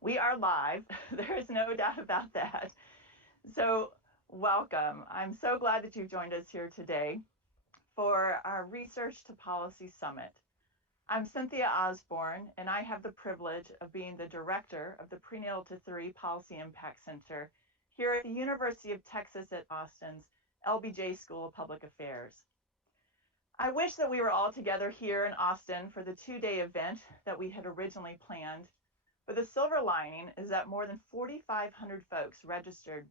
We are live. There is no doubt about that. So, welcome. I'm so glad that you've joined us here today for our Research to Policy Summit. I'm Cynthia Osborne, and I have the privilege of being the director of the Prenatal-to-3 Policy Impact Center here at the University of Texas at Austin's LBJ School of Public Affairs. I wish that we were all together here in Austin for the two-day event that we had originally planned. But the silver lining is that more than 4,500 folks registered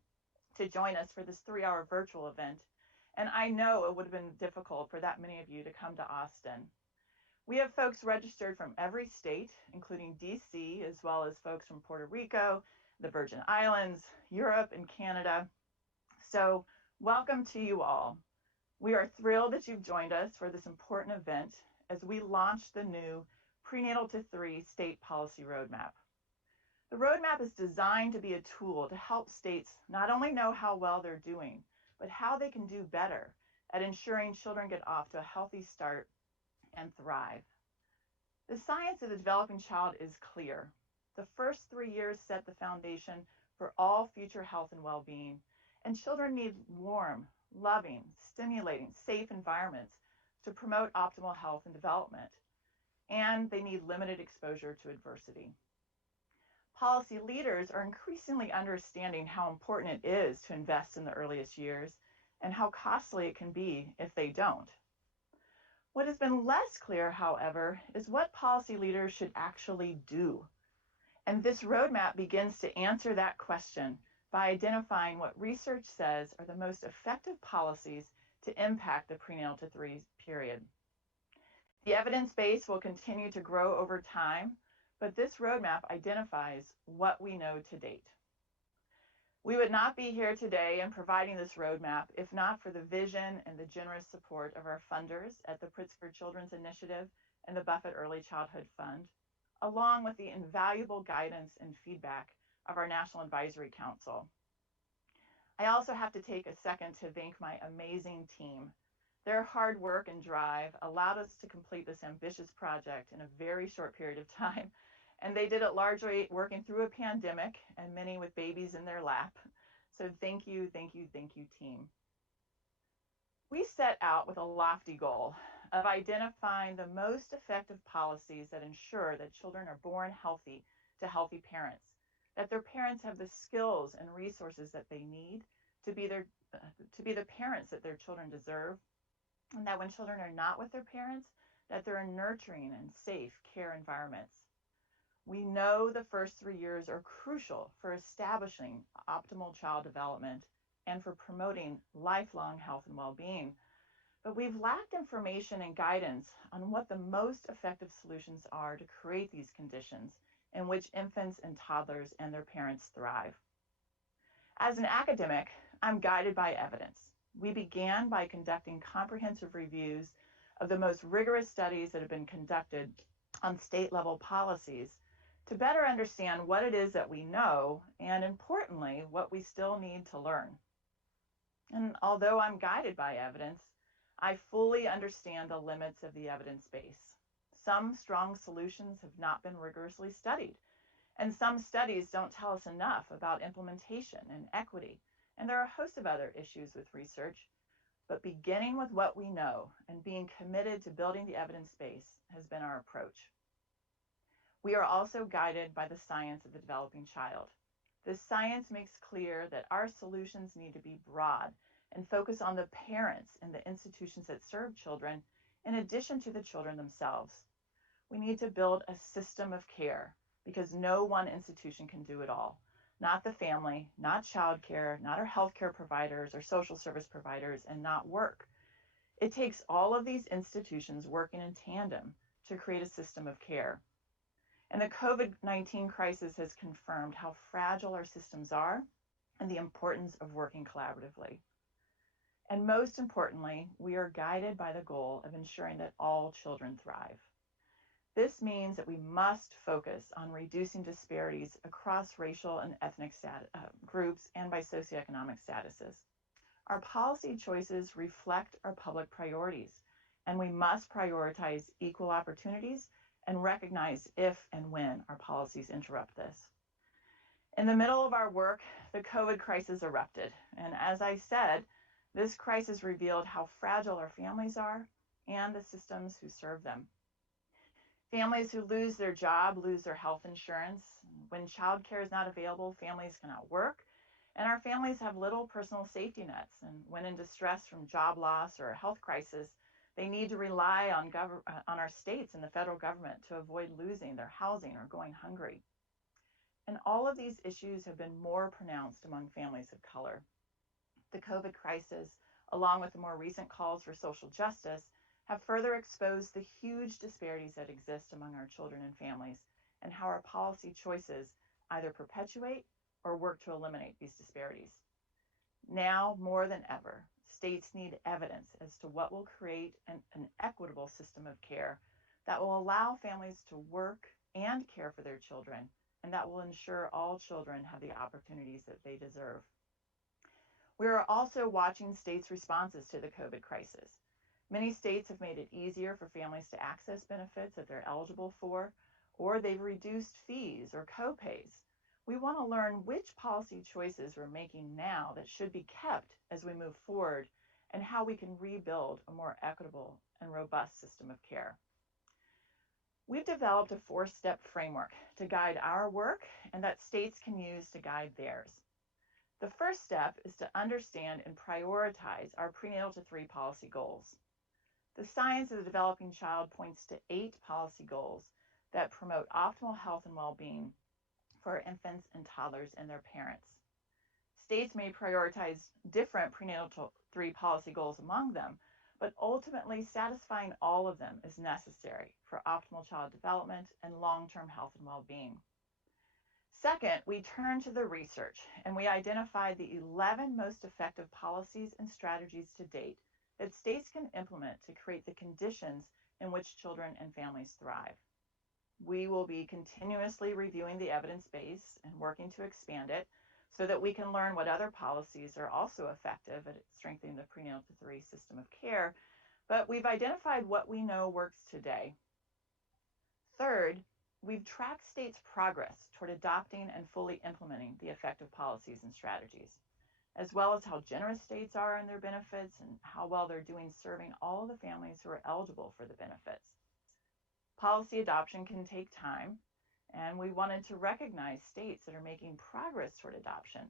to join us for this 3-hour virtual event. And I know it would have been difficult for that many of you to come to Austin. We have folks registered from every state, including DC, as well as folks from Puerto Rico, the Virgin Islands, Europe, and Canada. So welcome to you all. We are thrilled that you've joined us for this important event as we launch the new Prenatal-to-3 State Policy Roadmap. The roadmap is designed to be a tool to help states not only know how well they're doing, but how they can do better at ensuring children get off to a healthy start and thrive. The science of the developing child is clear. The first 3 years set the foundation for all future health and well-being, and children need warm, loving, stimulating, safe environments to promote optimal health and development, and they need limited exposure to adversity. Policy leaders are increasingly understanding how important it is to invest in the earliest years and how costly it can be if they don't. What has been less clear, however, is what policy leaders should actually do. And this roadmap begins to answer that question by identifying what research says are the most effective policies to impact the prenatal-to-3 period. The evidence base will continue to grow over time, but this roadmap identifies what we know to date. We would not be here today in providing this roadmap if not for the vision and the generous support of our funders at the Pritzker Children's Initiative and the Buffett Early Childhood Fund, along with the invaluable guidance and feedback of our National Advisory Council. I also have to take a second to thank my amazing team. Their hard work and drive allowed us to complete this ambitious project in a very short period of time, and they did it largely working through a pandemic and many with babies in their lap. So thank you, thank you, thank you, team. We set out with a lofty goal of identifying the most effective policies that ensure that children are born healthy to healthy parents, that their parents have the skills and resources that they need to be the parents that their children deserve, and that when children are not with their parents, that they're in nurturing and safe care environments. We know the first 3 years are crucial for establishing optimal child development and for promoting lifelong health and well-being, but we've lacked information and guidance on what the most effective solutions are to create these conditions in which infants and toddlers and their parents thrive. As an academic, I'm guided by evidence. We began by conducting comprehensive reviews of the most rigorous studies that have been conducted on state-level policies to better understand what it is that we know and, importantly, what we still need to learn. And although I'm guided by evidence, I fully understand the limits of the evidence base. Some strong solutions have not been rigorously studied, and some studies don't tell us enough about implementation and equity. And there are a host of other issues with research, but beginning with what we know and being committed to building the evidence base has been our approach. We are also guided by the science of the developing child. This science makes clear that our solutions need to be broad and focus on the parents and the institutions that serve children, in addition to the children themselves. We need to build a system of care because no one institution can do it all. Not the family, not childcare, not our healthcare providers or social service providers, and not work. It takes all of these institutions working in tandem to create a system of care. And the COVID-19 crisis has confirmed how fragile our systems are and the importance of working collaboratively. And most importantly, we are guided by the goal of ensuring that all children thrive. This means that we must focus on reducing disparities across racial and ethnic groups and by socioeconomic statuses. Our policy choices reflect our public priorities, and we must prioritize equal opportunities and recognize if and when our policies interrupt this. In the middle of our work, the COVID crisis erupted. And as I said, this crisis revealed how fragile our families are and the systems who serve them. Families who lose their job lose their health insurance. When childcare is not available, families cannot work, and our families have little personal safety nets. And when in distress from job loss or a health crisis, they need to rely on our states and the federal government to avoid losing their housing or going hungry. And all of these issues have been more pronounced among families of color. The COVID crisis, along with the more recent calls for social justice, have further exposed the huge disparities that exist among our children and families, and how our policy choices either perpetuate or work to eliminate these disparities. Now, more than ever, states need evidence as to what will create an equitable system of care that will allow families to work and care for their children, and that will ensure all children have the opportunities that they deserve. We are also watching states' responses to the COVID crisis. Many states have made it easier for families to access benefits that they're eligible for, or they've reduced fees or co-pays. We want to learn which policy choices we're making now that should be kept as we move forward, and how we can rebuild a more equitable and robust system of care. We've developed a 4-step framework to guide our work and that states can use to guide theirs. The first step is to understand and prioritize our Prenatal-to-3 policy goals. The science of the developing child points to 8 policy goals that promote optimal health and well-being for infants and toddlers and their parents. States may prioritize different Prenatal-to-3 policy goals among them, but ultimately satisfying all of them is necessary for optimal child development and long-term health and well-being. Second, we turn to the research, and we identified the 11 most effective policies and strategies to date that states can implement to create the conditions in which children and families thrive. We will be continuously reviewing the evidence base and working to expand it so that we can learn what other policies are also effective at strengthening the Prenatal-to-3 system of care, but we've identified what we know works today. Third, we've tracked states' progress toward adopting and fully implementing the effective policies and strategies, as well as how generous states are in their benefits and how well they're doing serving all the families who are eligible for the benefits. Policy adoption can take time, and we wanted to recognize states that are making progress toward adoption.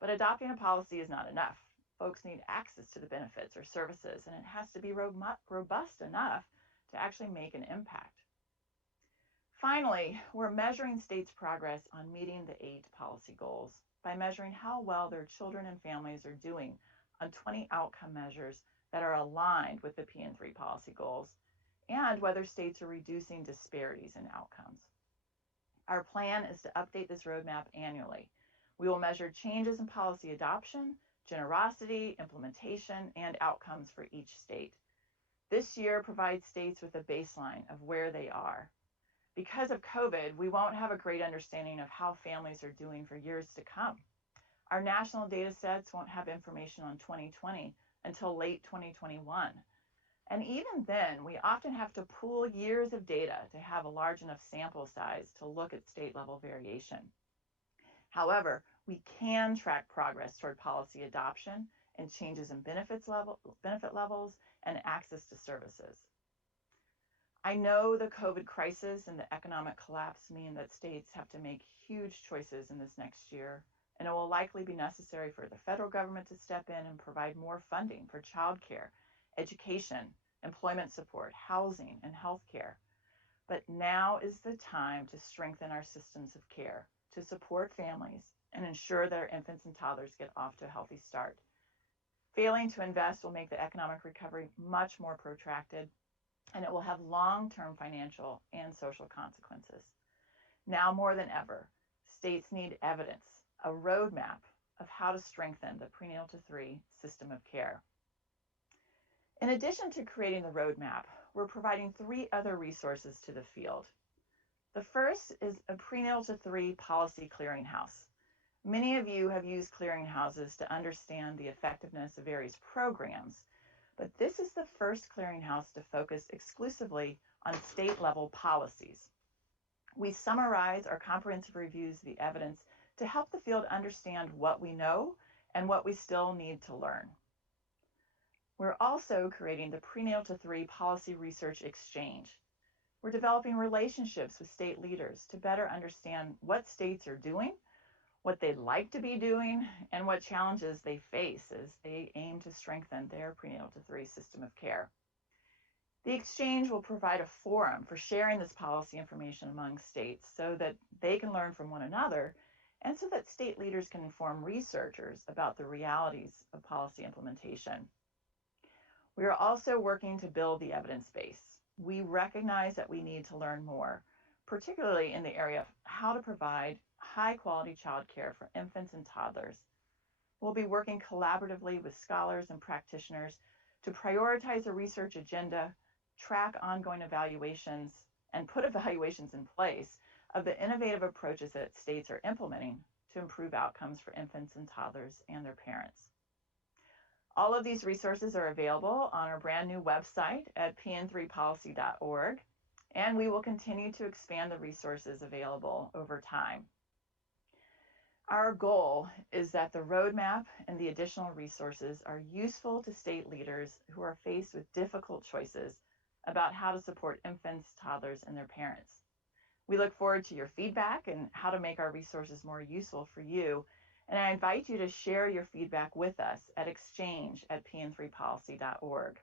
But adopting a policy is not enough. Folks need access to the benefits or services, and it has to be robust enough to actually make an impact. Finally, we're measuring states' progress on meeting the 8 policy goals by measuring how well their children and families are doing on 20 outcome measures that are aligned with the P&3 policy goals, and whether states are reducing disparities in outcomes. Our plan is to update this roadmap annually. We will measure changes in policy adoption, generosity, implementation, and outcomes for each state. This year provides states with a baseline of where they are. Because of COVID, we won't have a great understanding of how families are doing for years to come. Our national data sets won't have information on 2020 until late 2021. And even then, we often have to pool years of data to have a large enough sample size to look at state-level variation. However, we can track progress toward policy adoption and changes in benefit levels and access to services. I know the COVID crisis and the economic collapse mean that states have to make huge choices in this next year, and it will likely be necessary for the federal government to step in and provide more funding for childcare, education, employment support, housing, and healthcare. But now is the time to strengthen our systems of care, to support families, and ensure that our infants and toddlers get off to a healthy start. Failing to invest will make the economic recovery much more protracted, and it will have long-term financial and social consequences. Now more than ever, states need evidence, a roadmap of how to strengthen the Prenatal-to-3 system of care. In addition to creating the roadmap, we're providing 3 other resources to the field. The first is a Prenatal-to-3 Policy Clearinghouse. Many of you have used clearinghouses to understand the effectiveness of various programs, but this is the first clearinghouse to focus exclusively on state-level policies. We summarize our comprehensive reviews of the evidence to help the field understand what we know and what we still need to learn. We're also creating the Prenatal-to-3 Policy Research Exchange. We're developing relationships with state leaders to better understand what states are doing, what they'd like to be doing, and what challenges they face as they aim to strengthen their prenatal-to-3 system of care. The exchange will provide a forum for sharing this policy information among states so that they can learn from one another and so that state leaders can inform researchers about the realities of policy implementation. We are also working to build the evidence base. We recognize that we need to learn more, particularly in the area of how to provide high-quality childcare for infants and toddlers. We'll be working collaboratively with scholars and practitioners to prioritize a research agenda, track ongoing evaluations, and put evaluations in place of the innovative approaches that states are implementing to improve outcomes for infants and toddlers and their parents. All of these resources are available on our brand new website at pn3policy.org, and we will continue to expand the resources available over time. Our goal is that the roadmap and the additional resources are useful to state leaders who are faced with difficult choices about how to support infants, toddlers, and their parents. We look forward to your feedback and how to make our resources more useful for you, and I invite you to share your feedback with us at exchange@pn3policy.org.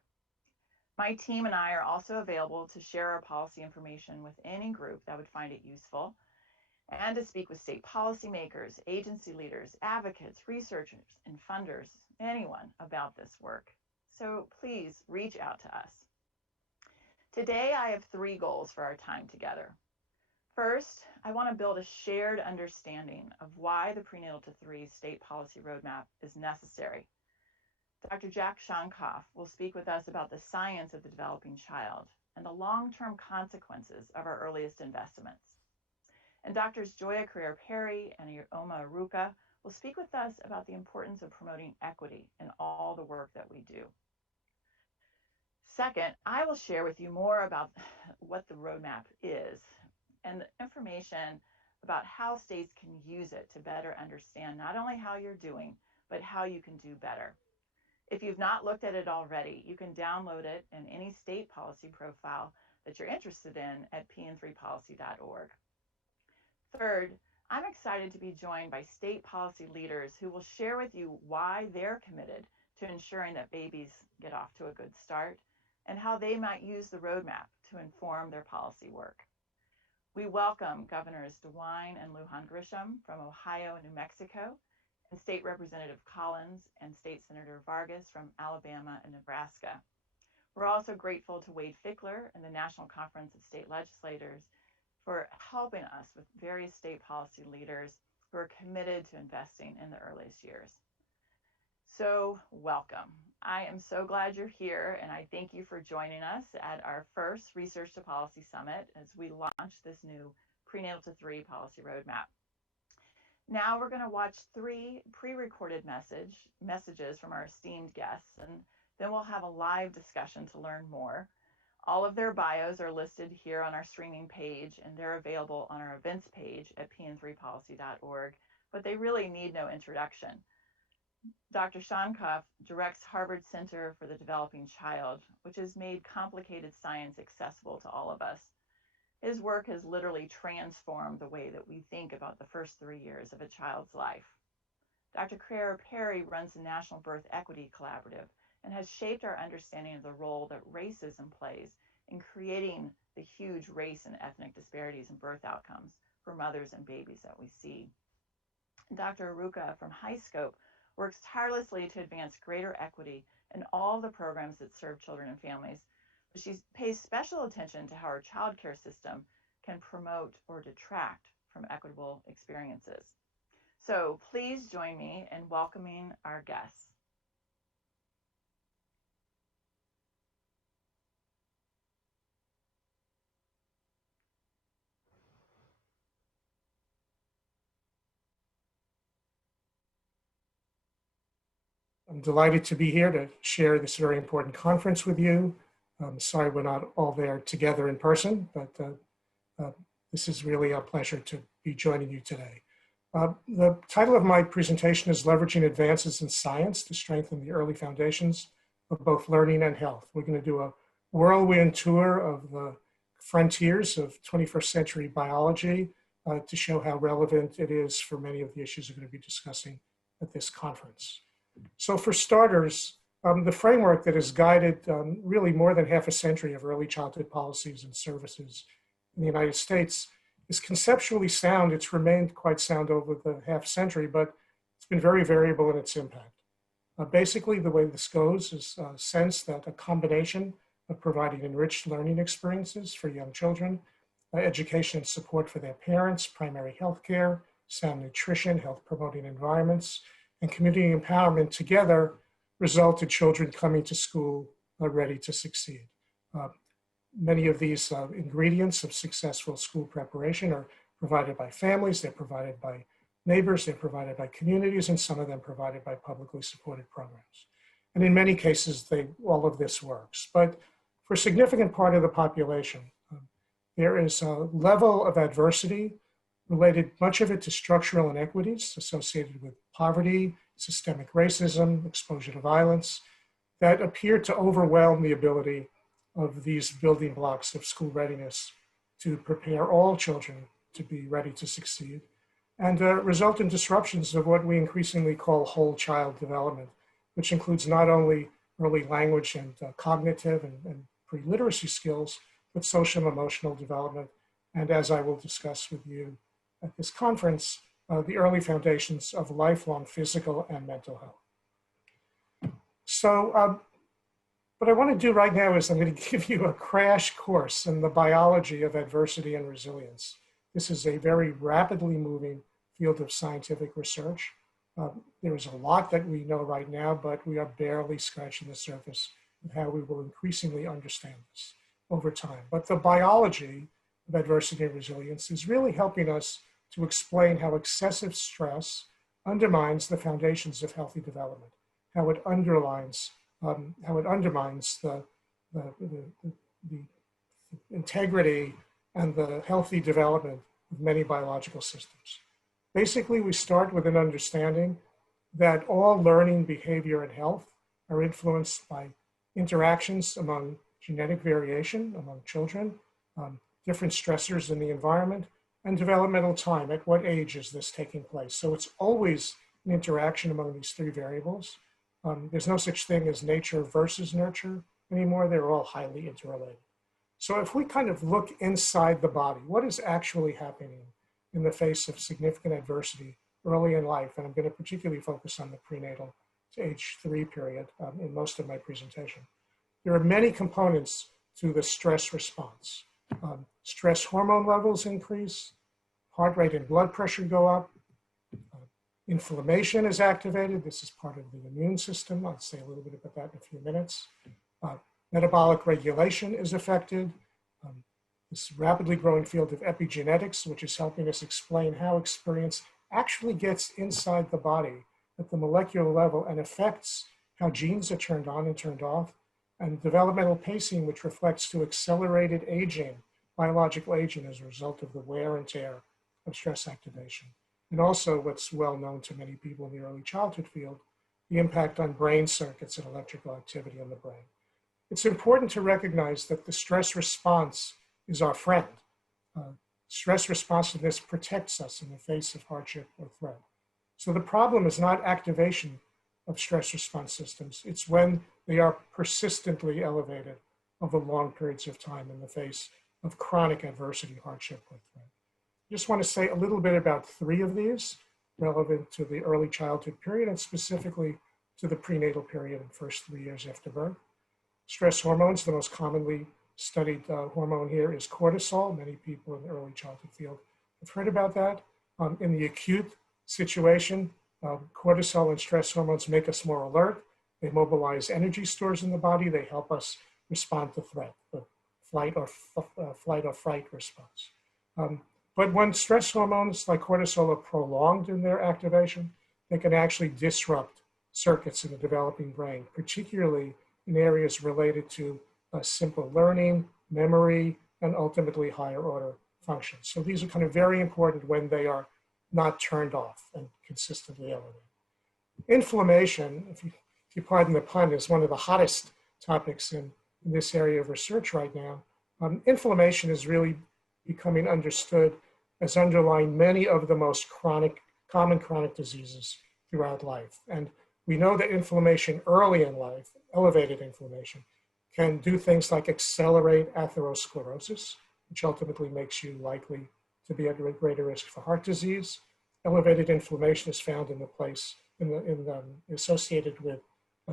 My team and I are also available to share our policy information with any group that would find it useful, and to speak with state policymakers, agency leaders, advocates, researchers, and funders, anyone about this work. So please reach out to us. Today, I have 3 goals for our time together. First, I want to build a shared understanding of why the Prenatal-to-3 State Policy Roadmap is necessary. Dr. Jack Shonkoff will speak with us about the science of the developing child and the long-term consequences of our earliest investments. And Drs. Joia, Crear-Perry, and Joia will speak with us about the importance of promoting equity in all the work that we do. Second, I will share with you more about what the roadmap is and the information about how states can use it to better understand not only how you're doing, but how you can do better. If you've not looked at it already, you can download it in any state policy profile that you're interested in at pn3policy.org. Third, I'm excited to be joined by state policy leaders who will share with you why they're committed to ensuring that babies get off to a good start and how they might use the roadmap to inform their policy work. We welcome Governors DeWine and Lujan Grisham from Ohio and New Mexico, and State Representative Collins and State Senator Vargas from Alabama and Nebraska. We're also grateful to Wade Fickler and the National Conference of State Legislators for helping us with various state policy leaders who are committed to investing in the earliest years. So welcome. I am so glad you're here, and I thank you for joining us at our first Research to Policy Summit as we launch this new Prenatal-to-3 Policy Roadmap. Now we're going to watch 3 pre-recorded messages from our esteemed guests, and then we'll have a live discussion to learn more. All of their bios are listed here on our streaming page, and they're available on our events page at pn3policy.org, but they really need no introduction. Dr. Shonkoff directs Harvard Center for the Developing Child, which has made complicated science accessible to all of us. His work has literally transformed the way that we think about the first 3 years of a child's life. Dr. Crear-Perry runs the National Birth Equity Collaborative and has shaped our understanding of the role that racism plays in creating the huge race and ethnic disparities in birth outcomes for mothers and babies that we see. Dr. Aruka from HighScope works tirelessly to advance greater equity in all the programs that serve children and families. She pays special attention to how our child care system can promote or detract from equitable experiences. So please join me in welcoming our guests. I'm delighted to be here to share this very important conference with you. I'm sorry we're not all there together in person, but this is really a pleasure to be joining you today. The title of my presentation is Leveraging Advances in Science to Strengthen the Early Foundations of Both Learning and Health. We're going to do a whirlwind tour of the frontiers of 21st century biology to show how relevant it is for many of the issues we're going to be discussing at this conference. So for starters, the framework that has guided really more than half a century of early childhood policies and services in the United States is conceptually sound. It's remained quite sound over the half century, but it's been very variable in its impact. Basically, the way this goes is a sense that a combination of providing enriched learning experiences for young children, education and support for their parents, primary health care, sound nutrition, health promoting environments, and community empowerment together result in children coming to school ready to succeed. Many of these ingredients of successful school preparation are provided by families, they're provided by neighbors, they're provided by communities, and some of them provided by publicly supported programs. And in many cases, all of this works. But for a significant part of the population, there is a level of adversity related, much of it to structural inequities associated with poverty, systemic racism, exposure to violence, that appear to overwhelm the ability of these building blocks of school readiness to prepare all children to be ready to succeed, and result in disruptions of what we increasingly call whole child development, which includes not only early language and cognitive and pre-literacy skills, but social and emotional development, and as I will discuss with you at this conference, the early foundations of lifelong physical and mental health. So what I want to do right now is I'm going to give you a crash course in the biology of adversity and resilience. This is a very rapidly moving field of scientific research. There is a lot that we know right now, but we are barely scratching the surface of how we will increasingly understand this over time. But the biology of adversity and resilience is really helping us to explain how excessive stress undermines the foundations of healthy development, how it undermines the integrity and the healthy development of many biological systems. Basically, we start with an understanding that all learning, behavior, and health are influenced by interactions among genetic variation among children, different stressors in the environment, and developmental time. At what age is this taking place? So it's always an interaction among these three variables. There's no such thing as nature versus nurture anymore. They're all highly interrelated. So if we kind of look inside the body, what is actually happening in the face of significant adversity early in life? And I'm going to particularly focus on the prenatal to age 3 period in most of my presentation. There are many components to the stress response. Stress hormone levels increase, heart rate and blood pressure go up, inflammation is activated. This is part of the immune system. I'll say a little bit about that in a few minutes. Metabolic regulation is affected. This rapidly growing field of epigenetics, which is helping us explain how experience actually gets inside the body at the molecular level and affects how genes are turned on and turned off, and developmental pacing, which reflects to accelerated aging, biological aging as a result of the wear and tear of stress activation. And also what's well known to many people in the early childhood field, the impact on brain circuits and electrical activity in the brain. It's important to recognize that the stress response is our friend. Stress responsiveness protects us in the face of hardship or threat. So the problem is not activation of stress response systems. It's when they are persistently elevated over long periods of time in the face of chronic adversity, hardship, or threat. I just want to say a little bit about 3 of these relevant to the early childhood period and specifically to the prenatal period and first 3 years after birth. Stress hormones, the most commonly studied hormone here is cortisol. Many people in the early childhood field have heard about that. In the acute situation, cortisol and stress hormones make us more alert. They mobilize energy stores in the body. They help us respond to threat, the flight or fright response. But when stress hormones like cortisol are prolonged in their activation, they can actually disrupt circuits in the developing brain, particularly in areas related to simple learning, memory, and ultimately higher order functions. So these are kind of very important when they are not turned off and consistently elevated. Inflammation, if you pardon the pun, is one of the hottest topics in this area of research right now. Inflammation is really becoming understood as underlying many of the most common chronic diseases throughout life. And we know that inflammation early in life, elevated inflammation, can do things like accelerate atherosclerosis, which ultimately makes you likely to be at greater risk for heart disease. Elevated inflammation is found associated with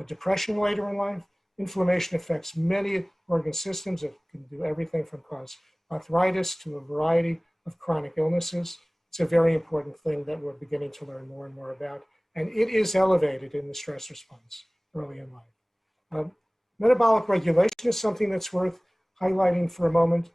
depression later in life. Inflammation affects many organ systems. It can do everything from cause arthritis to a variety of chronic illnesses. It's a very important thing that we're beginning to learn more and more about. And it is elevated in the stress response early in life. Metabolic regulation is something that's worth highlighting for a moment.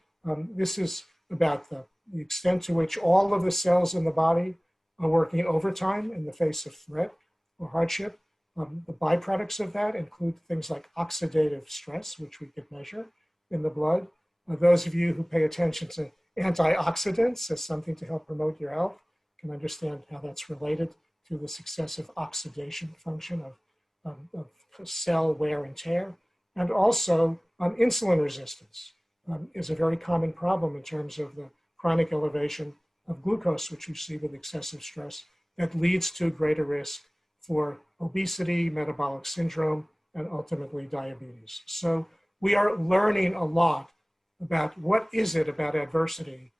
This is about the extent to which all of the cells in the body are working overtime in the face of threat or hardship. The byproducts of that include things like oxidative stress, which we could measure in the blood. Those of you who pay attention to antioxidants as something to help promote your health can understand how that's related to the successive oxidation function of cell wear and tear. And also insulin resistance is a very common problem in terms of the chronic elevation of glucose, which you see with excessive stress, that leads to greater risk for obesity, metabolic syndrome, and ultimately diabetes. So we are learning a lot about what is it about adversity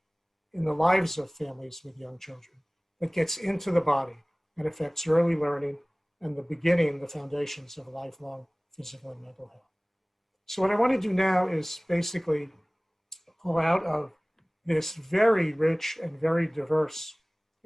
in the lives of families with young children that gets into the body and affects early learning and the foundations of lifelong physical and mental health. So what I want to do now is basically pull out of this very rich and very diverse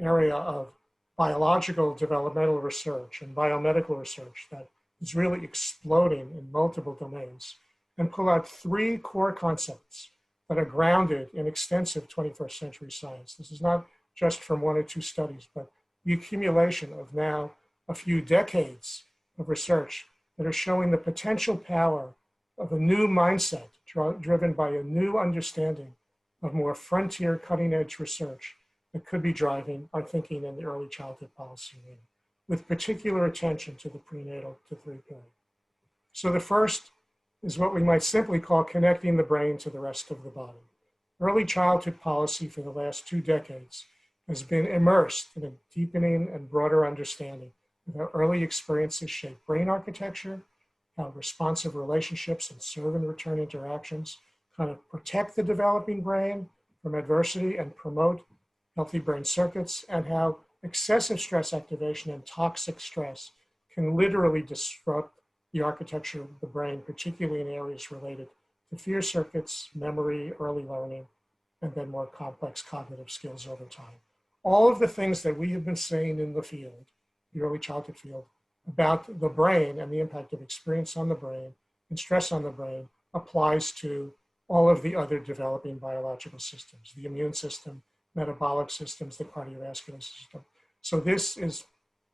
area of biological developmental research and biomedical research that is really exploding in multiple domains, and pull out three core concepts that are grounded in extensive 21st century science. This is not just from one or two studies, but the accumulation of now a few decades of research that are showing the potential power of a new mindset driven by a new understanding of more frontier cutting edge research that could be driving our thinking in the early childhood policy arena, with particular attention to the prenatal-to-3 period. So the first is what we might simply call connecting the brain to the rest of the body. Early childhood policy for the last 2 decades has been immersed in a deepening and broader understanding of how early experiences shape brain architecture, how responsive relationships and serve and return interactions kind of protect the developing brain from adversity and promote healthy brain circuits, and how excessive stress activation and toxic stress can literally disrupt the architecture of the brain, particularly in areas related to fear circuits, memory, early learning, and then more complex cognitive skills over time. All of the things that we have been saying in the field, the early childhood field, about the brain and the impact of experience on the brain and stress on the brain applies to all of the other developing biological systems, the immune system, metabolic systems, the cardiovascular system. So this is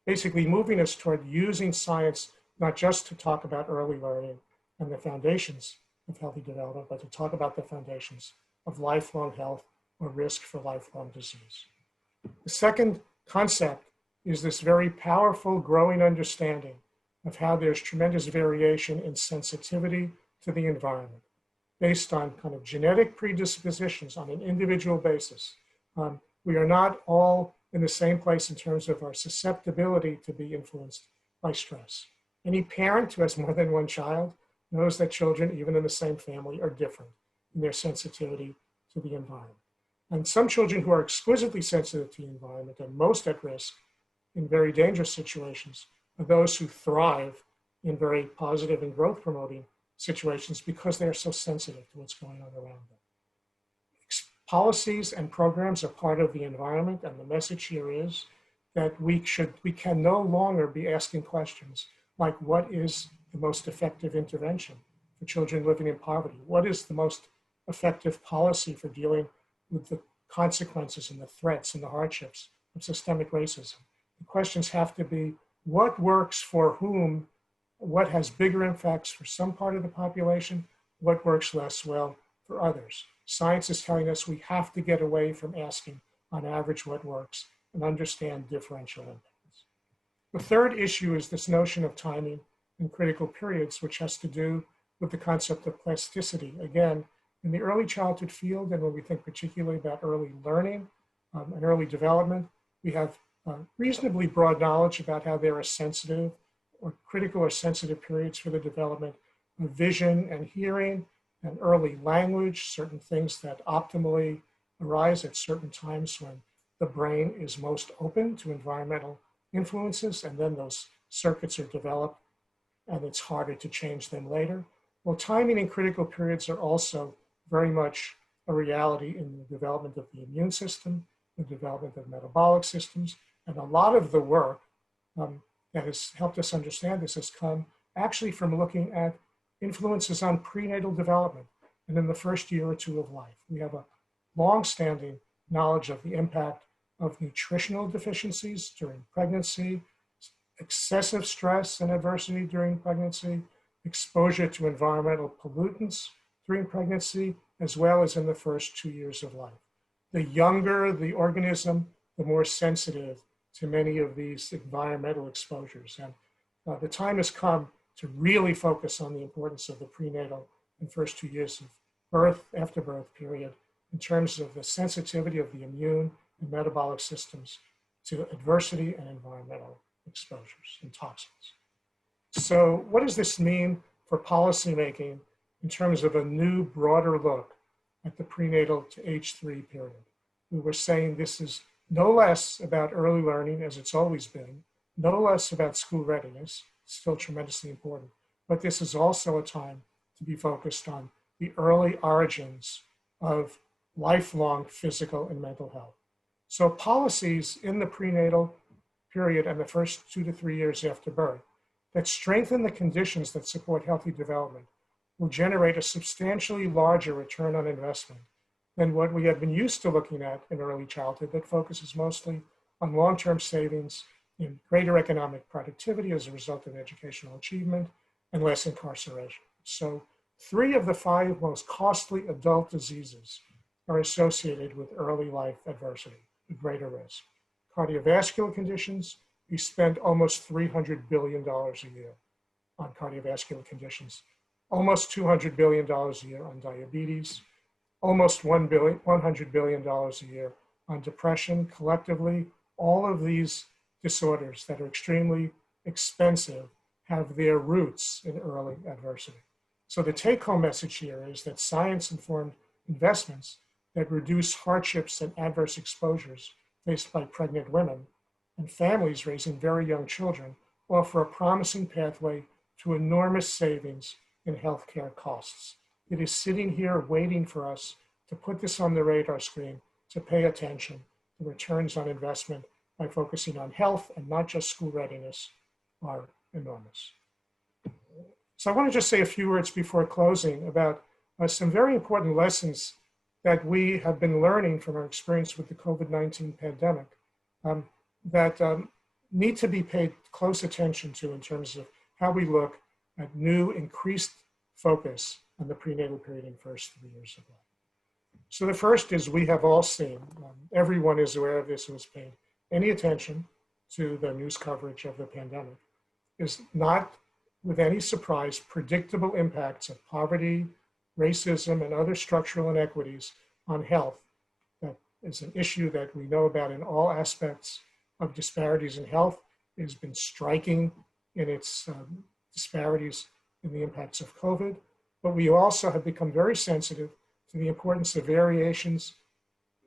basically moving us toward using science not just to talk about early learning and the foundations of healthy development, but to talk about the foundations of lifelong health or risk for lifelong disease. The second concept is this very powerful growing understanding of how there's tremendous variation in sensitivity to the environment based on kind of genetic predispositions on an individual basis. We are not all in the same place in terms of our susceptibility to be influenced by stress. Any parent who has more than one child knows that children, even in the same family, are different in their sensitivity to the environment. And some children who are exquisitely sensitive to the environment and most at risk in very dangerous situations are those who thrive in very positive and growth promoting situations because they are so sensitive to what's going on around them. Policies and programs are part of the environment, and the message here is that we can no longer be asking questions like, what is the most effective intervention for children living in poverty? What is the most effective policy for dealing with the consequences and the threats and the hardships of systemic racism? The questions have to be, what works for whom? What has bigger impacts for some part of the population? What works less well for others? Science is telling us we have to get away from asking, on average, what works, and understand differential impacts. The third issue is this notion of timing in critical periods, which has to do with the concept of plasticity. Again, in the early childhood field, and when we think particularly about early learning and early development, we have reasonably broad knowledge about how there are sensitive or critical or sensitive periods for the development of vision and hearing and early language, certain things that optimally arise at certain times when the brain is most open to environmental influences, and then those circuits are developed and it's harder to change them later. Well, timing and critical periods are also very much a reality in the development of the immune system, the development of metabolic systems, and a lot of the work that has helped us understand this has come actually from looking at influences on prenatal development and in the first year or two of life. We have a long-standing knowledge of the impact of nutritional deficiencies during pregnancy, excessive stress and adversity during pregnancy, exposure to environmental pollutants during pregnancy, as well as in the first 2 years of life. The younger the organism, the more sensitive to many of these environmental exposures. And the time has come to really focus on the importance of the prenatal and first 2 years of birth, after birth period, in terms of the sensitivity of the immune and metabolic systems to adversity and environmental exposures and toxins. So what does this mean for policymaking in terms of a new, broader look at the prenatal to age 3 period? We were saying this is no less about early learning, as it's always been, no less about school readiness, still tremendously important, but this is also a time to be focused on the early origins of lifelong physical and mental health. So policies in the prenatal period and the first 2 to 3 years after birth that strengthen the conditions that support healthy development will generate a substantially larger return on investment than what we have been used to looking at in early childhood that focuses mostly on long-term savings in greater economic productivity as a result of educational achievement and less incarceration. So 3 of the 5 most costly adult diseases are associated with early life adversity, a greater risk. Cardiovascular conditions, we spend almost $300 billion a year on cardiovascular conditions, almost $200 billion a year on diabetes, almost $100 billion a year on depression. Collectively, all of these disorders that are extremely expensive have their roots in early adversity. So the take-home message here is that science-informed investments that reduce hardships and adverse exposures faced by pregnant women and families raising very young children offer a promising pathway to enormous savings in healthcare costs. It is sitting here waiting for us to put this on the radar screen, to pay attention. The returns on investment by focusing on health and not just school readiness are enormous. So I want to just say a few words before closing about some very important lessons that we have been learning from our experience with the COVID-19 pandemic that need to be paid close attention to in terms of how we look at new increased focus on the prenatal period and first 3 years of life. So the first is we have all seen, everyone is aware of this who has paid any attention to the news coverage of the pandemic, is not with any surprise predictable impacts of poverty, racism, and other structural inequities on health. That is an issue that we know about in all aspects of disparities in health. It has been striking in its disparities in the impacts of COVID, but we also have become very sensitive to the importance of variations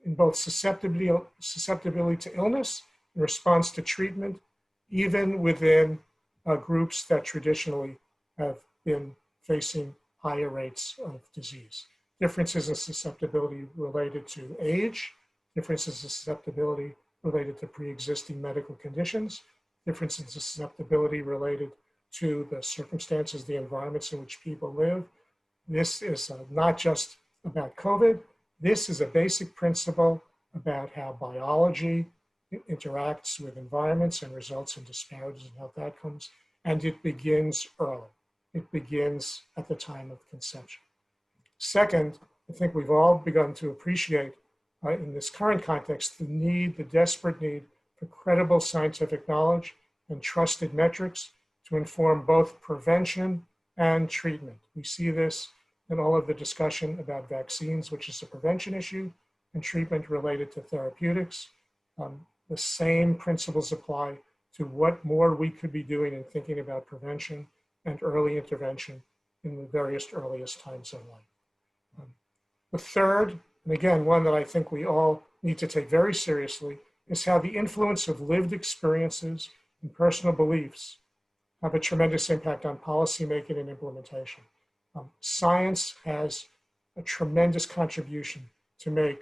in both susceptibility to illness and response to treatment, even within groups that traditionally have been facing higher rates of disease. Differences in susceptibility related to age, differences in susceptibility related to pre-existing medical conditions, differences in susceptibility related to the circumstances, the environments in which people live. This is not just about COVID. This is a basic principle about how biology interacts with environments and results in disparities in health outcomes. And it begins early. It begins at the time of conception. Second, I think we've all begun to appreciate in this current context, the desperate need for credible scientific knowledge and trusted metrics to inform both prevention and treatment. We see this in all of the discussion about vaccines, which is a prevention issue, and treatment related to therapeutics. The same principles apply to what more we could be doing in thinking about prevention and early intervention in the various earliest times of life. The third, and again, one that I think we all need to take very seriously, is how the influence of lived experiences and personal beliefs have a tremendous impact on policymaking and implementation. Science has a tremendous contribution to make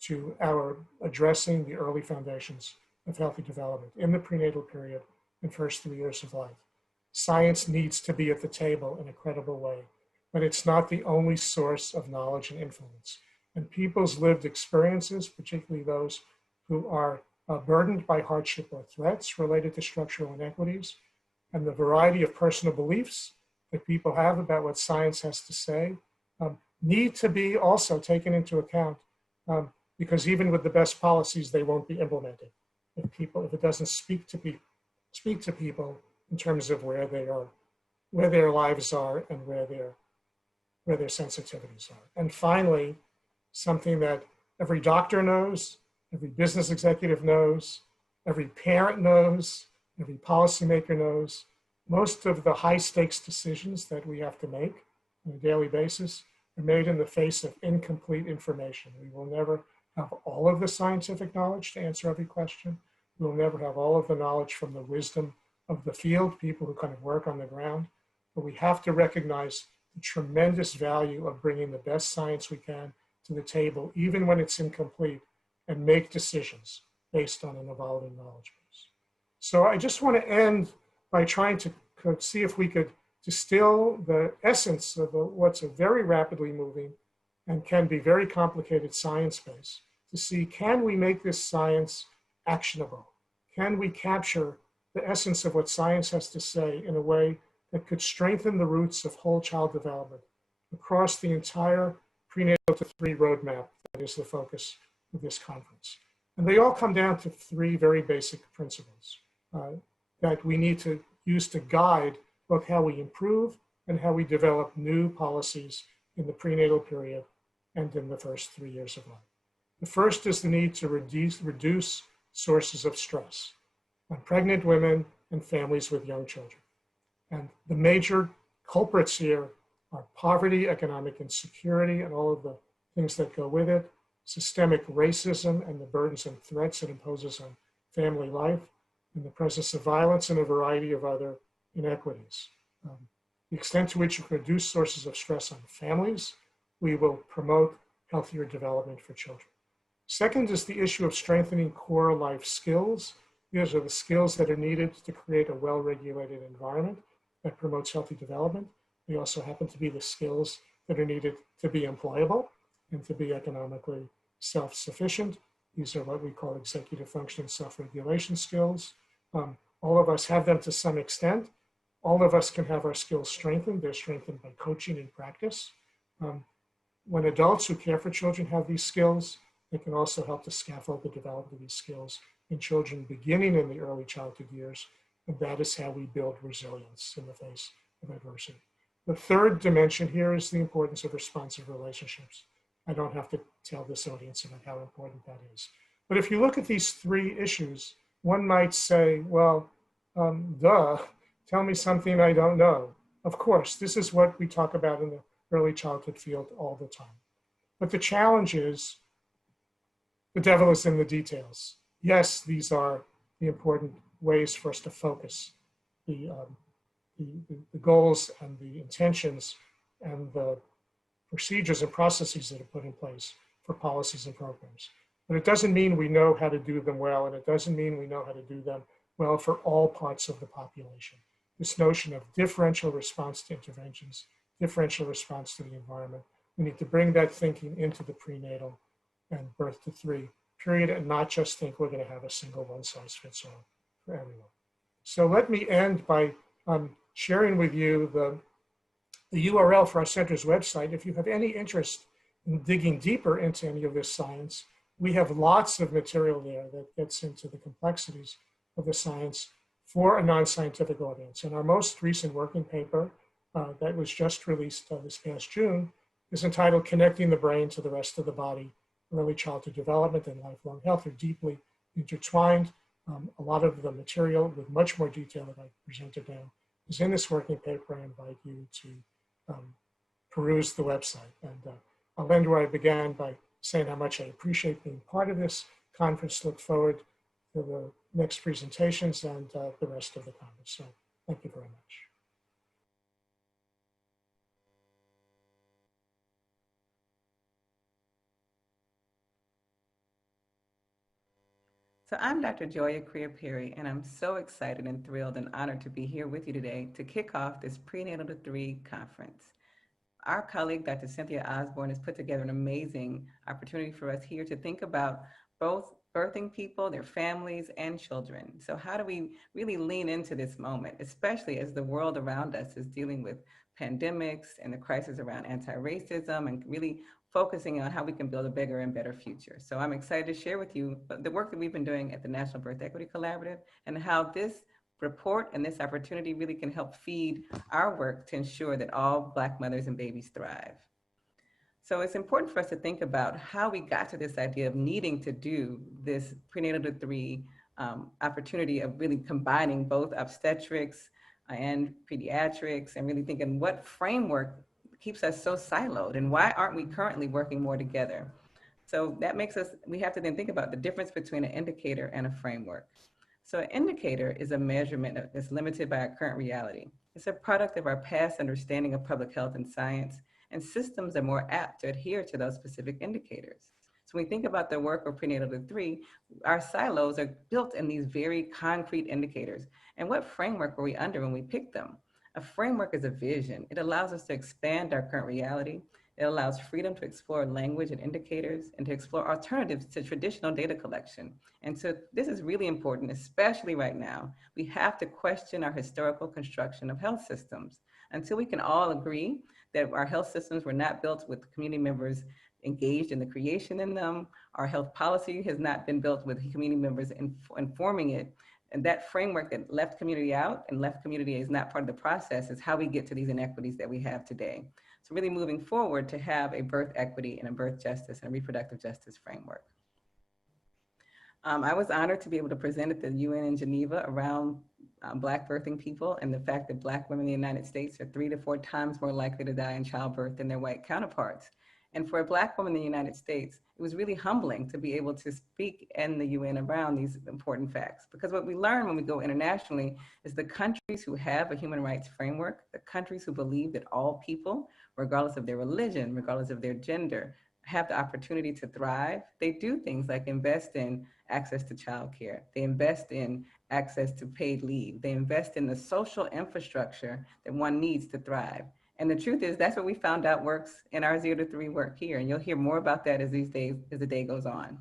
to our addressing the early foundations of healthy development in the prenatal period and first 3 years of life. Science needs to be at the table in a credible way, but it's not the only source of knowledge and influence. And people's lived experiences, particularly those who are burdened by hardship or threats related to structural inequities, and the variety of personal beliefs that people have about what science has to say, need to be also taken into account, because even with the best policies, they won't be implemented if it doesn't speak to people in terms of where they are, where their lives are, and where their sensitivities are. And finally, something that every doctor knows, every business executive knows, every parent knows, every policymaker knows, most of the high stakes decisions that we have to make on a daily basis are made in the face of incomplete information. We will never have all of the scientific knowledge to answer every question. We will never have all of the knowledge from the wisdom of the field, people who kind of work on the ground, but we have to recognize the tremendous value of bringing the best science we can to the table, even when it's incomplete, and make decisions based on an evolving knowledge base. So I just want to end by trying to see if we could distill the essence of what's a very rapidly moving and can be very complicated science base to see, can we make this science actionable? Can we capture the essence of what science has to say in a way that could strengthen the roots of whole child development across the entire Prenatal-to-3 roadmap that is the focus of this conference? And they all come down to three very basic principles that we need to use to guide both how we improve and how we develop new policies in the prenatal period and in the first 3 years of life. The first is the need to reduce sources of stress on pregnant women and families with young children. And the major culprits here are poverty, economic insecurity, and all of the things that go with it, systemic racism and the burdens and threats it imposes on family life, and the presence of violence and a variety of other inequities. The extent to which you can reduce sources of stress on families, we will promote healthier development for children. Second is the issue of strengthening core life skills. These are the skills that are needed to create a well-regulated environment that promotes healthy development. They also happen to be the skills that are needed to be employable and to be economically self-sufficient. These are what we call executive function and self-regulation skills. All of us have them to some extent. All of us can have our skills strengthened. They're strengthened by coaching and practice. When adults who care for children have these skills, they can also help to scaffold the development of these skills in children beginning in the early childhood years. And that is how we build resilience in the face of adversity. The third dimension here is the importance of responsive relationships. I don't have to tell this audience about how important that is. But if you look at these three issues, one might say, well, tell me something I don't know. Of course, this is what we talk about in the early childhood field all the time. But the challenge is, the devil is in the details. Yes, these are the important ways for us to focus the goals and the intentions and the procedures and processes that are put in place for policies and programs. But it doesn't mean we know how to do them well, and it doesn't mean we know how to do them well for all parts of the population. This notion of differential response to interventions, differential response to the environment, we need to bring that thinking into the prenatal and birth to 3 period, and not just think we're going to have a single one-size-fits-all for everyone. So let me end by sharing with you the URL for our center's website. If you have any interest in digging deeper into any of this science, we have lots of material there that gets into the complexities of the science for a non-scientific audience. And our most recent working paper that was just released this past June is entitled Connecting the Brain to the Rest of the Body, Early Childhood Development and Lifelong Health are deeply intertwined. A lot of the material with much more detail that I presented now is in this working paper. I invite you to peruse the website. And I'll end where I began by saying how much I appreciate being part of this conference. Look forward to the next presentations and the rest of the conference. So thank you very much. So I'm Dr. Joia Crear-Perry, and I'm so excited and thrilled and honored to be here with you today to kick off this Prenatal-to-3 conference. Our colleague, Dr. Cynthia Osborne, has put together an amazing opportunity for us here to think about both birthing people, their families, and children. So how do we really lean into this moment, especially as the world around us is dealing with pandemics and the crisis around anti-racism and really focusing on how we can build a bigger and better future. So I'm excited to share with you the work that we've been doing at the National Birth Equity Collaborative and how this report and this opportunity really can help feed our work to ensure that all Black mothers and babies thrive. So it's important for us to think about how we got to this idea of needing to do this prenatal-to-3 opportunity of really combining both obstetrics and pediatrics and really thinking what framework keeps us so siloed and why aren't we currently working more together? So that makes us, we have to then think about the difference between an indicator and a framework. So an indicator is a measurement that's limited by our current reality. It's a product of our past understanding of public health and science, and systems are more apt to adhere to those specific indicators. So when we think about the work of Prenatal-to-3, our silos are built in these very concrete indicators. And what framework were we under when we picked them? A framework is a vision. It allows us to expand our current reality. It allows freedom to explore language and indicators and to explore alternatives to traditional data collection. And so this is really important, especially right now. We have to question our historical construction of health systems. Until we can all agree that our health systems were not built with community members engaged in the creation in them, our health policy has not been built with community members informing it, and that framework that left community out and left community is not part of the process is how we get to these inequities that we have today. So really moving forward to have a birth equity and a birth justice and reproductive justice framework. I was honored to be able to present at the UN in Geneva around Black birthing people and the fact that Black women in the United States are 3 to 4 times more likely to die in childbirth than their white counterparts. And for a Black woman in the United States, it was really humbling to be able to speak in the UN around these important facts. Because what we learn when we go internationally is the countries who have a human rights framework, the countries who believe that all people, regardless of their religion, regardless of their gender, have the opportunity to thrive, they do things like invest in access to childcare. They invest in access to paid leave. They invest in the social infrastructure that one needs to thrive. And the truth is, that's what we found out works in our 0 to 3 work here. And you'll hear more about that as the day goes on.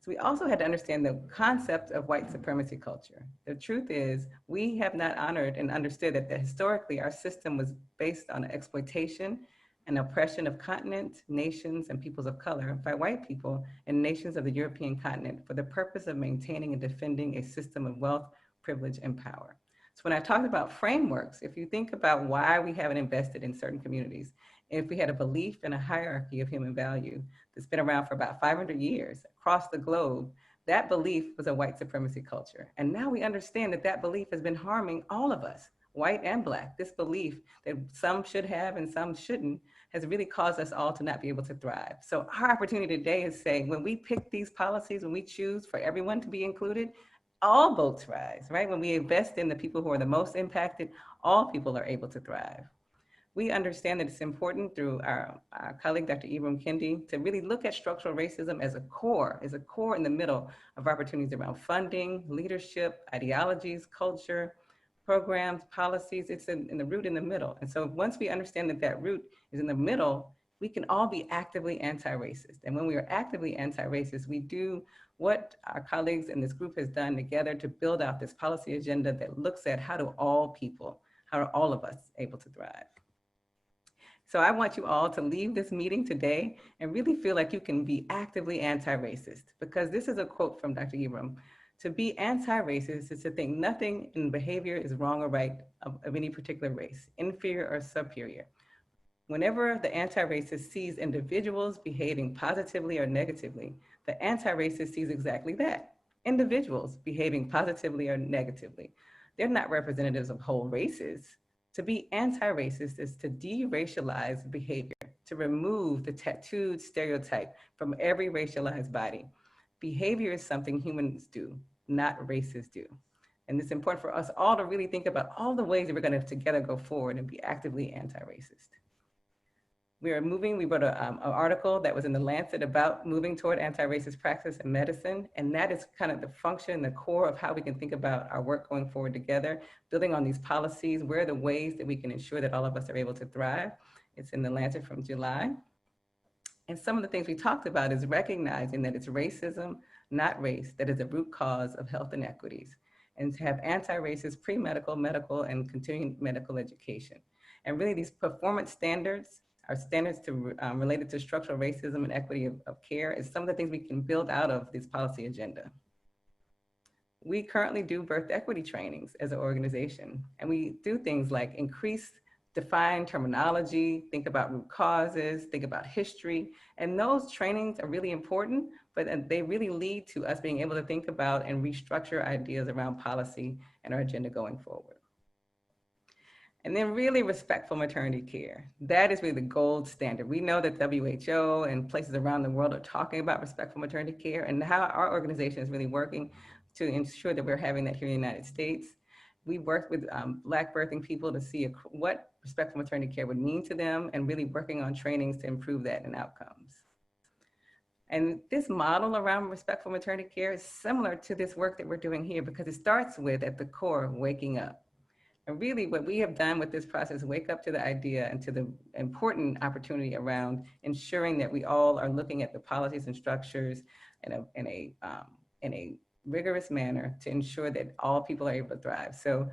So we also had to understand the concept of white supremacy culture. The truth is, we have not honored and understood that historically our system was based on exploitation and oppression of continents, nations, and peoples of color by white people and nations of the European continent for the purpose of maintaining and defending a system of wealth, privilege, and power. So when I talked about frameworks, if you think about why we haven't invested in certain communities, if we had a belief in a hierarchy of human value that's been around for about 500 years across the globe, that belief was a white supremacy culture. And now we understand that that belief has been harming all of us, white and Black. This belief that some should have and some shouldn't has really caused us all to not be able to thrive. So our opportunity today is saying, when we pick these policies, when we choose for everyone to be included, all boats rise, right? When we invest in the people who are the most impacted, all people are able to thrive. We understand that it's important through our colleague, Dr. Ibram Kendi, to really look at structural racism as a core in the middle of opportunities around funding, leadership, ideologies, culture, programs, policies. It's in the root in the middle. And so once we understand that that root is in the middle, we can all be actively anti-racist. And when we are actively anti-racist, we do what our colleagues in this group has done together to build out this policy agenda that looks at how do all people, how are all of us able to thrive. So I want you all to leave this meeting today and really feel like you can be actively anti-racist, because this is a quote from Dr. Ibram. To be anti-racist is to think nothing in behavior is wrong or right of any particular race, inferior or superior. Whenever the anti-racist sees individuals behaving positively or negatively, the anti-racist sees exactly that, individuals behaving positively or negatively. They're not representatives of whole races. To be anti-racist is to de-racialize behavior, to remove the tattooed stereotype from every racialized body. Behavior is something humans do, not races do. And it's important for us all to really think about all the ways that we're going to together go forward and be actively anti-racist. We wrote an article that was in the Lancet about moving toward anti-racist practice in medicine. And that is kind of the function, the core of how we can think about our work going forward together, building on these policies. Where are the ways that we can ensure that all of us are able to thrive? It's in the Lancet from July. And some of the things we talked about is recognizing that it's racism, not race, that is the root cause of health inequities, and to have anti-racist pre-medical, medical, and continuing medical education. And really these performance standards, our standards related to structural racism and equity of care, is some of the things we can build out of this policy agenda. We currently do birth equity trainings as an organization, and we do things like define terminology, think about root causes, think about history, and those trainings are really important, but they really lead to us being able to think about and restructure ideas around policy and our agenda going forward. And then really respectful maternity care. That is really the gold standard. We know that WHO and places around the world are talking about respectful maternity care, and how our organization is really working to ensure that we're having that here in the United States. We worked with Black birthing people to see what respectful maternity care would mean to them, and really working on trainings to improve that and outcomes. And this model around respectful maternity care is similar to this work that we're doing here, because it starts with, at the core, waking up. And really what we have done with this process, wake up to the idea and to the important opportunity around ensuring that we all are looking at the policies and structures in a rigorous manner to ensure that all people are able to thrive. So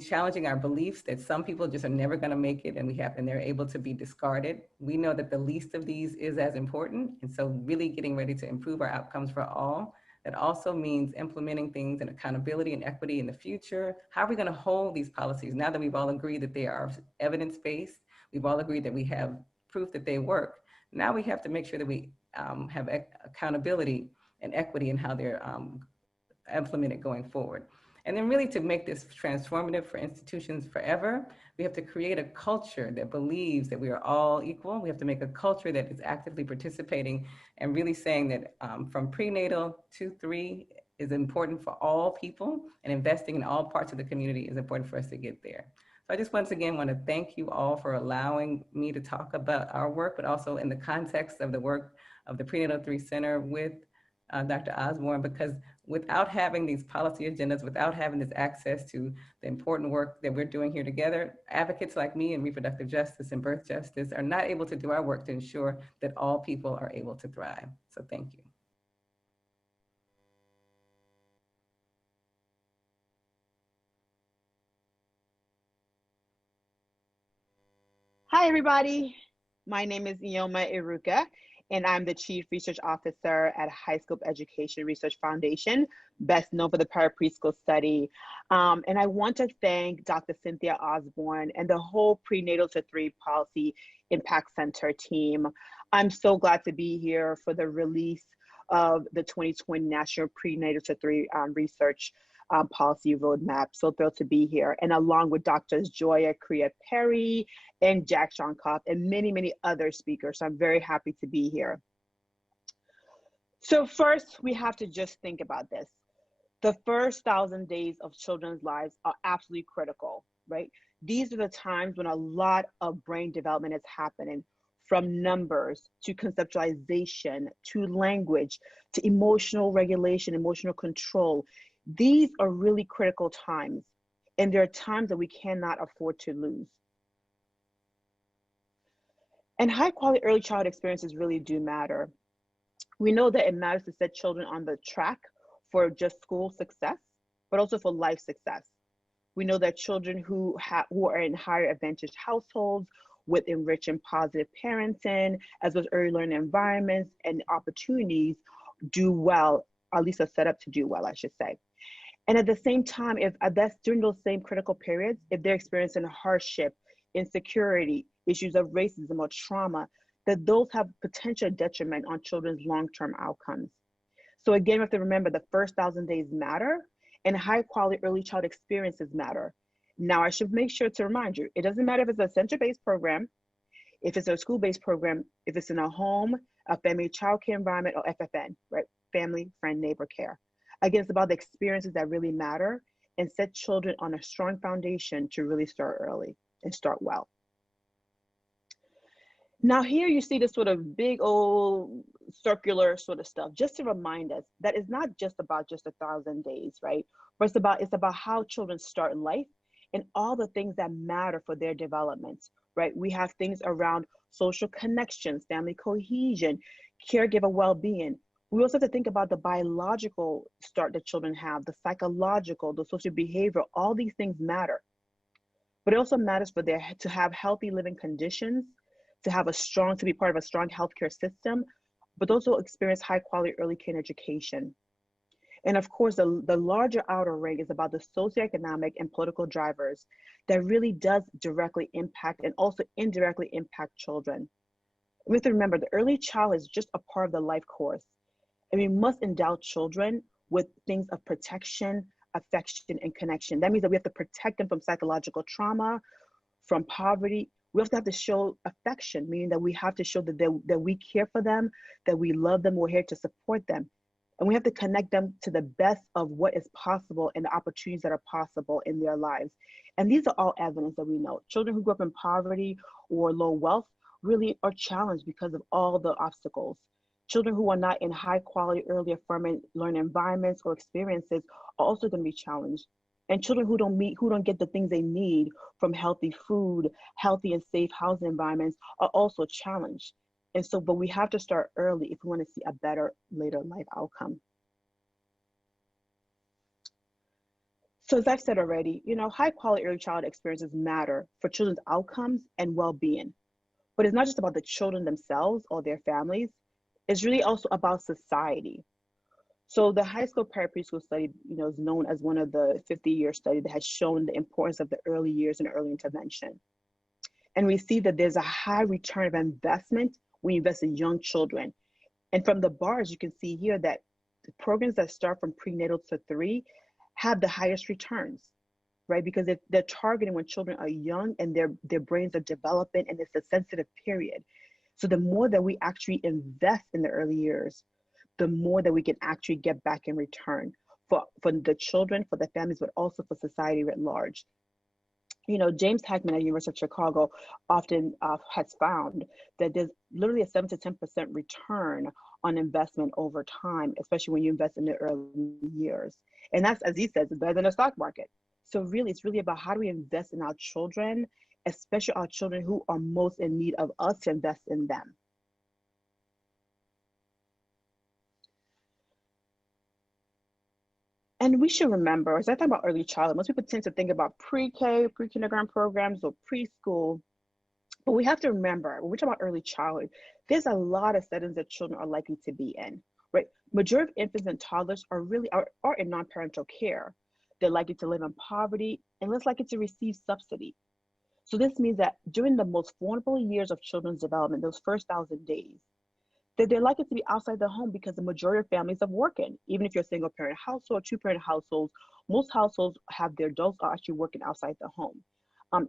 challenging our beliefs that some people just are never going to make it, and they're able to be discarded. We know that the least of these is as important. And so really getting ready to improve our outcomes for all. That also means implementing things in accountability and equity in the future. How are we going to hold these policies now that we've all agreed that they are evidence-based? We've all agreed that we have proof that they work. Now we have to make sure that we have accountability and equity in how they're implemented going forward. And then really to make this transformative for institutions forever, we have to create a culture that believes that we are all equal. We have to make a culture that is actively participating and really saying that from prenatal to 3 is important for all people, and investing in all parts of the community is important for us to get there. So I just once again want to thank you all for allowing me to talk about our work, but also in the context of the work of the Prenatal-to-3 Center with Dr. Osborne, because without having these policy agendas, without having this access to the important work that we're doing here together, advocates like me in reproductive justice and birth justice are not able to do our work to ensure that all people are able to thrive. So thank you. Hi, everybody. My name is Ioma Iruka, and I'm the Chief Research Officer at High Scope Education Research Foundation, best known for the Para-Preschool Study. And I want to thank Dr. Cynthia Osborne and the whole Prenatal-to-3 Policy Impact Center team. I'm so glad to be here for the release of the 2020 National Prenatal-to-3 Research Policy Roadmap. So thrilled to be here. And along with Drs. Joia, Crear-Perry, and Jack Shonkoff, and many, many other speakers. So I'm very happy to be here. So first, we have to just think about this. The first 1,000 days of children's lives are absolutely critical, right? These are the times when a lot of brain development is happening, from numbers to conceptualization, to language, to emotional regulation, emotional control. These are really critical times, and there are times that we cannot afford to lose. And high quality early childhood experiences really do matter. We know that it matters to set children on the track for just school success, but also for life success. We know that children who are in higher advantaged households, with enriching positive parenting, as well as early learning environments and opportunities, do well, or at least are set up to do well, I should say. And at the same time, if that's during those same critical periods, if they're experiencing hardship, insecurity, issues of racism or trauma, that those have potential detriment on children's long-term outcomes. So again, we have to remember the first 1,000 days matter and high quality early child experiences matter. Now, I should make sure to remind you, it doesn't matter if it's a center-based program, if it's a school-based program, if it's in a home, a family child care environment, or FFN, right? Family, friend, neighbor care. Again, it's about the experiences that really matter and set children on a strong foundation to really start early and start well. Now here you see this sort of big old circular sort of stuff, just to remind us that it's not just about just 1,000 days, right? But it's about how children start life and all the things that matter for their development, right? We have things around social connections, family cohesion, caregiver well-being. We also have to think about the biological start that children have, the psychological, the social behavioral, all these things matter. But it also matters for to have healthy living conditions, to be part of a strong healthcare system, but also experience high quality early care education. And of course, the larger outer ring is about the socioeconomic and political drivers that really does directly impact and also indirectly impact children. We have to remember the early child is just a part of the life course. And we must endow children with things of protection, affection, and connection. That means that we have to protect them from psychological trauma, from poverty. We also have to show affection, meaning that we have to show that we care for them, that we love them, we're here to support them. And we have to connect them to the best of what is possible and the opportunities that are possible in their lives. And these are all evidence that we know. Children who grew up in poverty or low wealth really are challenged because of all the obstacles. Children who are not in high quality, early affirming learning environments or experiences are also going to be challenged. And children who don't get the things they need from healthy food, healthy and safe housing environments are also challenged. And so, but we have to start early if we want to see a better later life outcome. So as I've said already, high quality early childhood experiences matter for children's outcomes and well-being. But it's not just about the children themselves or their families. It's really also about society. So the high school preschool study, is known as one of the 50-year studies that has shown the importance of the early years and early intervention. And we see that there's a high return of investment when you invest in young children. And from the bars, you can see here that the programs that start from prenatal to 3 have the highest returns, right? Because they're targeting when children are young and their brains are developing and it's a sensitive period. So the more that we actually invest in the early years, the more that we can actually get back in return for the children, for the families, but also for society writ large. James Heckman at University of Chicago often has found that there's literally a 7 to 10% return on investment over time, especially when you invest in the early years. And that's, as he says, better than the stock market. So really, it's really about how do we invest in our children, especially our children who are most in need of us to invest in them. And we should remember, as I talk about early childhood, most people tend to think about pre-K, pre-kindergarten programs or preschool. But we have to remember, when we talk about early childhood, there's a lot of settings that children are likely to be in, right? Majority of infants and toddlers are in non-parental care. They're likely to live in poverty and less likely to receive subsidy. So this means that during the most vulnerable years of children's development, those first 1,000 days, that they're likely to be outside the home because the majority of families are working. Even if you're a single parent household, 2-parent households, most households have their adults are actually working outside the home.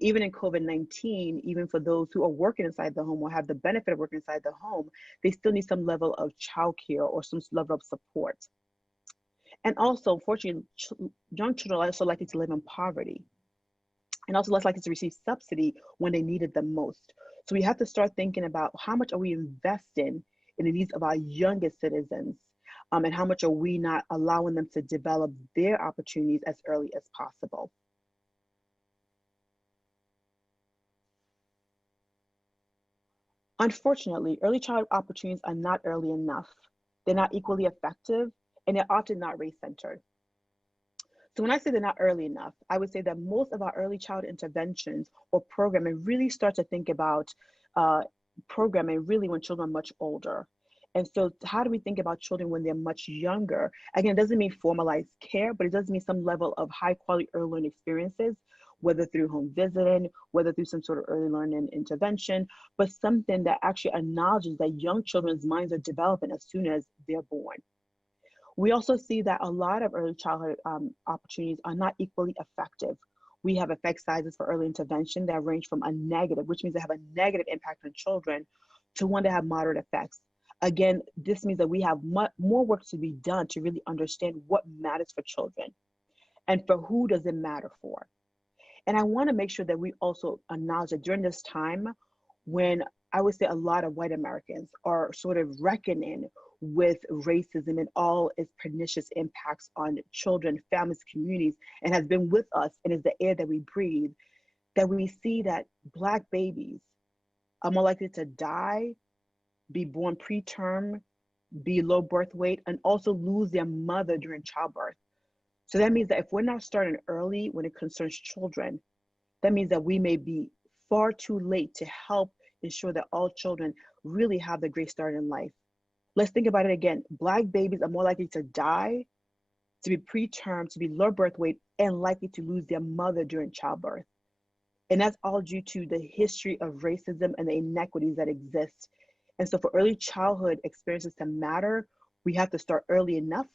Even in COVID-19, even for those who are working inside the home or have the benefit of working inside the home, they still need some level of childcare or some level of support. And also, unfortunately, young children are also likely to live in poverty and also less likely to receive subsidy when they need it the most. So we have to start thinking about how much are we investing in the needs of our youngest citizens, and how much are we not allowing them to develop their opportunities as early as possible. Unfortunately, early childhood opportunities are not early enough. They're not equally effective, and they're often not race-centered. So when I say they're not early enough, I would say that most of our early child interventions or programming really start to think about uh, programming really when children are much older. And so how do we think about children when they're much younger? Again, it doesn't mean formalized care, but it does mean some level of high quality early learning experiences, whether through home visiting, whether through some sort of early learning intervention, but something that actually acknowledges that young children's minds are developing as soon as they're born. We also see that a lot of early childhood opportunities are not equally effective. We have effect sizes for early intervention that range from a negative, which means they have a negative impact on children, to one that have moderate effects. Again, this means that we have more work to be done to really understand what matters for children and for who does it matter for. And I want to make sure that we also acknowledge that during this time when I would say a lot of white Americans are sort of reckoning with racism and all its pernicious impacts on children, families, communities, and has been with us and is the air that we breathe, that we see that Black babies are more likely to die, be born preterm, be low birth weight, and also lose their mother during childbirth. So that means that if we're not starting early when it concerns children, that means that we may be far too late to help ensure that all children really have the great start in life. Let's think about it again. Black babies are more likely to die, to be preterm, to be low birth weight, and likely to lose their mother during childbirth. And that's all due to the history of racism and the inequities that exist. And so for early childhood experiences to matter, we have to start early enough.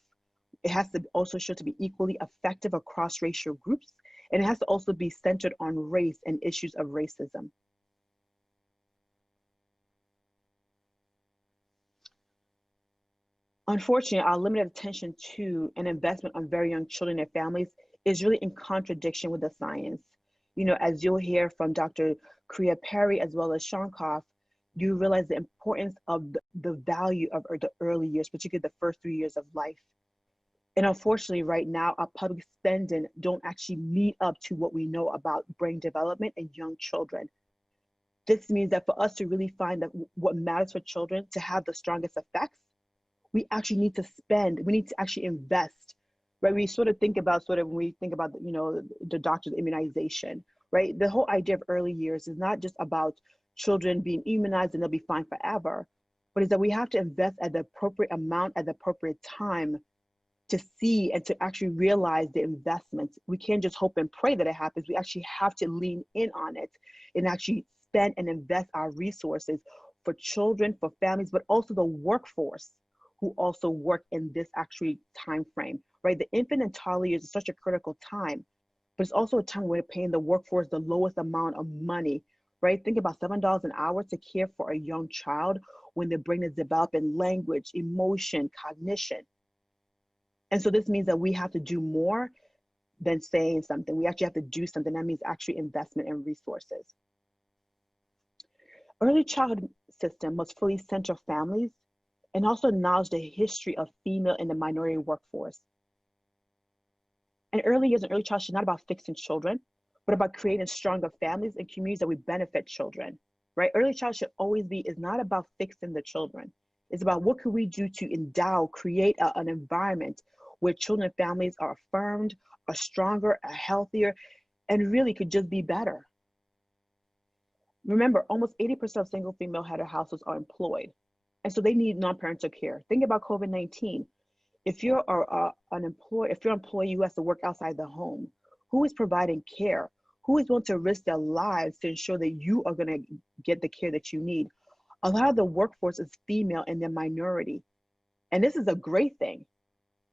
It has to also show to be equally effective across racial groups. And it has to also be centered on race and issues of racism. Unfortunately, our limited attention to and investment on very young children and families is really in contradiction with the science. You know, as you'll hear from Dr. Crear-Perry as well as Shonkoff, you realize the importance of the value of the early years, particularly the first 3 years of life. And unfortunately, right now, our public spending don't actually meet up to what we know about brain development in young children. This means that for us to really find that what matters for children to have the strongest effects, we actually need to spend, we need to actually invest, right? We sort of think about when we think about, you know, the doctor's immunization, right? The whole idea of early years is not just about children being immunized and they'll be fine forever, but is that we have to invest at the appropriate amount at the appropriate time to see and to actually realize the investments. We can't just hope and pray that it happens. We actually have to lean in on it and actually spend and invest our resources for children, for families, but also the workforce who also work in this actually time frame, right? The infant and toddler years is such a critical time, but it's also a time where we're paying the workforce the lowest amount of money, right? Think about $7 an hour to care for a young child when their brain is developing language, emotion, cognition. And so this means that we have to do more than saying something. We actually have to do something. That means actually investment in resources. Early childhood system must fully center families and also acknowledge the history of female and the minority workforce. And early years and early childhood should not about fixing children, but about creating stronger families and communities that would benefit children, right? Early childhood should always be, is not about fixing the children. It's about what can we do to endow, create an environment where children and families are affirmed, are stronger, are healthier, and really could just be better. Remember, almost 80% of single female head households are employed. And so they need non-parental care. Think about COVID-19. If you're an employee who has to work outside the home, who is providing care? Who is going to risk their lives to ensure that you are going to get the care that you need? A lot of the workforce is female and they're minority. And this is a great thing,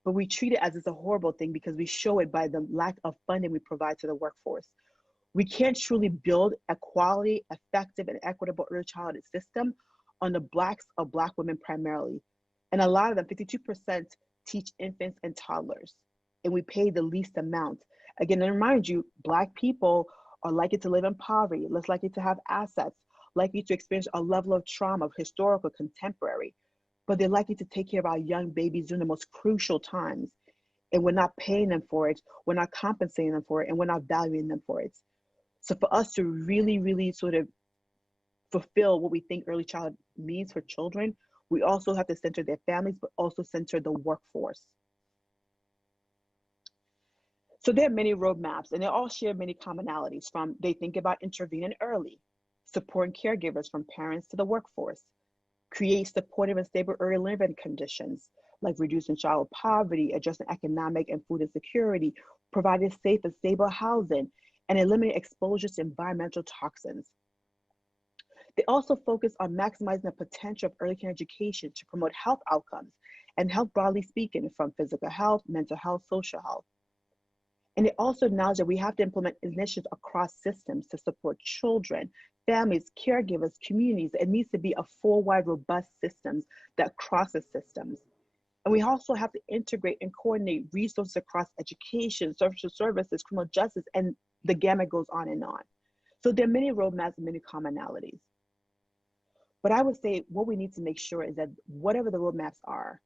but we treat it as it's a horrible thing because we show it by the lack of funding we provide to the workforce. We can't truly build a quality, effective, and equitable early childhood system on the backs of Black women primarily. And a lot of them, 52%, teach infants and toddlers, and we pay the least amount. Again, I remind you, Black people are likely to live in poverty, less likely to have assets, likely to experience a level of trauma, historical, contemporary, but they're likely to take care of our young babies during the most crucial times. And we're not paying them for it, we're not compensating them for it, and we're not valuing them for it. So for us to really, really sort of fulfill what we think early childhood means for children, we also have to center their families, but also center the workforce. So there are many roadmaps, and they all share many commonalities. From they think about intervening early, supporting caregivers from parents to the workforce, create supportive and stable early living conditions, like reducing child poverty, addressing economic and food insecurity, providing safe and stable housing, and eliminate exposure to environmental toxins. They also focus on maximizing the potential of early care education to promote health outcomes and health broadly speaking, from physical health, mental health, social health. And they also acknowledge that we have to implement initiatives across systems to support children, families, caregivers, communities. It needs to be a full, wide, robust systems that crosses systems. And we also have to integrate and coordinate resources across education, social services, criminal justice, and the gamut goes on and on. So there are many roadmaps and many commonalities. But I would say what we need to make sure is that whatever the roadmaps are,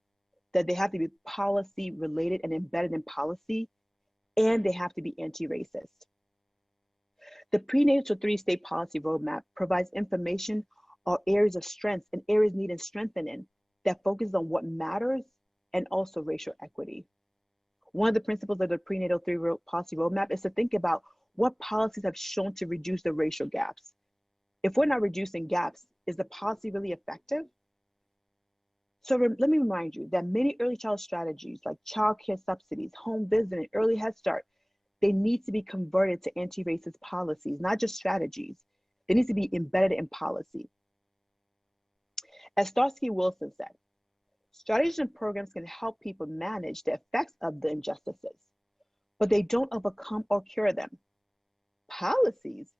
that they have to be policy related and embedded in policy, and they have to be anti-racist. The Prenatal-to-3 State Policy Roadmap provides information on areas of strength and areas needing strengthening that focus on what matters and also racial equity. One of the principles of the Prenatal-to-3 Policy Roadmap is to think about what policies have shown to reduce the racial gaps. If we're not reducing gaps, is the policy really effective? So let me remind you that many early child strategies like child care subsidies, home visiting, early Head Start, they need to be converted to anti-racist policies, not just strategies. They need to be embedded in policy. As Starsky Wilson said, strategies and programs can help people manage the effects of the injustices, but they don't overcome or cure them. Policies,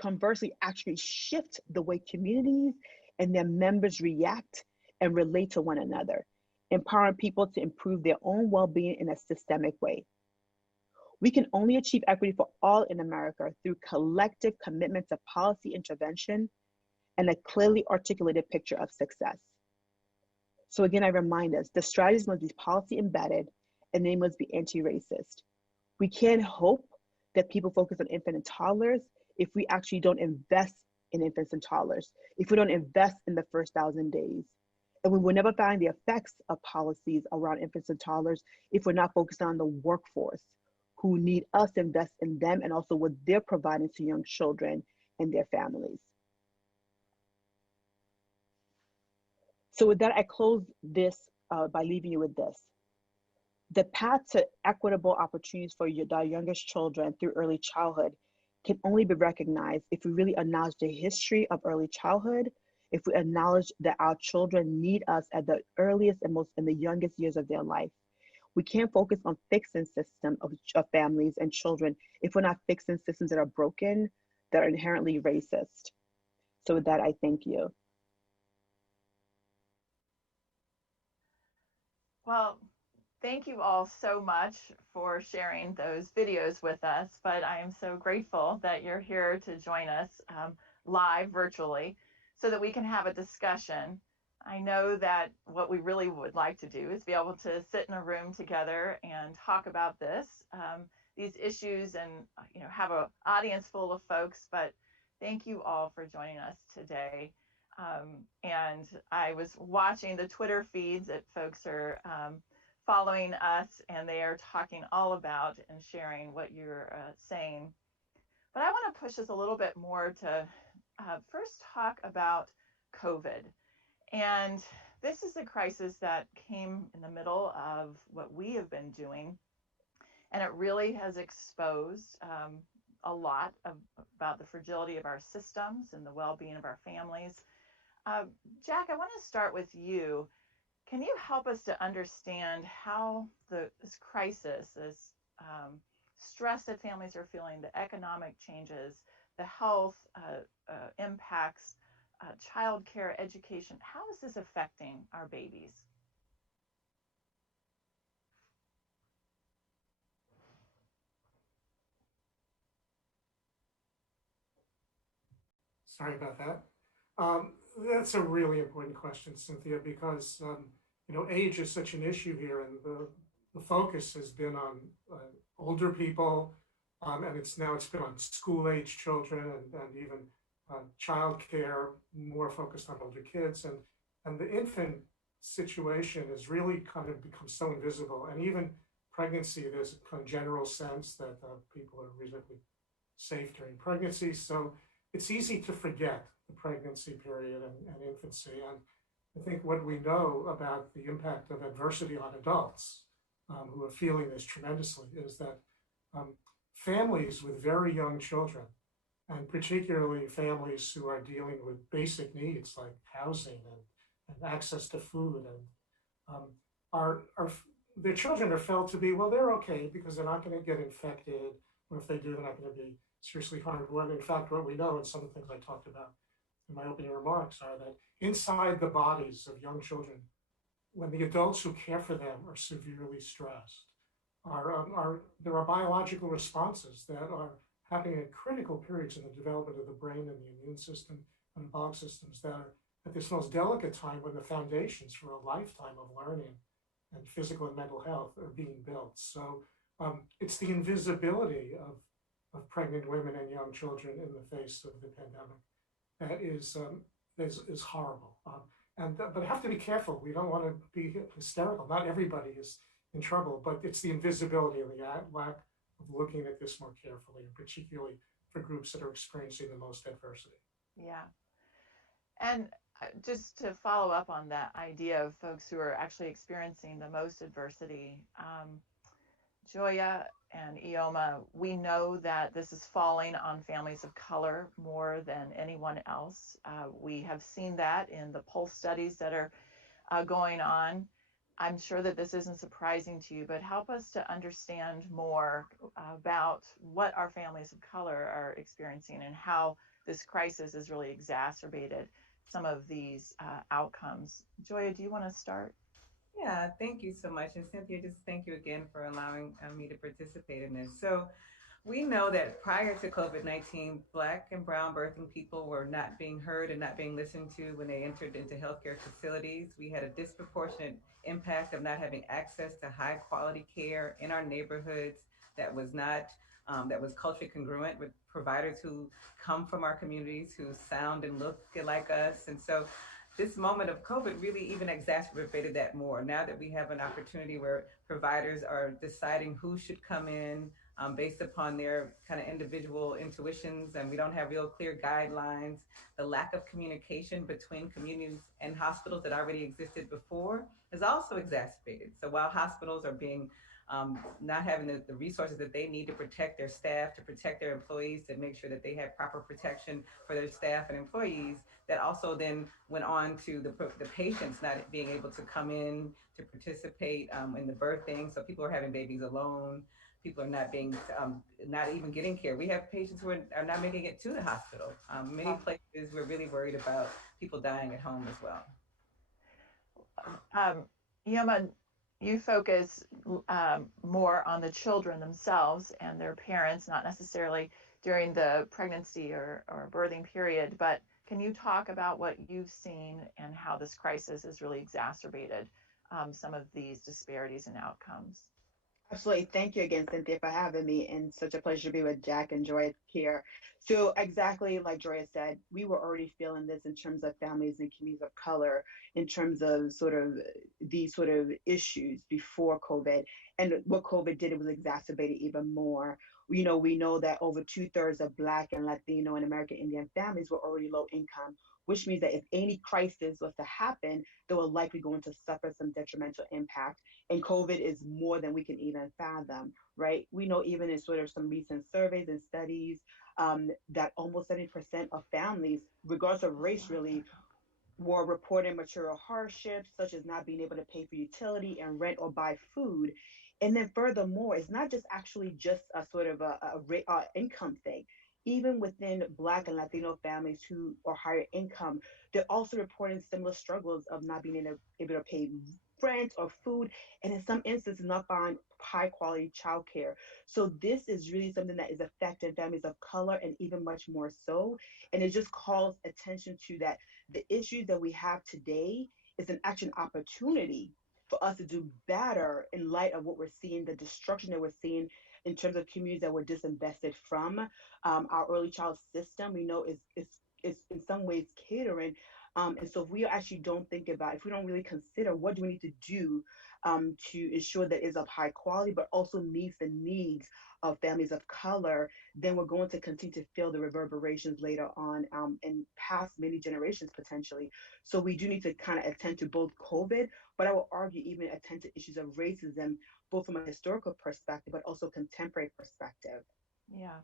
conversely, actually shift the way communities and their members react and relate to one another, empowering people to improve their own well-being in a systemic way. We can only achieve equity for all in America through collective commitment to policy intervention and a clearly articulated picture of success. So again, I remind us, the strategies must be policy embedded and they must be anti-racist. We can't hope that people focus on infants and toddlers if we actually don't invest in infants and toddlers, if we don't invest in the first 1,000 days. And we will never find the effects of policies around infants and toddlers if we're not focused on the workforce, who need us to invest in them and also what they're providing to young children and their families. So with that, I close this by leaving you with this. The path to equitable opportunities for our youngest children through early childhood can only be recognized if we really acknowledge the history of early childhood, if we acknowledge that our children need us at the earliest and most in the youngest years of their life. We can't focus on fixing systems of families and children if we're not fixing systems that are broken, that are inherently racist. So with that, I thank you. Well, thank you all so much for sharing those videos with us, but I am so grateful that you're here to join us live virtually so that we can have a discussion. I know that what we really would like to do is be able to sit in a room together and talk about these issues, and have an audience full of folks. But thank you all for joining us today. And I was watching the Twitter feeds that folks are following us, and they are talking all about and sharing what you're saying. But I want to push us a little bit more to first talk about COVID. And this is a crisis that came in the middle of what we have been doing, and it really has exposed a lot about the fragility of our systems and the well-being of our families. Jack, I want to start with you. Can you help us to understand how this crisis, this stress that families are feeling, the economic changes, the health impacts, childcare, education, how is this affecting our babies? Sorry about that. That's a really important question, Cynthia, because age is such an issue here, and the focus has been on older people, and it's been on school-age children and even child care, more focused on older kids, and the infant situation has really kind of become so invisible, and even pregnancy, there's a kind of general sense that people are reasonably safe during pregnancy. So it's easy to forget the pregnancy period and infancy. And I think what we know about the impact of adversity on adults who are feeling this tremendously is that families with very young children, and particularly families who are dealing with basic needs like housing and access to food, and are their children are felt to be, well, they're okay because they're not going to get infected, or if they do, they're not going to be seriously harmed. When in fact, what we know, and some of the things I talked about in my opening remarks, are that inside the bodies of young children, when the adults who care for them are severely stressed, there are biological responses that are happening at critical periods in the development of the brain and the immune system and metabolic systems that are at this most delicate time when the foundations for a lifetime of learning and physical and mental health are being built. So it's the invisibility of pregnant women and young children in the face of the pandemic that is horrible. But have to be careful. We don't want to be hysterical. Not everybody is in trouble, but it's the invisibility and the lack of looking at this more carefully, and particularly for groups that are experiencing the most adversity. Yeah. And just to follow up on that idea of folks who are actually experiencing the most adversity, Joya and Ioma, we know that this is falling on families of color more than anyone else. We have seen that in the pulse studies that are going on. I'm sure that this isn't surprising to you, but help us to understand more about what our families of color are experiencing and how this crisis has really exacerbated some of these outcomes. Joya, do you want to start? Yeah, thank you so much. And Cynthia, just thank you again for allowing me to participate in this. So we know that prior to COVID-19, Black and brown birthing people were not being heard and not being listened to when they entered into healthcare facilities. We had a disproportionate impact of not having access to high quality care in our neighborhoods that was not, that was culturally congruent with providers who come from our communities, who sound and look like us. And so this moment of COVID really even exacerbated that more. Now that we have an opportunity where providers are deciding who should come in based upon their kind of individual intuitions, and we don't have real clear guidelines, the lack of communication between communities and hospitals that already existed before is also exacerbated. So while hospitals are being not having the resources that they need to protect their staff, to protect their employees, to make sure that they have proper protection for their staff and employees, that also then went on to the patients not being able to come in to participate in the birthing. So people are having babies alone. People are not being, not even getting care. We have patients who are not making it to the hospital. Many places we're really worried about people dying at home as well. Ioma, you focus more on the children themselves and their parents, not necessarily during the pregnancy or birthing period, but can you talk about what you've seen and how this crisis has really exacerbated some of these disparities in outcomes? Absolutely. Thank you again, Cynthia, for having me, and such a pleasure to be with Jack and Joya here. So exactly like Joya said, we were already feeling this in terms of families and communities of color, in terms of sort of these sort of issues before COVID. And what COVID did, it was exacerbated even more. We know that over 2/3 of Black and Latino and American Indian families were already low income, which means that if any crisis was to happen, they were likely going to suffer some detrimental impact. And COVID is more than we can even fathom, right? We know even in sort of some recent surveys and studies that almost 70% of families, regardless of race really, were reporting material hardships, such as not being able to pay for utility and rent or buy food. And then furthermore, it's not just actually just a sort of a income thing. Even within Black and Latino families who are higher income, they're also reporting similar struggles of not being able to pay rent or food, and in some instances not find high quality childcare. So this is really something that is affecting families of color, and even much more so. And it just calls attention to that the issues that we have today is an action opportunity for us to do better in light of what we're seeing, the destruction that we're seeing in terms of communities that were disinvested from. Our early child system, we know is in some ways catering And so if we actually don't think about, if we don't really consider what do we need to do to ensure that it's of high quality, but also meets the needs of families of color, then we're going to continue to feel the reverberations later on and past many generations potentially. So we do need to kind of attend to both COVID, but I will argue even attend to issues of racism, both from a historical perspective, but also contemporary perspective. Yeah.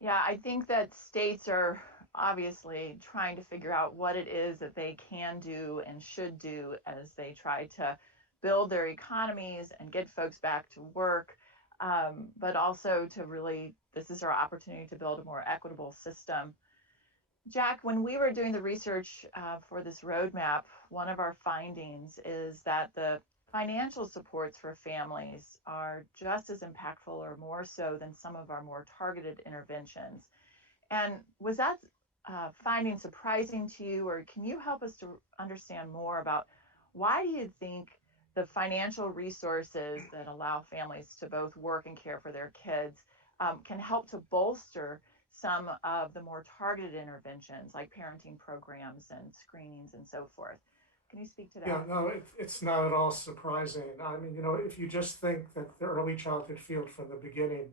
Yeah, I think that states are obviously trying to figure out what it is that they can do and should do as they try to build their economies and get folks back to work, but also to really, this is our opportunity to build a more equitable system. Jack, when we were doing the research for this roadmap, one of our findings is that the financial supports for families are just as impactful or more so than some of our more targeted interventions. And was that finding surprising to you, or can you help us to understand more about why do you think the financial resources that allow families to both work and care for their kids can help to bolster some of the more targeted interventions like parenting programs and screenings and so forth? Can you speak to that? Yeah, no, it's not at all surprising. I mean, if you just think that the early childhood field from the beginning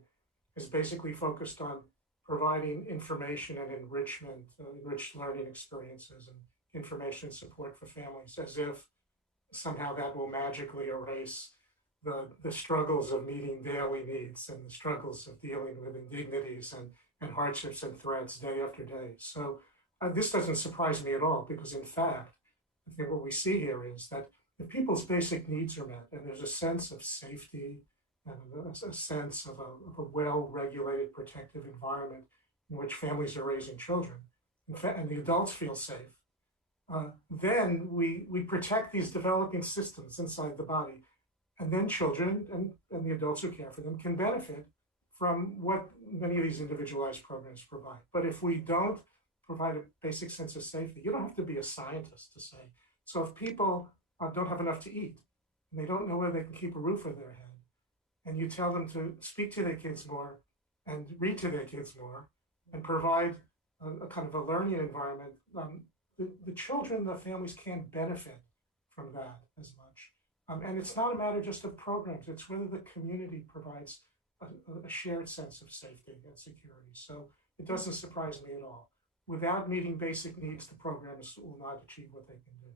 is basically focused on providing information and enrichment, enriched learning experiences and information support for families, as if somehow that will magically erase the struggles of meeting daily needs and the struggles of dealing with indignities and hardships and threats day after day. So this doesn't surprise me at all, because in fact, I think what we see here is that if people's basic needs are met and there's a sense of safety and a sense of a well-regulated, protective environment in which families are raising children, and the adults feel safe, then we protect these developing systems inside the body. And then children and the adults who care for them can benefit from what many of these individualized programs provide. But if we don't provide a basic sense of safety, you don't have to be a scientist to say. So if people don't have enough to eat, and they don't know where they can keep a roof over their head, and you tell them to speak to their kids more and read to their kids more and provide a kind of a learning environment, the children, the families can't benefit from that as much. And it's not a matter just of programs, it's whether the community provides a shared sense of safety and security. So it doesn't surprise me at all. Without meeting basic needs, the programs will not achieve what they can do.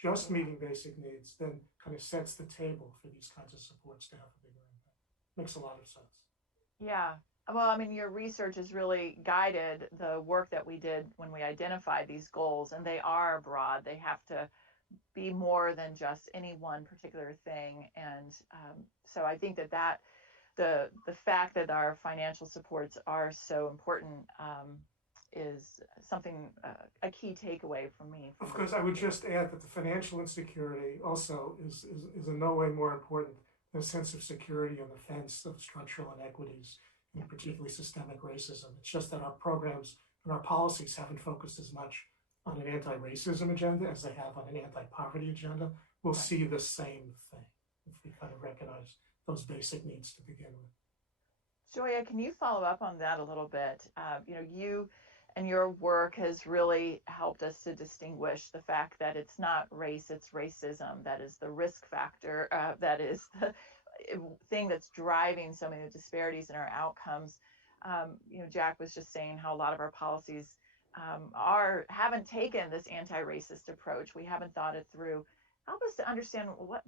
Just meeting basic needs then kind of sets the table for these kinds of supports to have a bigger impact. Makes a lot of sense. Yeah. Well, I mean, your research has really guided the work that we did when we identified these goals, and they are broad. They have to be more than just any one particular thing. And so I think that the fact that our financial supports are so important is something, a key takeaway for me. Of course, I would just add that the financial insecurity also is in no way more important than a sense of security and the fence of structural inequities, and particularly systemic racism. It's just that our programs and our policies haven't focused as much on an anti-racism agenda as they have on an anti-poverty agenda. We'll see the same thing if we kind of recognize those basic needs to begin with. Joya, can you follow up on that a little bit? You and your work has really helped us to distinguish the fact that it's not race, it's racism that is the risk factor, that is the thing that's driving so many disparities in our outcomes. Jack was just saying how a lot of our policies haven't taken this anti-racist approach. We haven't thought it through. Help us to understand what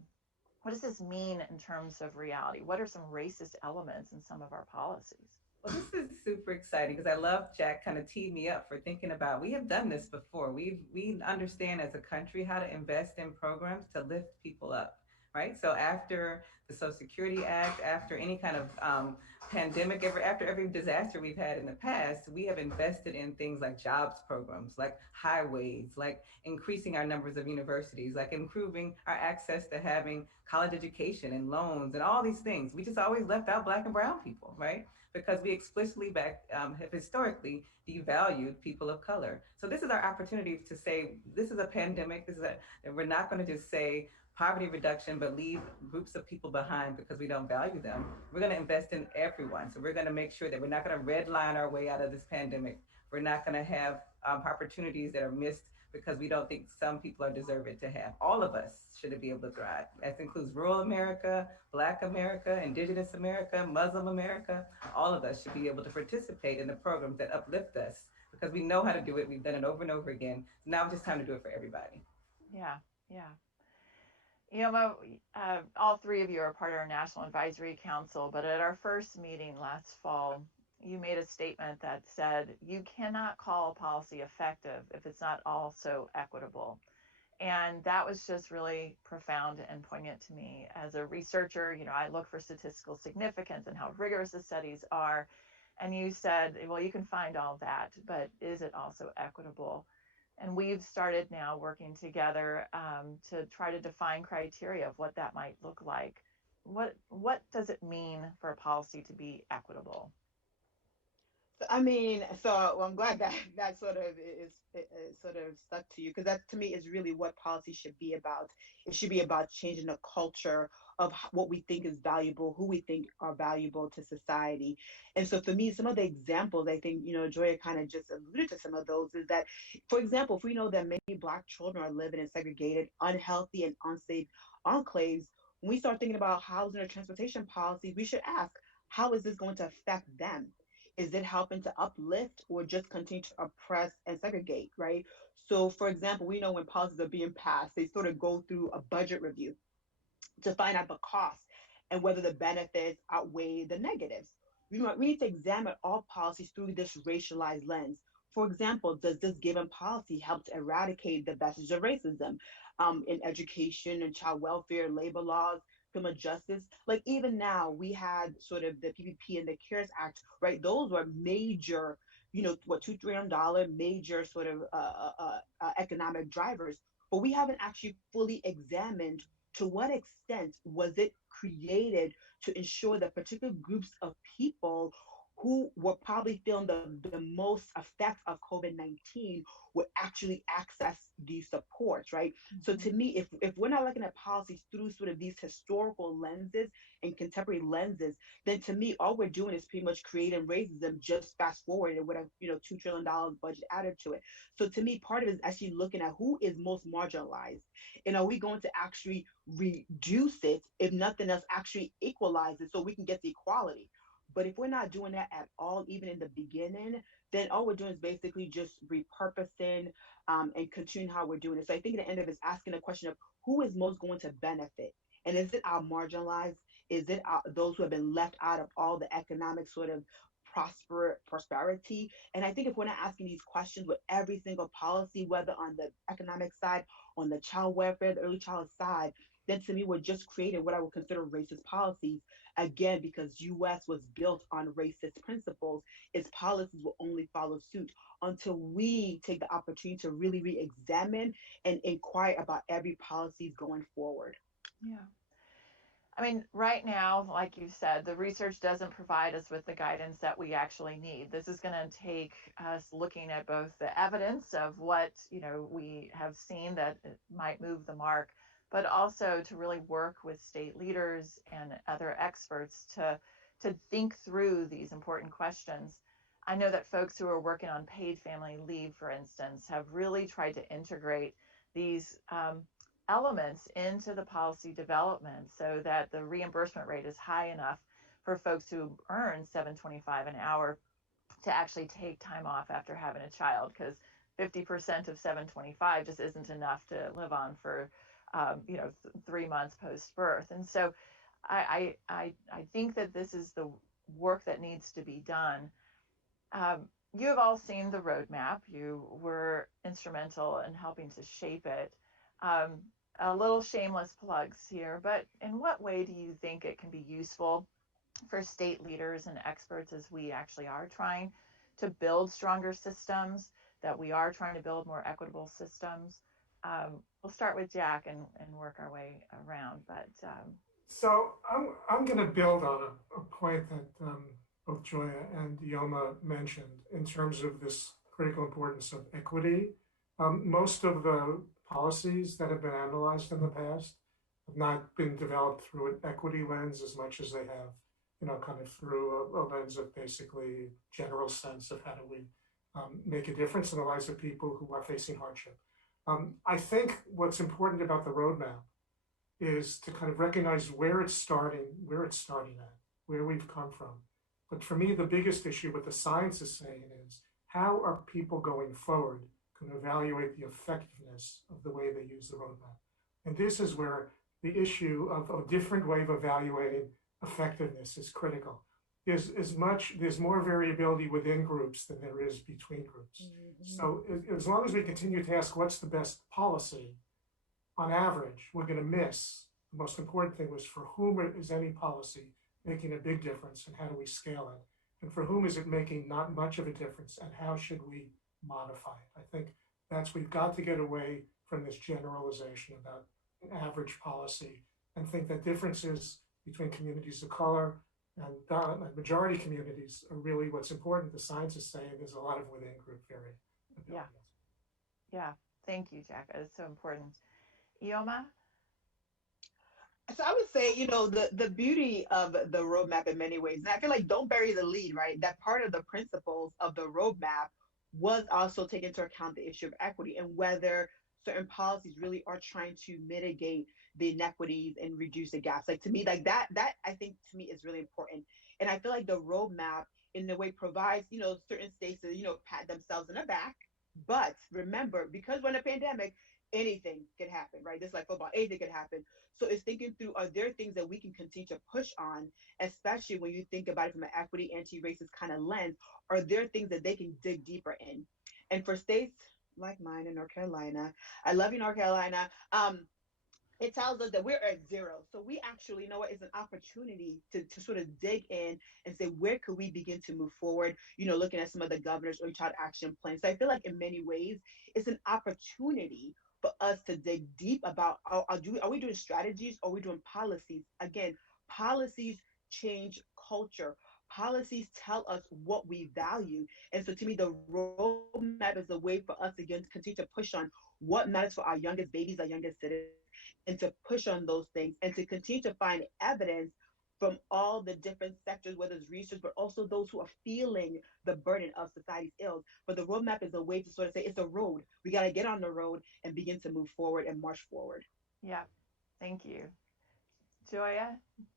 does this mean in terms of reality? What are some racist elements in some of our policies? Well, this is super exciting because I love Jack kind of teed me up for thinking about, we have done this before. We understand as a country how to invest in programs to lift people up, right? So after the Social Security Act, after any kind of pandemic, after every disaster we've had in the past, we have invested in things like jobs programs, like highways, like increasing our numbers of universities, like improving our access to having college education and loans and all these things. We just always left out Black and brown people, right? Because we explicitly have historically devalued people of color. So this is our opportunity to say, this is a pandemic, and we're not going to just say poverty reduction, but leave groups of people behind because we don't value them. We're going to invest in everyone. So we're going to make sure that we're not going to redline our way out of this pandemic. We're not going to have opportunities that are missed because we don't think some people are deserving to have. All of us should be able to thrive. That includes rural America, Black America, Indigenous America, Muslim America. All of us should be able to participate in the programs that uplift us because we know how to do it. We've done it over and over again. Now it's just time to do it for everybody. Yeah, yeah. All three of you are part of our National Advisory Council, but at our first meeting last fall, you made a statement that said you cannot call policy effective if it's not also equitable. And that was just really profound and poignant to me. As a researcher, I look for statistical significance and how rigorous the studies are. And you said, well, you can find all that, but is it also equitable? And we've started now working together to try to define criteria of what that might look like. What does it mean for a policy to be equitable? I mean, well, I'm glad that that sort of is sort of stuck to you, because that to me is really what policy should be about. It should be about changing the culture of what we think is valuable, who we think are valuable to society. And so for me, some of the examples, I think, Joya kind of just alluded to some of those, is that, for example, if we know that many Black children are living in segregated, unhealthy, and unsafe enclaves, when we start thinking about housing or transportation policies, we should ask, how is this going to affect them? Is it helping to uplift or just continue to oppress and segregate, right? So, for example, we know when policies are being passed, they sort of go through a budget review to find out the costs and whether the benefits outweigh the negatives. We need to examine all policies through this racialized lens. For example, does this given policy help to eradicate the vestige of racism in education and child welfare, labor laws, criminal justice? Like even now, we had sort of the PPP and the CARES Act, right? Those were major, $2 trillion major sort of economic drivers. But we haven't actually fully examined to what extent was it created to ensure that particular groups of people who were probably feeling the most effects of COVID-19 would actually access these supports, right? Mm-hmm. So to me, if we're not looking at policies through sort of these historical lenses and contemporary lenses, then to me, all we're doing is pretty much creating racism, just fast forward and with a $2 trillion budget added to it. So to me, part of it is actually looking at who is most marginalized. And are we going to actually reduce it, if nothing else, actually equalize it so we can get the equality? But if we're not doing that at all, even in the beginning, then all we're doing is basically just repurposing and continuing how we're doing it. So I think at the end of it is asking the question of who is most going to benefit? And is it our marginalized? Is it those who have been left out of all the economic sort of prosperity? And I think if we're not asking these questions with every single policy, whether on the economic side, on the child welfare, the early child side, then to me, we're just creating what I would consider racist policies. Again, because US was built on racist principles, its policies will only follow suit until we take the opportunity to really re-examine and inquire about every policy going forward. Yeah. I mean, right now, like you said, the research doesn't provide us with the guidance that we actually need. This is going to take us looking at both the evidence of what, we have seen that might move the mark, but also to really work with state leaders and other experts to think through these important questions. I know that folks who are working on paid family leave, for instance, have really tried to integrate these elements into the policy development so that the reimbursement rate is high enough for folks who earn $7.25 an hour to actually take time off after having a child, because 50% of $7.25 just isn't enough to live on for 3 months post birth. And so I think that this is the work that needs to be done. You have all seen the roadmap. You were instrumental in helping to shape it. A little shameless plugs here, but in what way do you think it can be useful for state leaders and experts as we actually are trying to build stronger systems, that we are trying to build more equitable systems? We'll start with Jack and work our way around. But so I'm going to build on a point that both Joya and Yoma mentioned in terms of this critical importance of equity. Most of the policies that have been analyzed in the past have not been developed through an equity lens as much as they have, kind of through a lens of basically general sense of how do we make a difference in the lives of people who are facing hardship. I think what's important about the roadmap is to kind of recognize where it's starting at, where we've come from. But for me, the biggest issue, what the science is saying is, how are people going forward going to evaluate the effectiveness of the way they use the roadmap? And this is where the issue of a different way of evaluating effectiveness is critical. There's more variability within groups than there is between groups. So as long as we continue to ask what's the best policy, on average, we're going to miss. The most important thing was, for whom is any policy making a big difference, and how do we scale it? And for whom is it making not much of a difference, and how should we modify it? I think we've got to get away from this generalization about an average policy and think that differences between communities of color and majority communities are really what's important. The science is saying there's a lot of within group variability. Yeah. Thank you, Jack. It's so important. Ioma? So I would say, the beauty of the roadmap in many ways, and I feel like don't bury the lead, right? That part of the principles of the roadmap was also take into account the issue of equity and whether certain policies really are trying to mitigate the inequities and reduce the gaps. Like, to me, like that I think to me is really important. And I feel like the roadmap in a way provides, certain states to, pat themselves in the back. But remember, because we're in a pandemic, anything can happen, right? Just like football, anything can happen. So it's thinking through, are there things that we can continue to push on, especially when you think about it from an equity, anti-racist kind of lens? Are there things that they can dig deeper in? And for states like mine in North Carolina, I love you, North Carolina. It tells us that we're at zero. So we actually know it's an opportunity to sort of dig in and say, where could we begin to move forward? Looking at some of the governor's early child action plans. So I feel like in many ways, it's an opportunity for us to dig deep about, are we doing strategies? Or are we doing policies? Again, policies change culture. Policies tell us what we value. And so to me, the roadmap is a way for us, again, to continue to push on what matters for our youngest babies, our youngest citizens, and to push on those things and to continue to find evidence from all the different sectors, whether it's research, but also those who are feeling the burden of society's ills. But the roadmap is a way to sort of say, it's a road. We got to get on the road and begin to move forward and march forward. Yeah, thank you. Joya?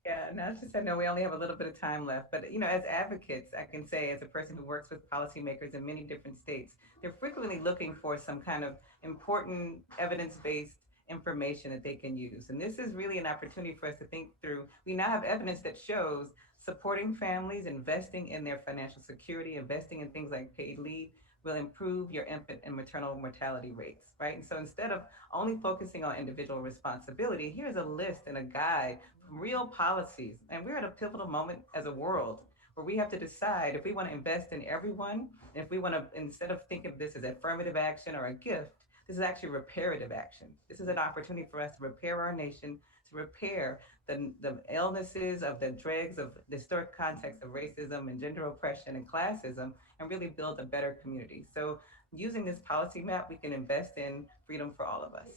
Yeah, and as I said, no, we only have a little bit of time left. But, as advocates, I can say, as a person who works with policymakers in many different states, they're frequently looking for some kind of important evidence-based information that they can use. And this is really an opportunity for us to think through. We now have evidence that shows supporting families, investing in their financial security, investing in things like paid leave will improve your infant and maternal mortality rates, right? And so instead of only focusing on individual responsibility, here's a list and a guide from real policies. And we're at a pivotal moment as a world where we have to decide if we want to invest in everyone, and if we want to, instead of thinking of this as affirmative action or a gift, this is actually reparative action. This is an opportunity for us to repair our nation, to repair the illnesses of the dregs of the historic context of racism and gender oppression and classism, and really build a better community. So using this policy map, we can invest in freedom for all of us.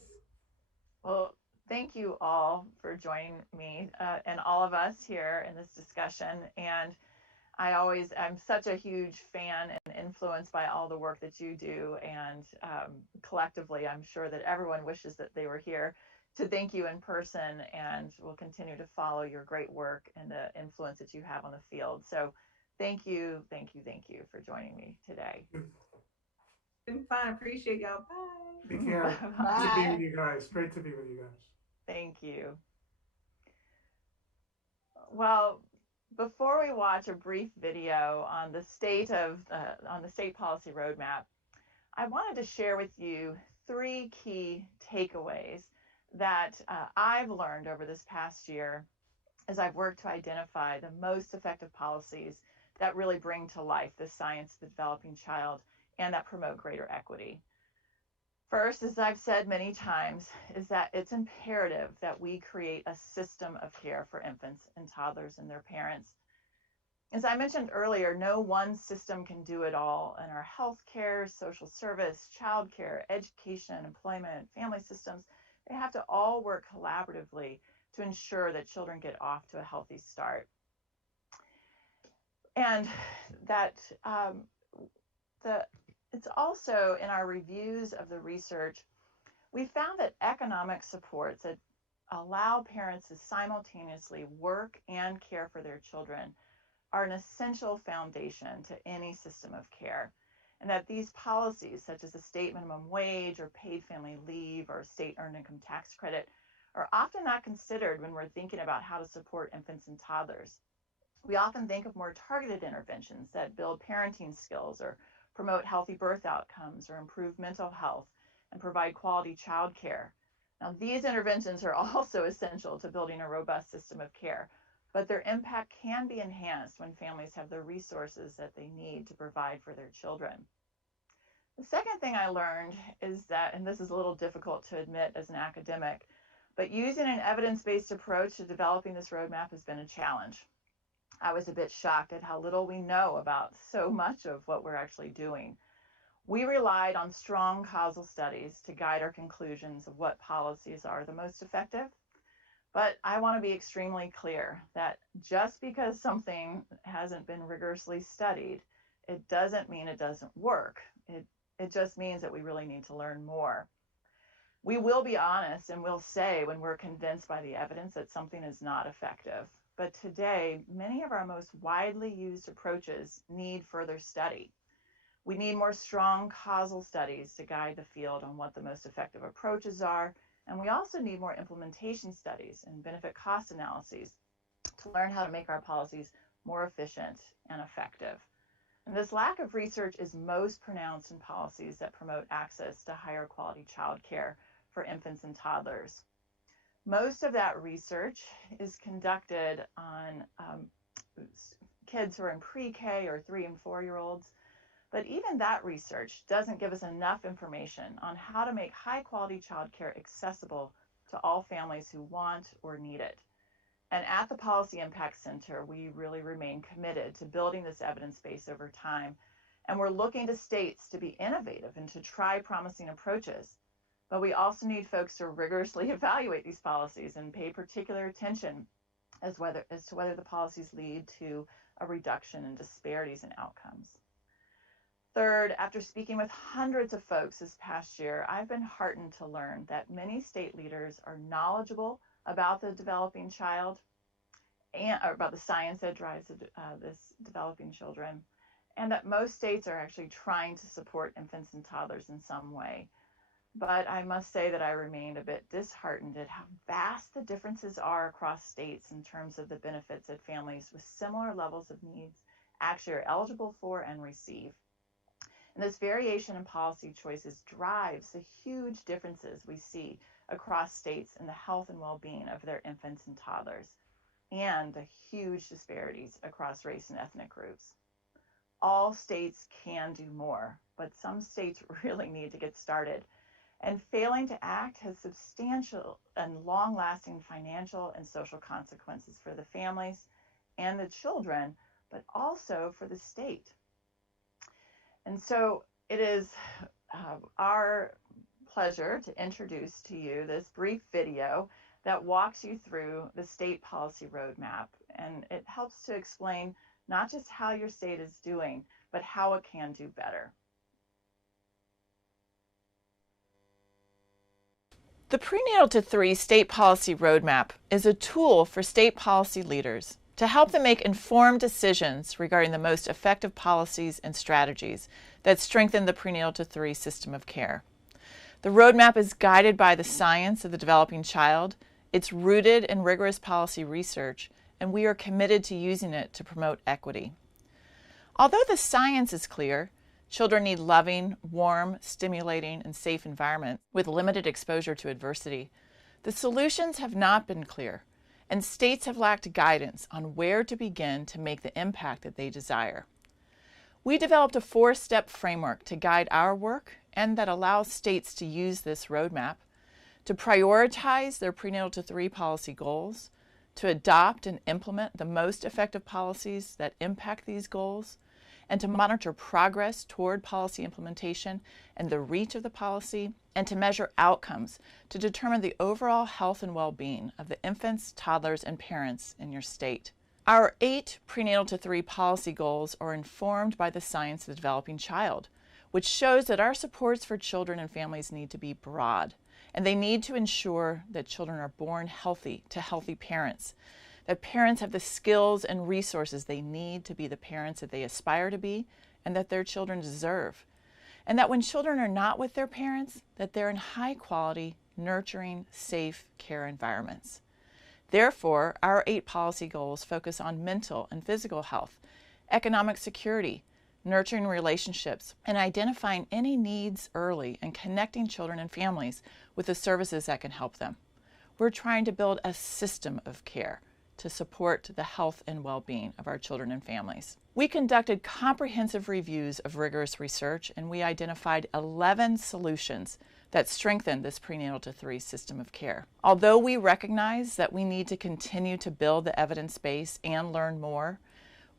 Well, thank you all for joining me and all of us here in this discussion. And I'm such a huge fan and influenced by all the work that you do. And collectively, I'm sure that everyone wishes that they were here to thank you in person, and we'll continue to follow your great work and the influence that you have on the field. So thank you for joining me today. It's been fun. Appreciate y'all. Bye. Take care. Bye. Good to be with you guys. Great to be with you guys. Thank you. Well, before we watch a brief video on the state policy roadmap, I wanted to share with you 3 key takeaways that I've learned over this past year as I've worked to identify the most effective policies that really bring to life the science of the developing child and that promote greater equity. First, as I've said many times, is that it's imperative that we create a system of care for infants and toddlers and their parents. As I mentioned earlier, no one system can do it all, and our healthcare, social service, childcare, education, employment, family systems, they have to all work collaboratively to ensure that children get off to a healthy start. And that it's also in our reviews of the research we found that economic supports that allow parents to simultaneously work and care for their children are an essential foundation to any system of care, and that these policies, such as the state minimum wage or paid family leave or state earned income tax credit, are often not considered when we're thinking about how to support infants and toddlers. We often think of more targeted interventions that build parenting skills or promote healthy birth outcomes or improve mental health and provide quality child care. Now, these interventions are also essential to building a robust system of care, but their impact can be enhanced when families have the resources that they need to provide for their children. The second thing I learned is that, and this is a little difficult to admit as an academic, but using an evidence-based approach to developing this roadmap has been a challenge. I was a bit shocked at how little we know about so much of what we're actually doing. We relied on strong causal studies to guide our conclusions of what policies are the most effective. But I want to be extremely clear that just because something hasn't been rigorously studied, it doesn't mean it doesn't work. It just means that we really need to learn more. We will be honest and we'll say when we're convinced by the evidence that something is not effective. But today, many of our most widely used approaches need further study. We need more strong causal studies to guide the field on what the most effective approaches are. And we also need more implementation studies and benefit cost analyses to learn how to make our policies more efficient and effective. And this lack of research is most pronounced in policies that promote access to higher quality child care for infants and toddlers. Most of that research is conducted on kids who are in pre-K or 3 and 4-year-olds. But even that research doesn't give us enough information on how to make high quality childcare accessible to all families who want or need it. And at the Policy Impact Center, we really remain committed to building this evidence base over time. And we're looking to states to be innovative and to try promising approaches. But we also need folks to rigorously evaluate these policies and pay particular attention as to whether the policies lead to a reduction in disparities in outcomes. Third, after speaking with hundreds of folks this past year, I've been heartened to learn that many state leaders are knowledgeable about the developing child and about the science that drives this developing children, and that most states are actually trying to support infants and toddlers in some way. But I must say that I remained a bit disheartened at how vast the differences are across states in terms of the benefits that families with similar levels of needs actually are eligible for and receive. And this variation in policy choices drives the huge differences we see across states in the health and well-being of their infants and toddlers, and the huge disparities across race and ethnic groups. All states can do more, but some states really need to get started. And failing to act has substantial and long-lasting financial and social consequences for the families and the children, but also for the state. And so it is our pleasure to introduce to you this brief video that walks you through the state policy roadmap. And it helps to explain not just how your state is doing, but how it can do better. The Prenatal-to-3 State Policy Roadmap is a tool for state policy leaders to help them make informed decisions regarding the most effective policies and strategies that strengthen the prenatal-to-3 system of care. The roadmap is guided by the science of the developing child, it's rooted in rigorous policy research, and we are committed to using it to promote equity. Although the science is clear, children need loving, warm, stimulating, and safe environments with limited exposure to adversity, the solutions have not been clear, and states have lacked guidance on where to begin to make the impact that they desire. We developed a 4-step framework to guide our work and that allows states to use this roadmap to prioritize their prenatal-to-3 policy goals, to adopt and implement the most effective policies that impact these goals, and to monitor progress toward policy implementation and the reach of the policy, and to measure outcomes to determine the overall health and well-being of the infants, toddlers, and parents in your state. Our 8 prenatal-to-3 policy goals are informed by the science of the developing child, which shows that our supports for children and families need to be broad and they need to ensure that children are born healthy to healthy parents, that parents have the skills and resources they need to be the parents that they aspire to be and that their children deserve, and that when children are not with their parents, that they're in high quality, nurturing, safe care environments. Therefore, our 8 policy goals focus on mental and physical health, economic security, nurturing relationships, and identifying any needs early and connecting children and families with the services that can help them. We're trying to build a system of care to support the health and well-being of our children and families. We conducted comprehensive reviews of rigorous research, and we identified 11 solutions that strengthen this prenatal-to-3 system of care. Although we recognize that we need to continue to build the evidence base and learn more,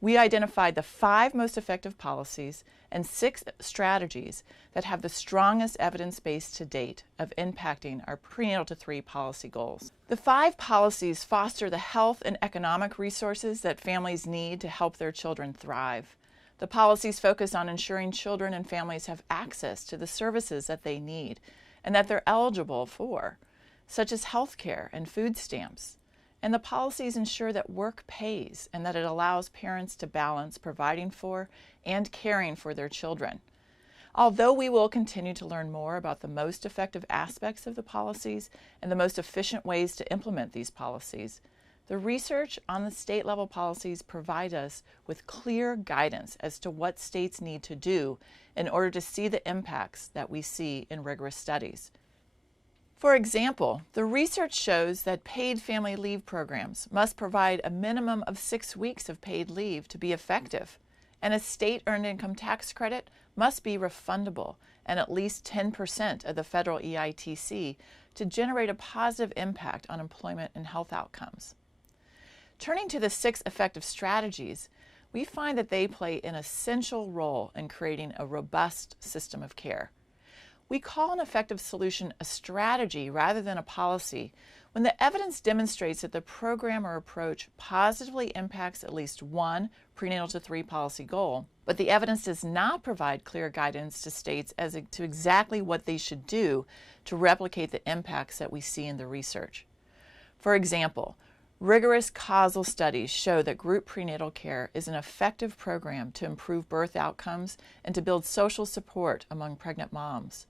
we identified the 5 most effective policies and 6 strategies that have the strongest evidence base to date of impacting our prenatal-to-3 policy goals. The 5 policies foster the health and economic resources that families need to help their children thrive. The policies focus on ensuring children and families have access to the services that they need and that they're eligible for, such as health care and food stamps. And the policies ensure that work pays and that it allows parents to balance providing for and caring for their children. Although we will continue to learn more about the most effective aspects of the policies and the most efficient ways to implement these policies, the research on the state-level policies provide us with clear guidance as to what states need to do in order to see the impacts that we see in rigorous studies. For example, the research shows that paid family leave programs must provide a minimum of 6 weeks of paid leave to be effective, and a state earned income tax credit must be refundable and at least 10% of the federal EITC to generate a positive impact on employment and health outcomes. Turning to the 6 effective strategies, we find that they play an essential role in creating a robust system of care. We call an effective solution a strategy rather than a policy when the evidence demonstrates that the program or approach positively impacts at least one prenatal-to-3 policy goal, but the evidence does not provide clear guidance to states as to exactly what they should do to replicate the impacts that we see in the research. For example, rigorous causal studies show that group prenatal care is an effective program to improve birth outcomes and to build social support among pregnant moms.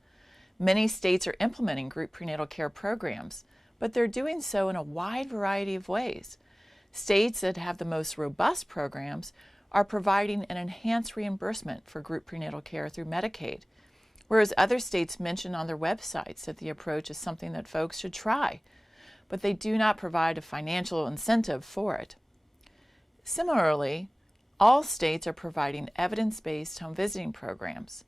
Many states are implementing group prenatal care programs, but they're doing so in a wide variety of ways. States that have the most robust programs are providing an enhanced reimbursement for group prenatal care through Medicaid, whereas other states mention on their websites that the approach is something that folks should try, but they do not provide a financial incentive for it. Similarly, all states are providing evidence-based home visiting programs,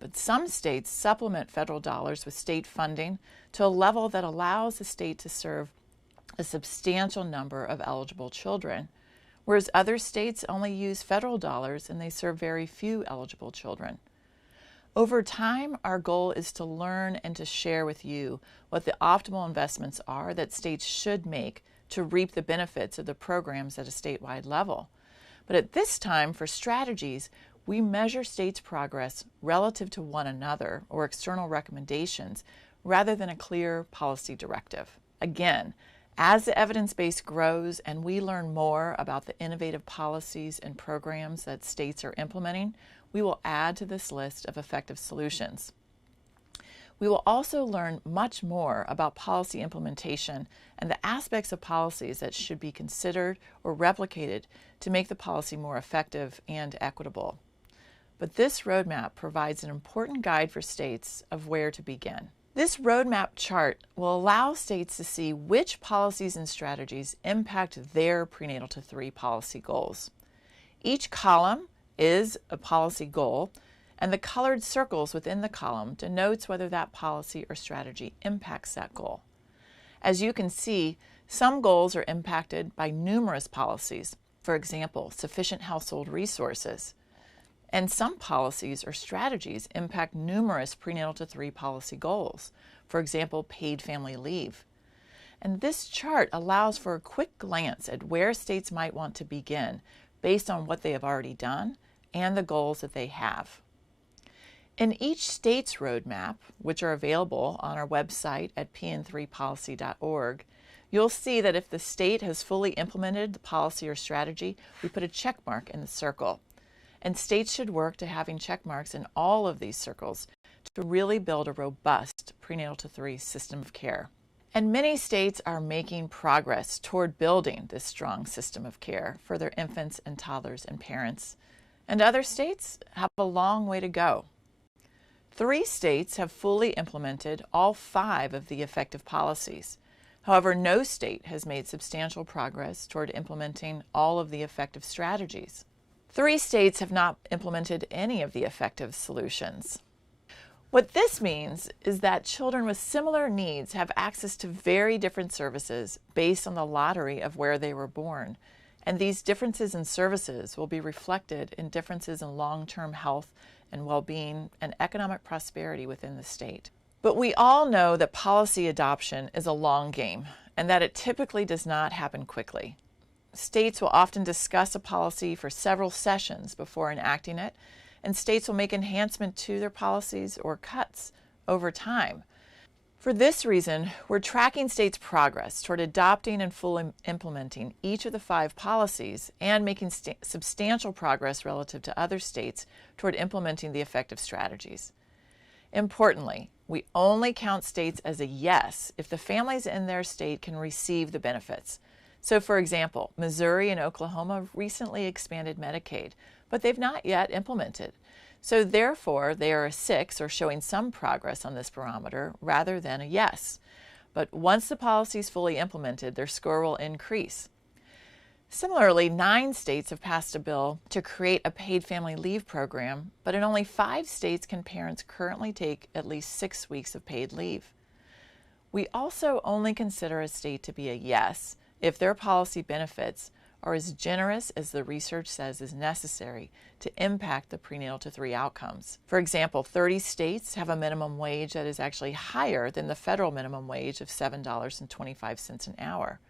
but some states supplement federal dollars with state funding to a level that allows the state to serve a substantial number of eligible children, whereas other states only use federal dollars and they serve very few eligible children. Over time, our goal is to learn and to share with you what the optimal investments are that states should make to reap the benefits of the programs at a statewide level. But at this time, for strategies, we measure states' progress relative to one another or external recommendations rather than a clear policy directive. Again, as the evidence base grows and we learn more about the innovative policies and programs that states are implementing, we will add to this list of effective solutions. We will also learn much more about policy implementation and the aspects of policies that should be considered or replicated to make the policy more effective and equitable. But this roadmap provides an important guide for states of where to begin. This roadmap chart will allow states to see which policies and strategies impact their prenatal-to-3 policy goals. Each column is a policy goal, and the colored circles within the column denotes whether that policy or strategy impacts that goal. As you can see, some goals are impacted by numerous policies, for example, sufficient household resources. And some policies or strategies impact numerous prenatal-to-3 policy goals, for example, paid family leave. And this chart allows for a quick glance at where states might want to begin based on what they have already done and the goals that they have. In each state's roadmap, which are available on our website at pn3policy.org, you'll see that if the state has fully implemented the policy or strategy, we put a check mark in the circle. And states should work to having check marks in all of these circles to really build a robust prenatal-to-3 system of care. And many states are making progress toward building this strong system of care for their infants and toddlers and parents. And other states have a long way to go. 3 states have fully implemented all 5 of the effective policies. However, no state has made substantial progress toward implementing all of the effective strategies. 3 states have not implemented any of the effective solutions. What this means is that children with similar needs have access to very different services based on the lottery of where they were born. And these differences in services will be reflected in differences in long-term health and well-being and economic prosperity within the state. But we all know that policy adoption is a long game and that it typically does not happen quickly. States will often discuss a policy for several sessions before enacting it, and states will make enhancement to their policies or cuts over time. For this reason, we're tracking states' progress toward adopting and fully implementing each of the 5 policies and making substantial progress relative to other states toward implementing the effective strategies. Importantly, we only count states as a yes if the families in their state can receive the benefits. So, for example, Missouri and Oklahoma recently expanded Medicaid, but they've not yet implemented. So therefore, they are a 6 or showing some progress on this barometer rather than a yes. But once the policy is fully implemented, their score will increase. Similarly, 9 states have passed a bill to create a paid family leave program, but in only 5 states can parents currently take at least 6 weeks of paid leave. We also only consider a state to be a yes if their policy benefits are as generous as the research says is necessary to impact the prenatal-to-3 outcomes. For example, 30 states have a minimum wage that is actually higher than the federal minimum wage of $7.25 an hour.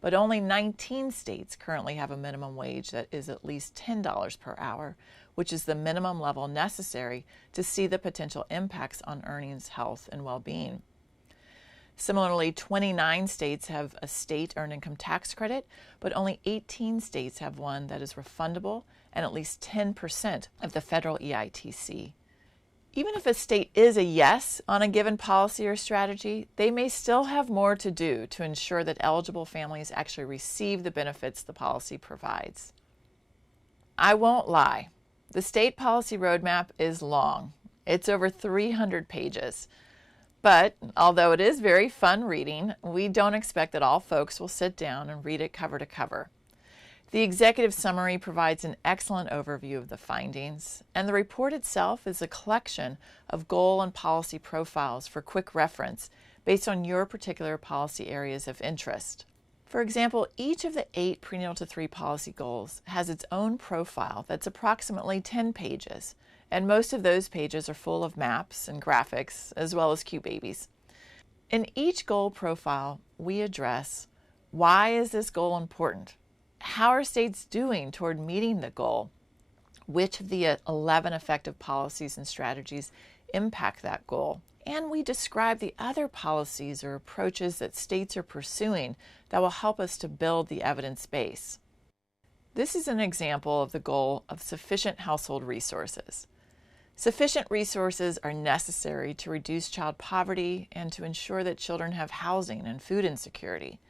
But only 19 states currently have a minimum wage that is at least $10 per hour, which is the minimum level necessary to see the potential impacts on earnings, health, and well-being. Similarly, 29 states have a state earned income tax credit, but only 18 states have one that is refundable and at least 10% of the federal EITC. Even if a state is a yes on a given policy or strategy, they may still have more to do to ensure that eligible families actually receive the benefits the policy provides. I won't lie, the state policy roadmap is long. It's over 300 pages. But although it is very fun reading, we don't expect that all folks will sit down and read it cover to cover. The executive summary provides an excellent overview of the findings, and the report itself is a collection of goal and policy profiles for quick reference based on your particular policy areas of interest. For example, each of the 8 prenatal-to-3 policy goals has its own profile that's approximately 10 pages. And most of those pages are full of maps and graphics, as well as cute babies. In each goal profile, we address why is this goal important? How are states doing toward meeting the goal? Which of the 11 effective policies and strategies impact that goal? And we describe the other policies or approaches that states are pursuing that will help us to build the evidence base. This is an example of the goal of sufficient household resources. Sufficient resources are necessary to reduce child poverty and to ensure that children have housing and food insecurity.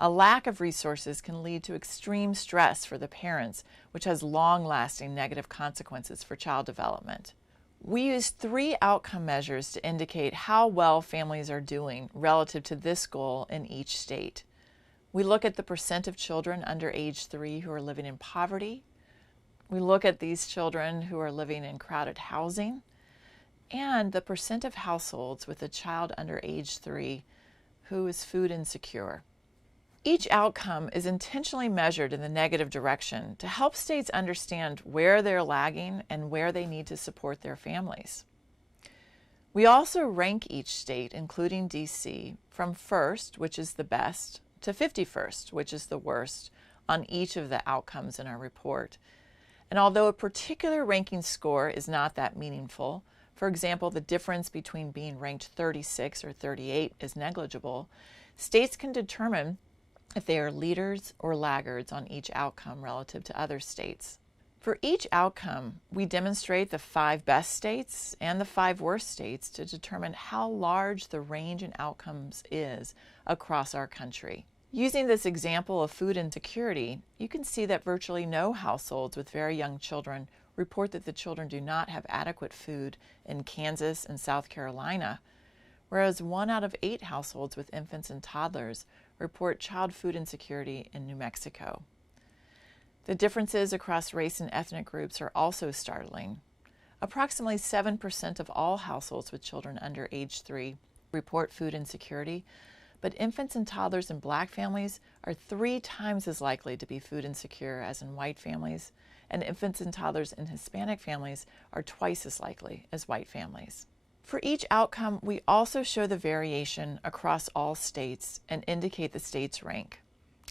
A lack of resources can lead to extreme stress for the parents, which has long-lasting negative consequences for child development. We use 3 outcome measures to indicate how well families are doing relative to this goal in each state. We look at the percent of children under age 3 who are living in poverty. We look at these children who are living in crowded housing, and the percent of households with a child under age 3 who is food insecure. Each outcome is intentionally measured in the negative direction to help states understand where they're lagging and where they need to support their families. We also rank each state, including DC, from first, which is the best, to 51st, which is the worst, on each of the outcomes in our report. And although a particular ranking score is not that meaningful, For example, the difference between being ranked 36 or 38 is negligible. States can determine if they are leaders or laggards on each outcome relative to other states. For each outcome, we demonstrate the 5 best states and the 5 worst states to determine how large the range in outcomes is across our country. Using this example of food insecurity, you can see that virtually no households with very young children report that the children do not have adequate food in Kansas and South Carolina, whereas 1 out of 8 households with infants and toddlers report child food insecurity in New Mexico. The differences across race and ethnic groups are also startling. Approximately 7% of all households with children under age 3 report food insecurity, but infants and toddlers in Black families are 3 times as likely to be food insecure as in white families, and infants and toddlers in Hispanic families are twice as likely as white families. For each outcome, we also show the variation across all states and indicate the state's rank.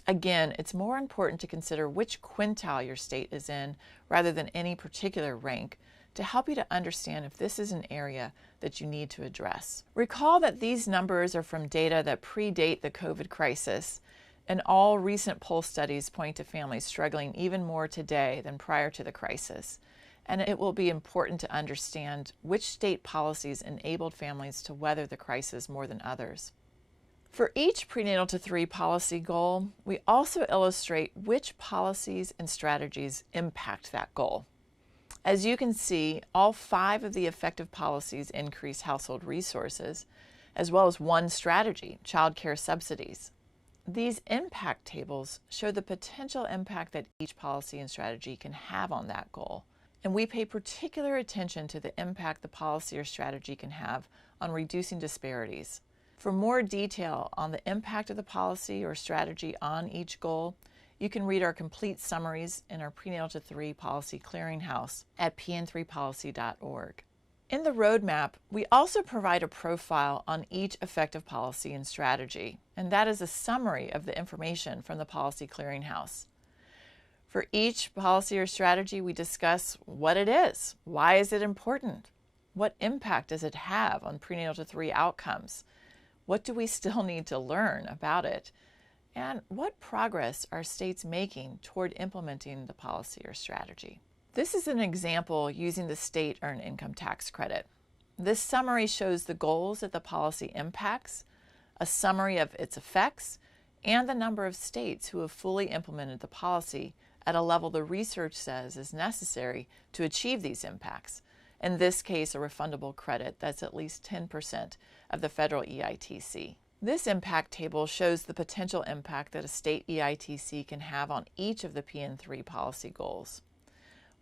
Again, it's more important to consider which quintile your state is in rather than any particular rank to help you to understand if this is an area that you need to address. Recall that these numbers are from data that predate the COVID crisis, and all recent poll studies point to families struggling even more today than prior to the crisis. And it will be important to understand which state policies enabled families to weather the crisis more than others. For each Prenatal-to-3 policy goal, we also illustrate which policies and strategies impact that goal. As you can see, all 5 of the effective policies increase household resources, as well as 1 strategy, child care subsidies. These impact tables show the potential impact that each policy and strategy can have on that goal, and we pay particular attention to the impact the policy or strategy can have on reducing disparities. For more detail on the impact of the policy or strategy on each goal, you can read our complete summaries in our Prenatal-to-3 Policy Clearinghouse at pn3policy.org. In the roadmap, we also provide a profile on each effective policy and strategy, and that is a summary of the information from the Policy Clearinghouse. For each policy or strategy, we discuss what it is, why is it important, what impact does it have on prenatal-to-3 outcomes, what do we still need to learn about it, and what progress are states making toward implementing the policy or strategy. This is an example using the state earned income tax credit. This summary shows the goals that the policy impacts, a summary of its effects, and the number of states who have fully implemented the policy at a level the research says is necessary to achieve these impacts. In this case, a refundable credit that's at least 10% of the federal EITC. This impact table shows the potential impact that a state EITC can have on each of the PN3 policy goals.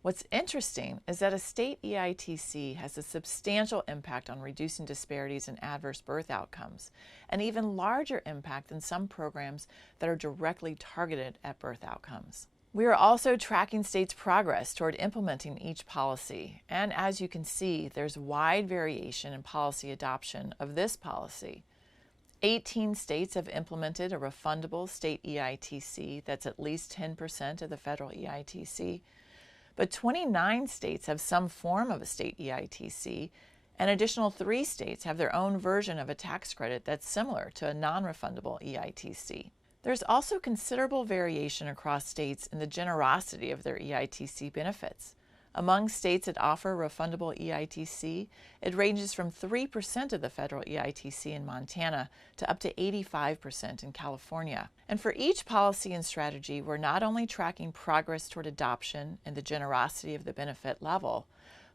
What's interesting is that a state EITC has a substantial impact on reducing disparities in adverse birth outcomes, an even larger impact than some programs that are directly targeted at birth outcomes. We are also tracking states' progress toward implementing each policy, and as you can see, there's wide variation in policy adoption of this policy. 18 states have implemented a refundable state EITC that's at least 10% of the federal EITC, but 29 states have some form of a state EITC, and additional 3 states have their own version of a tax credit that's similar to a non-refundable EITC. There's also considerable variation across states in the generosity of their EITC benefits. Among states that offer refundable EITC, it ranges from 3% of the federal EITC in Montana to up to 85% in California. And for each policy and strategy, we're not only tracking progress toward adoption and the generosity of the benefit level,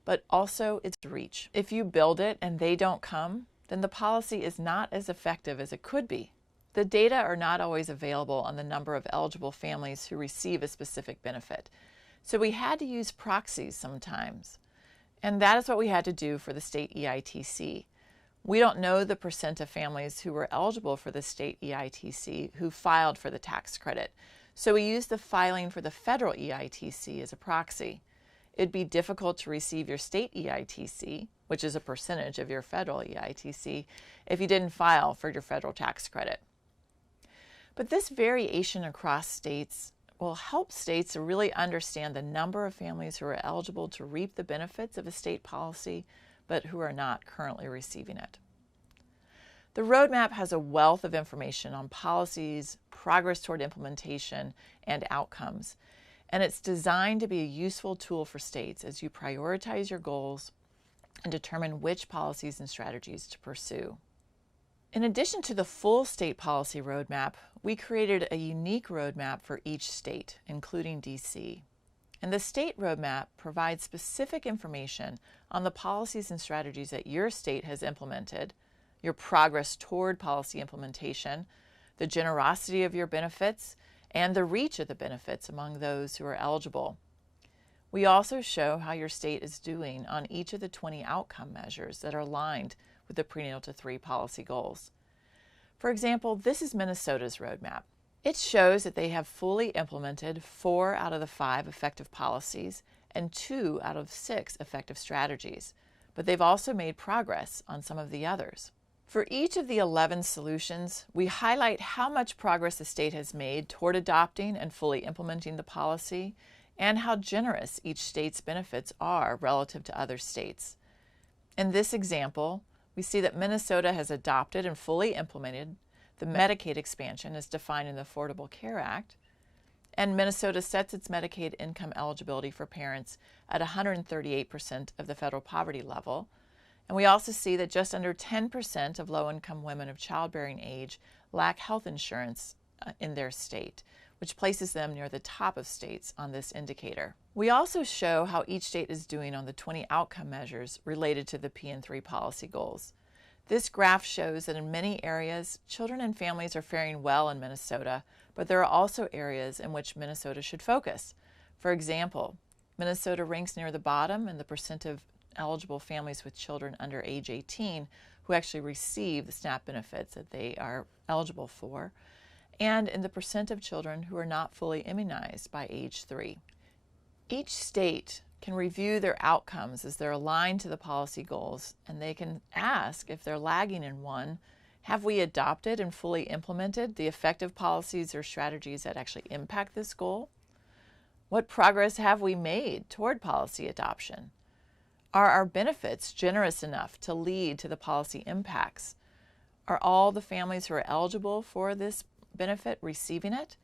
but also its reach. If you build it and they don't come, then the policy is not as effective as it could be. The data are not always available on the number of eligible families who receive a specific benefit. So we had to use proxies sometimes, and that is what we had to do for the state EITC. We don't know the percent of families who were eligible for the state EITC who filed for the tax credit, so we used the filing for the federal EITC as a proxy. It'd be difficult to receive your state EITC, which is a percentage of your federal EITC, if you didn't file for your federal tax credit. But this variation across states will help states to really understand the number of families who are eligible to reap the benefits of a state policy, but who are not currently receiving it. The roadmap has a wealth of information on policies, progress toward implementation, and outcomes, and it's designed to be a useful tool for states as you prioritize your goals and determine which policies and strategies to pursue. In addition to the full state policy roadmap, we created a unique roadmap for each state, including DC. And the state roadmap provides specific information on the policies and strategies that your state has implemented, your progress toward policy implementation, the generosity of your benefits, and the reach of the benefits among those who are eligible. We also show how your state is doing on each of the 20 outcome measures that are aligned with the Prenatal-to-3 policy goals. For example, this is Minnesota's roadmap. It shows that they have fully implemented 4 out of the 5 effective policies and 2 out of 6 effective strategies, but they've also made progress on some of the others. For each of the 11 solutions, we highlight how much progress the state has made toward adopting and fully implementing the policy, and how generous each state's benefits are relative to other states. In this example, we see that Minnesota has adopted and fully implemented the Medicaid expansion as defined in the Affordable Care Act, and Minnesota sets its Medicaid income eligibility for parents at 138% of the federal poverty level. And we also see that just under 10% of low-income women of childbearing age lack health insurance in their state, which places them near the top of states on this indicator. We also show how each state is doing on the 20 outcome measures related to the PN3 policy goals. This graph shows that in many areas, children and families are faring well in Minnesota, but there are also areas in which Minnesota should focus. For example, Minnesota ranks near the bottom in the percent of eligible families with children under age 18 who actually receive the SNAP benefits that they are eligible for, and in the percent of children who are not fully immunized by age 3. Each state can review their outcomes as they're aligned to the policy goals, and they can ask if they're lagging in one, have we adopted and fully implemented the effective policies or strategies that actually impact this goal? What progress have we made toward policy adoption? Are our benefits generous enough to lead to the policy impacts? Are all the families who are eligible for this benefit receiving it?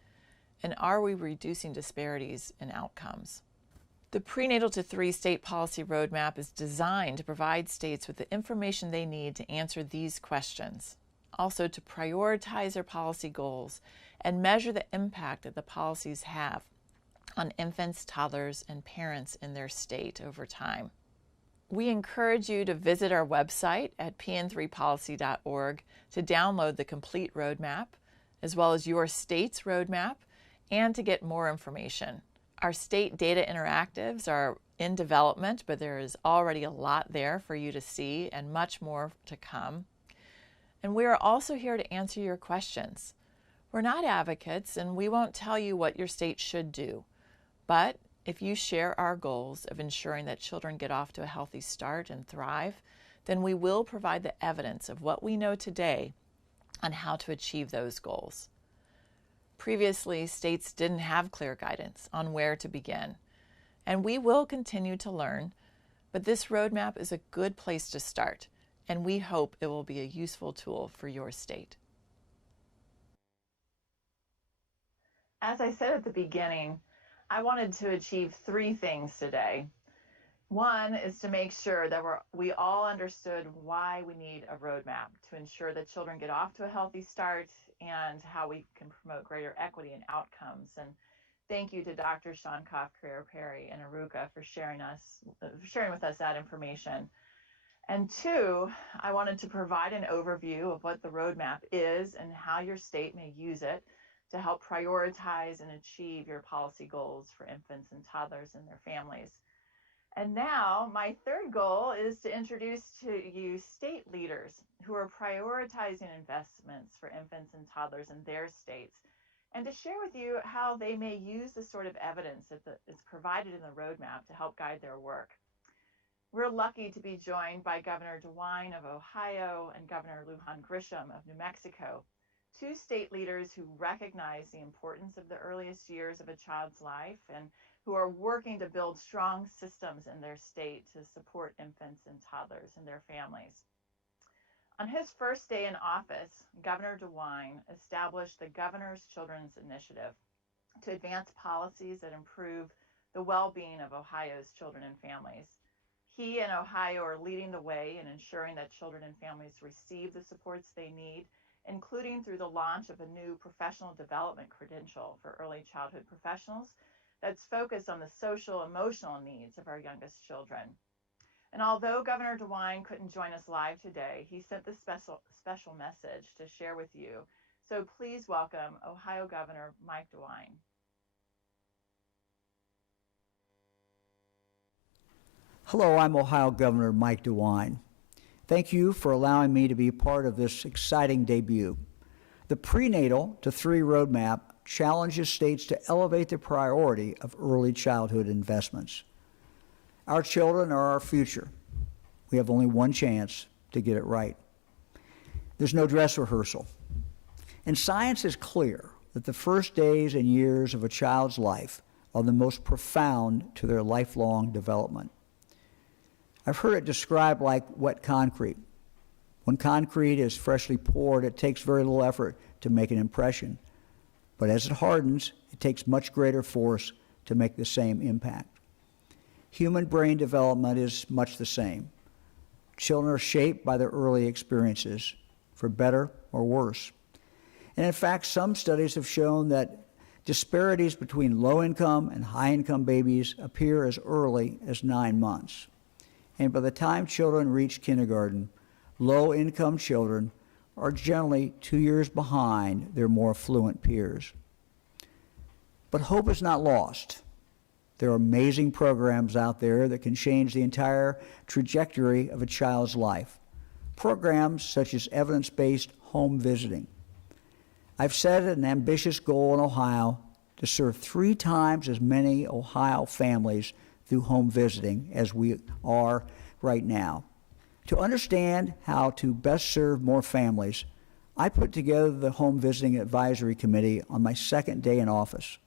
And are we reducing disparities in outcomes? The Prenatal-to-3 State Policy Roadmap is designed to provide states with the information they need to answer these questions, also to prioritize their policy goals and measure the impact that the policies have on infants, toddlers, and parents in their state over time. We encourage you to visit our website at pn3policy.org to download the complete roadmap, as well as your state's roadmap, and to get more information. Our state data interactives are in development, but there is already a lot there for you to see and much more to come. And we are also here to answer your questions. We're not advocates, and we won't tell you what your state should do, but if you share our goals of ensuring that children get off to a healthy start and thrive, then we will provide the evidence of what we know today on how to achieve those goals. Previously, states didn't have clear guidance on where to begin, and we will continue to learn, but this roadmap is a good place to start, and we hope it will be a useful tool for your state. As I said at the beginning, I wanted to achieve 3 things today. One is to make sure that we all understood why we need a roadmap to ensure that children get off to a healthy start and how we can promote greater equity and outcomes. And thank you to Dr. Shonkoff, Crear-Perry, and Aruka for sharing with us that information. And 2, I wanted to provide an overview of what the roadmap is and how your state may use it to help prioritize and achieve your policy goals for infants and toddlers and their families. And now my 3rd goal is to introduce to you state leaders who are prioritizing investments for infants and toddlers in their states, and to share with you how they may use the sort of evidence that is provided in the roadmap to help guide their work. We're lucky to be joined by Governor DeWine of Ohio and Governor Lujan Grisham of New Mexico two state leaders who recognize the importance of the earliest years of a child's life and who are working to build strong systems in their state to support infants and toddlers and their families. On his first day in office, Governor DeWine established the Governor's Children's Initiative to advance policies that improve the well-being of Ohio's children and families. He and Ohio are leading the way in ensuring that children and families receive the supports they need, including through the launch of a new professional development credential for early childhood professionals that's focused on the social emotional needs of our youngest children. And although Governor DeWine couldn't join us live today, he sent this special message to share with you. So please welcome Ohio Governor Mike DeWine. Hello, I'm Ohio Governor Mike DeWine. Thank you for allowing me to be part of this exciting debut. The Prenatal-to-3 Roadmap challenges states to elevate the priority of early childhood investments. Our children are our future. We have only one chance to get it right. There's no dress rehearsal. And science is clear that the first days and years of a child's life are the most profound to their lifelong development. I've heard it described like wet concrete. When concrete is freshly poured, it takes very little effort to make an impression. But as it hardens, it takes much greater force to make the same impact. Human brain development is much the same. Children are shaped by their early experiences, for better or worse. And in fact, some studies have shown that disparities between low-income and high-income babies appear as early as 9 months. And by the time children reach kindergarten, low-income children are generally 2 years behind their more affluent peers. But hope is not lost. There are amazing programs out there that can change the entire trajectory of a child's life. Programs such as evidence-based home visiting. I've set an ambitious goal in Ohio to serve 3 times as many Ohio families through home visiting as we are right now. To understand how to best serve more families, I put together the Home Visiting Advisory Committee on my second day in office.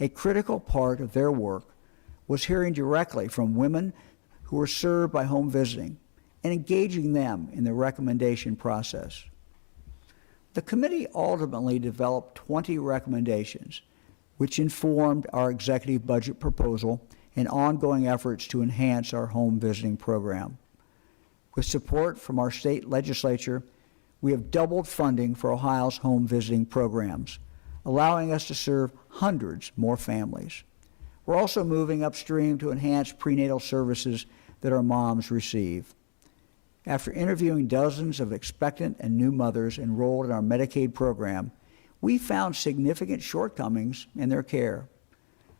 A critical part of their work was hearing directly from women who were served by home visiting and engaging them in the recommendation process. The committee ultimately developed 20 recommendations, which informed our executive budget proposal and ongoing efforts to enhance our home visiting program. With support from our state legislature, we have doubled funding for Ohio's home visiting programs, allowing us to serve hundreds more families. We're also moving upstream to enhance prenatal services that our moms receive. After interviewing dozens of expectant and new mothers enrolled in our Medicaid program, we found significant shortcomings in their care.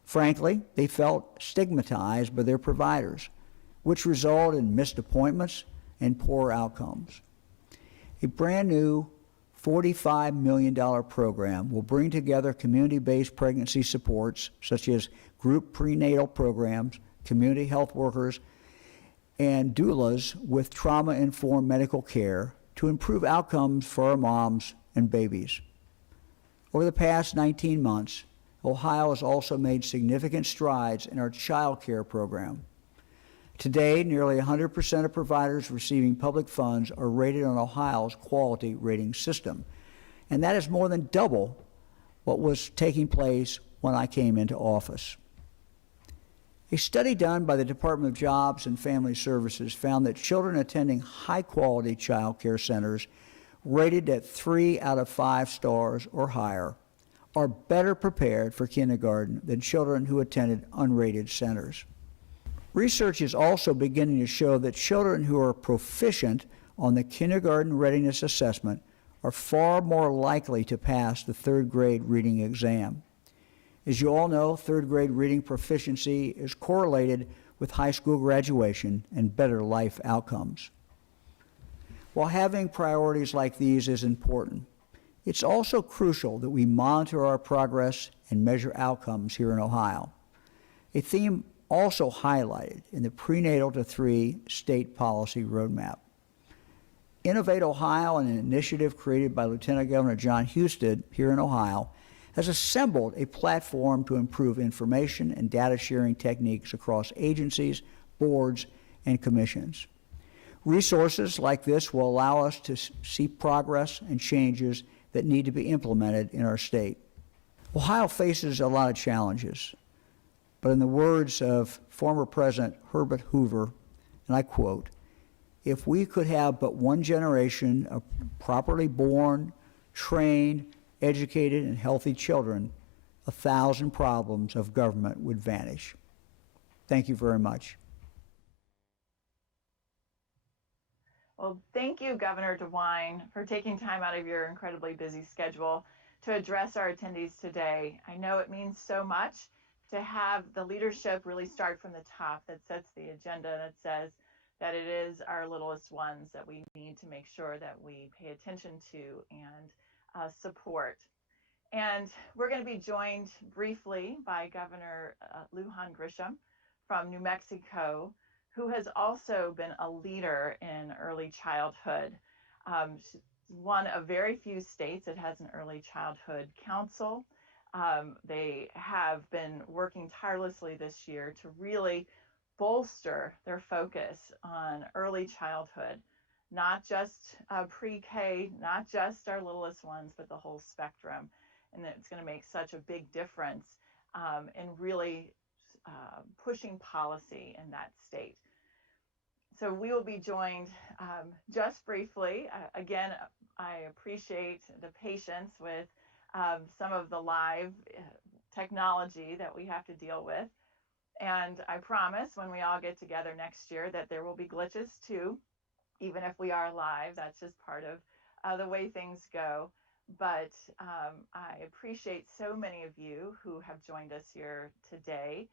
Frankly, they felt stigmatized by their providers, which resulted in missed appointments and poor outcomes. A brand new $45 million program will bring together community-based pregnancy supports such as group prenatal programs, community health workers, and doulas with trauma-informed medical care to improve outcomes for our moms and babies. Over the past 19 months, Ohio has also made significant strides in our child care program. Today, nearly 100% of providers receiving public funds are rated on Ohio's quality rating system, and that is more than double what was taking place when I came into office. A study done by the Department of Jobs and Family Services found that children attending high-quality child care centers rated at 3 out of 5 stars or higher are better prepared for kindergarten than children who attended unrated centers. Research is also beginning to show that children who are proficient on the kindergarten readiness assessment are far more likely to pass the 3rd grade reading exam. As you all know, 3rd grade reading proficiency is correlated with high school graduation and better life outcomes. While having priorities like these is important, it's also crucial that we monitor our progress and measure outcomes here in Ohio. A theme also highlighted in the Prenatal-to-3 State Policy Roadmap. Innovate Ohio, an initiative created by Lieutenant Governor John Husted here in Ohio, has assembled a platform to improve information and data sharing techniques across agencies, boards, and commissions. Resources like this will allow us to see progress and changes that need to be implemented in our state. Ohio faces a lot of challenges, but in the words of former President Herbert Hoover, and I quote, "If we could have but one generation of properly born, trained, educated, and healthy children, 1,000 problems of government would vanish." Thank you very much. Well, thank you, Governor DeWine, for taking time out of your incredibly busy schedule to address our attendees today. I know it means so much to have the leadership really start from the top, that sets the agenda, that says that it is our littlest ones that we need to make sure that we pay attention to and support. And we're going to be joined briefly by Governor Lujan Grisham from New Mexico, who has also been a leader in early childhood. She's one of very few states that has an early childhood council. They have been working tirelessly this year to really bolster their focus on early childhood, not just pre-K, not just our littlest ones, but the whole spectrum. And it's going to make such a big difference in really pushing policy in that state. So we will be joined just briefly. Again, I appreciate the patience with some of the live technology that we have to deal with. And I promise when we all get together next year that there will be glitches too, even if we are live. That's just part of the way things go. But I appreciate so many of you who have joined us here today.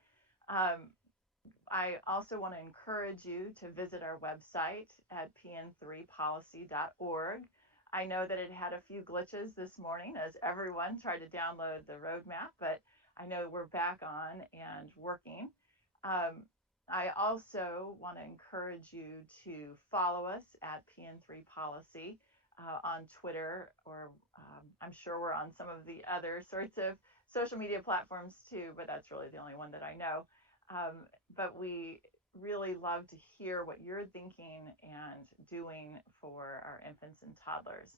I also want to encourage you to visit our website at pn3policy.org. I know that it had a few glitches this morning as everyone tried to download the roadmap, but I know we're back on and working. I also want to encourage you to follow us at PN3 Policy on Twitter, or I'm sure we're on some of the other sorts of social media platforms too, but that's really the only one that I know. But we really love to hear what you're thinking and doing for our infants and toddlers.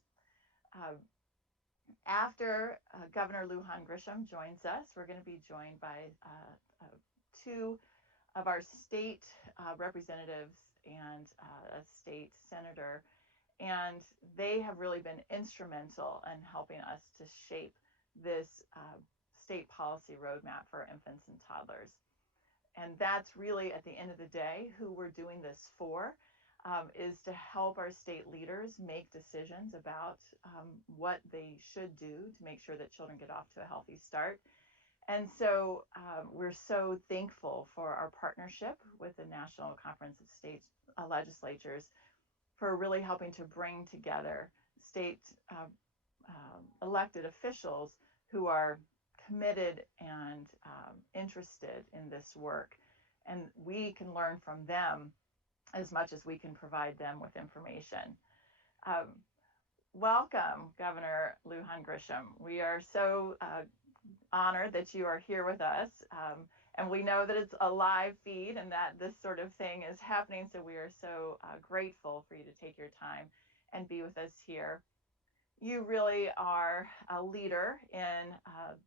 After Governor Lujan Grisham joins us, we're going to be joined by two of our state representatives and a state senator, and they have really been instrumental in helping us to shape this state policy roadmap for infants and toddlers. And that's really, at the end of the day, who we're doing this for, is to help our state leaders make decisions about what they should do to make sure that children get off to a healthy start. And so we're so thankful for our partnership with the National Conference of State Legislatures for really helping to bring together state elected officials who are committed and interested in this work. And we can learn from them as much as we can provide them with information. Welcome, Governor Lujan Grisham. We are so honored that you are here with us. And we know that it's a live feed and that this sort of thing is happening. So we are so grateful for you to take your time and be with us here. You really are a leader in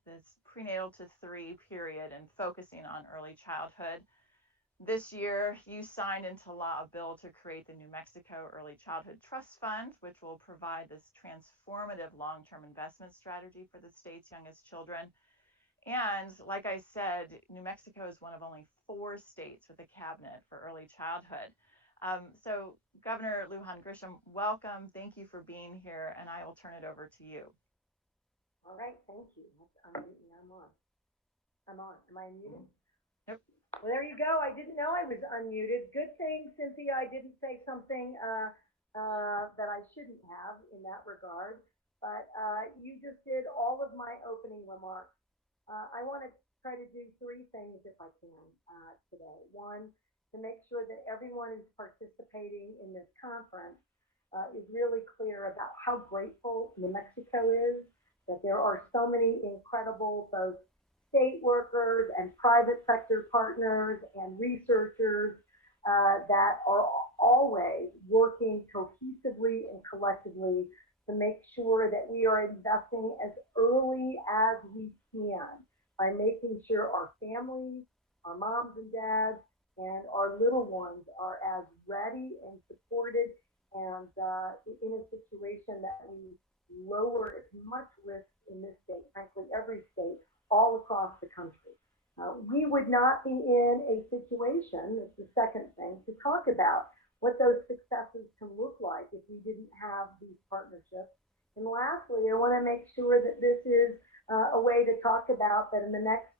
this prenatal-to-3 period and focusing on early childhood. This year, you signed into law a bill to create the New Mexico Early Childhood Trust Fund, which will provide this transformative long-term investment strategy for the state's youngest children. And like I said, New Mexico is one of only 4 states with a cabinet for early childhood. So Governor Lujan Grisham, welcome. Thank you for being here, and I will turn it over to you. All right, thank you. I'm on. Am I unmuted? Nope. Well, there you go. I didn't know I was unmuted. Good thing, Cynthia, I didn't say something that I shouldn't have in that regard. But you just did all of my opening remarks. I want to try to do 3 things if I can today. One, to make sure that everyone is participating in this conference is really clear about how grateful New Mexico is, that there are so many incredible both state workers and private sector partners and researchers that are always working cohesively and collectively to make sure that we are investing as early as we can by making sure our families, our moms and dads, and our little ones are as ready and supported and in a situation that we lower as much risk in this state, frankly, every state, all across the country. We would not be in a situation, it's the second thing, to talk about what those successes can look like if we didn't have these partnerships. And lastly, I want to make sure that this is a way to talk about that in the next,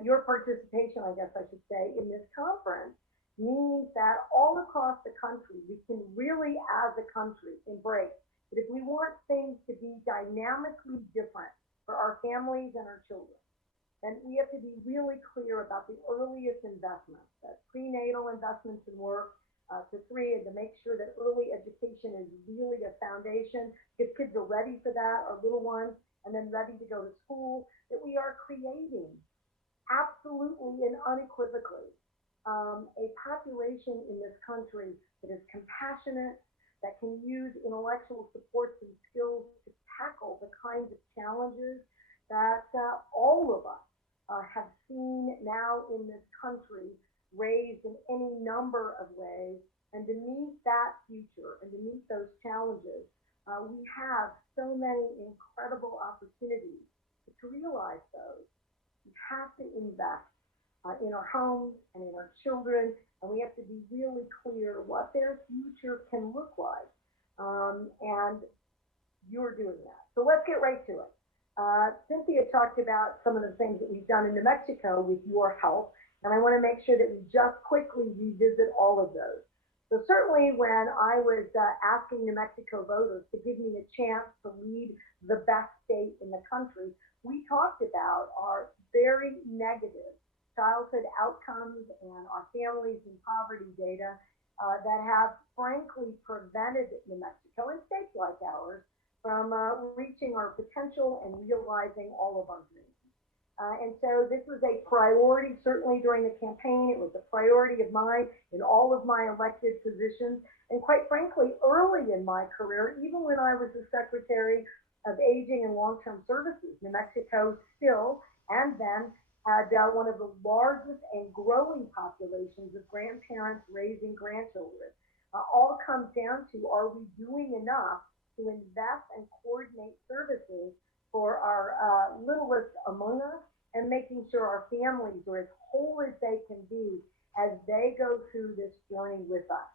your participation, I guess I should say, in this conference means that all across the country, we can really, as a country, embrace that if we want things to be dynamically different for our families and our children, then we have to be really clear about the earliest investments, that prenatal investments in work to 3, and to make sure that early education is really a foundation, because kids are ready for that, our little ones, and then ready to go to school, that we are creating absolutely and unequivocally a population in this country that is compassionate, that can use intellectual supports and skills to tackle the kinds of challenges that all of us have seen now in this country raised in any number of ways. And to meet that future and to meet those challenges, we have so many incredible opportunities to realize those. We have to invest in our homes and in our children, and we have to be really clear what their future can look like. And you're doing that. So let's get right to it. Cynthia talked about some of the things that we've done in New Mexico with your help, and I want to make sure that we just quickly revisit all of those. So certainly when I was asking New Mexico voters to give me a chance to lead the best state in the country, we talked about our very negative childhood outcomes and our families in poverty data that have frankly prevented New Mexico and states like ours from reaching our potential and realizing all of our dreams. And so this was a priority, certainly during the campaign. It was a priority of mine in all of my elected positions. And quite frankly, early in my career, even when I was the Secretary of Aging and Long-Term Services, New Mexico still and then had one of the largest and growing populations of grandparents raising grandchildren. All comes down to, are we doing enough to invest and coordinate services for our littlest among us, and making sure our families are as whole as they can be as they go through this journey with us.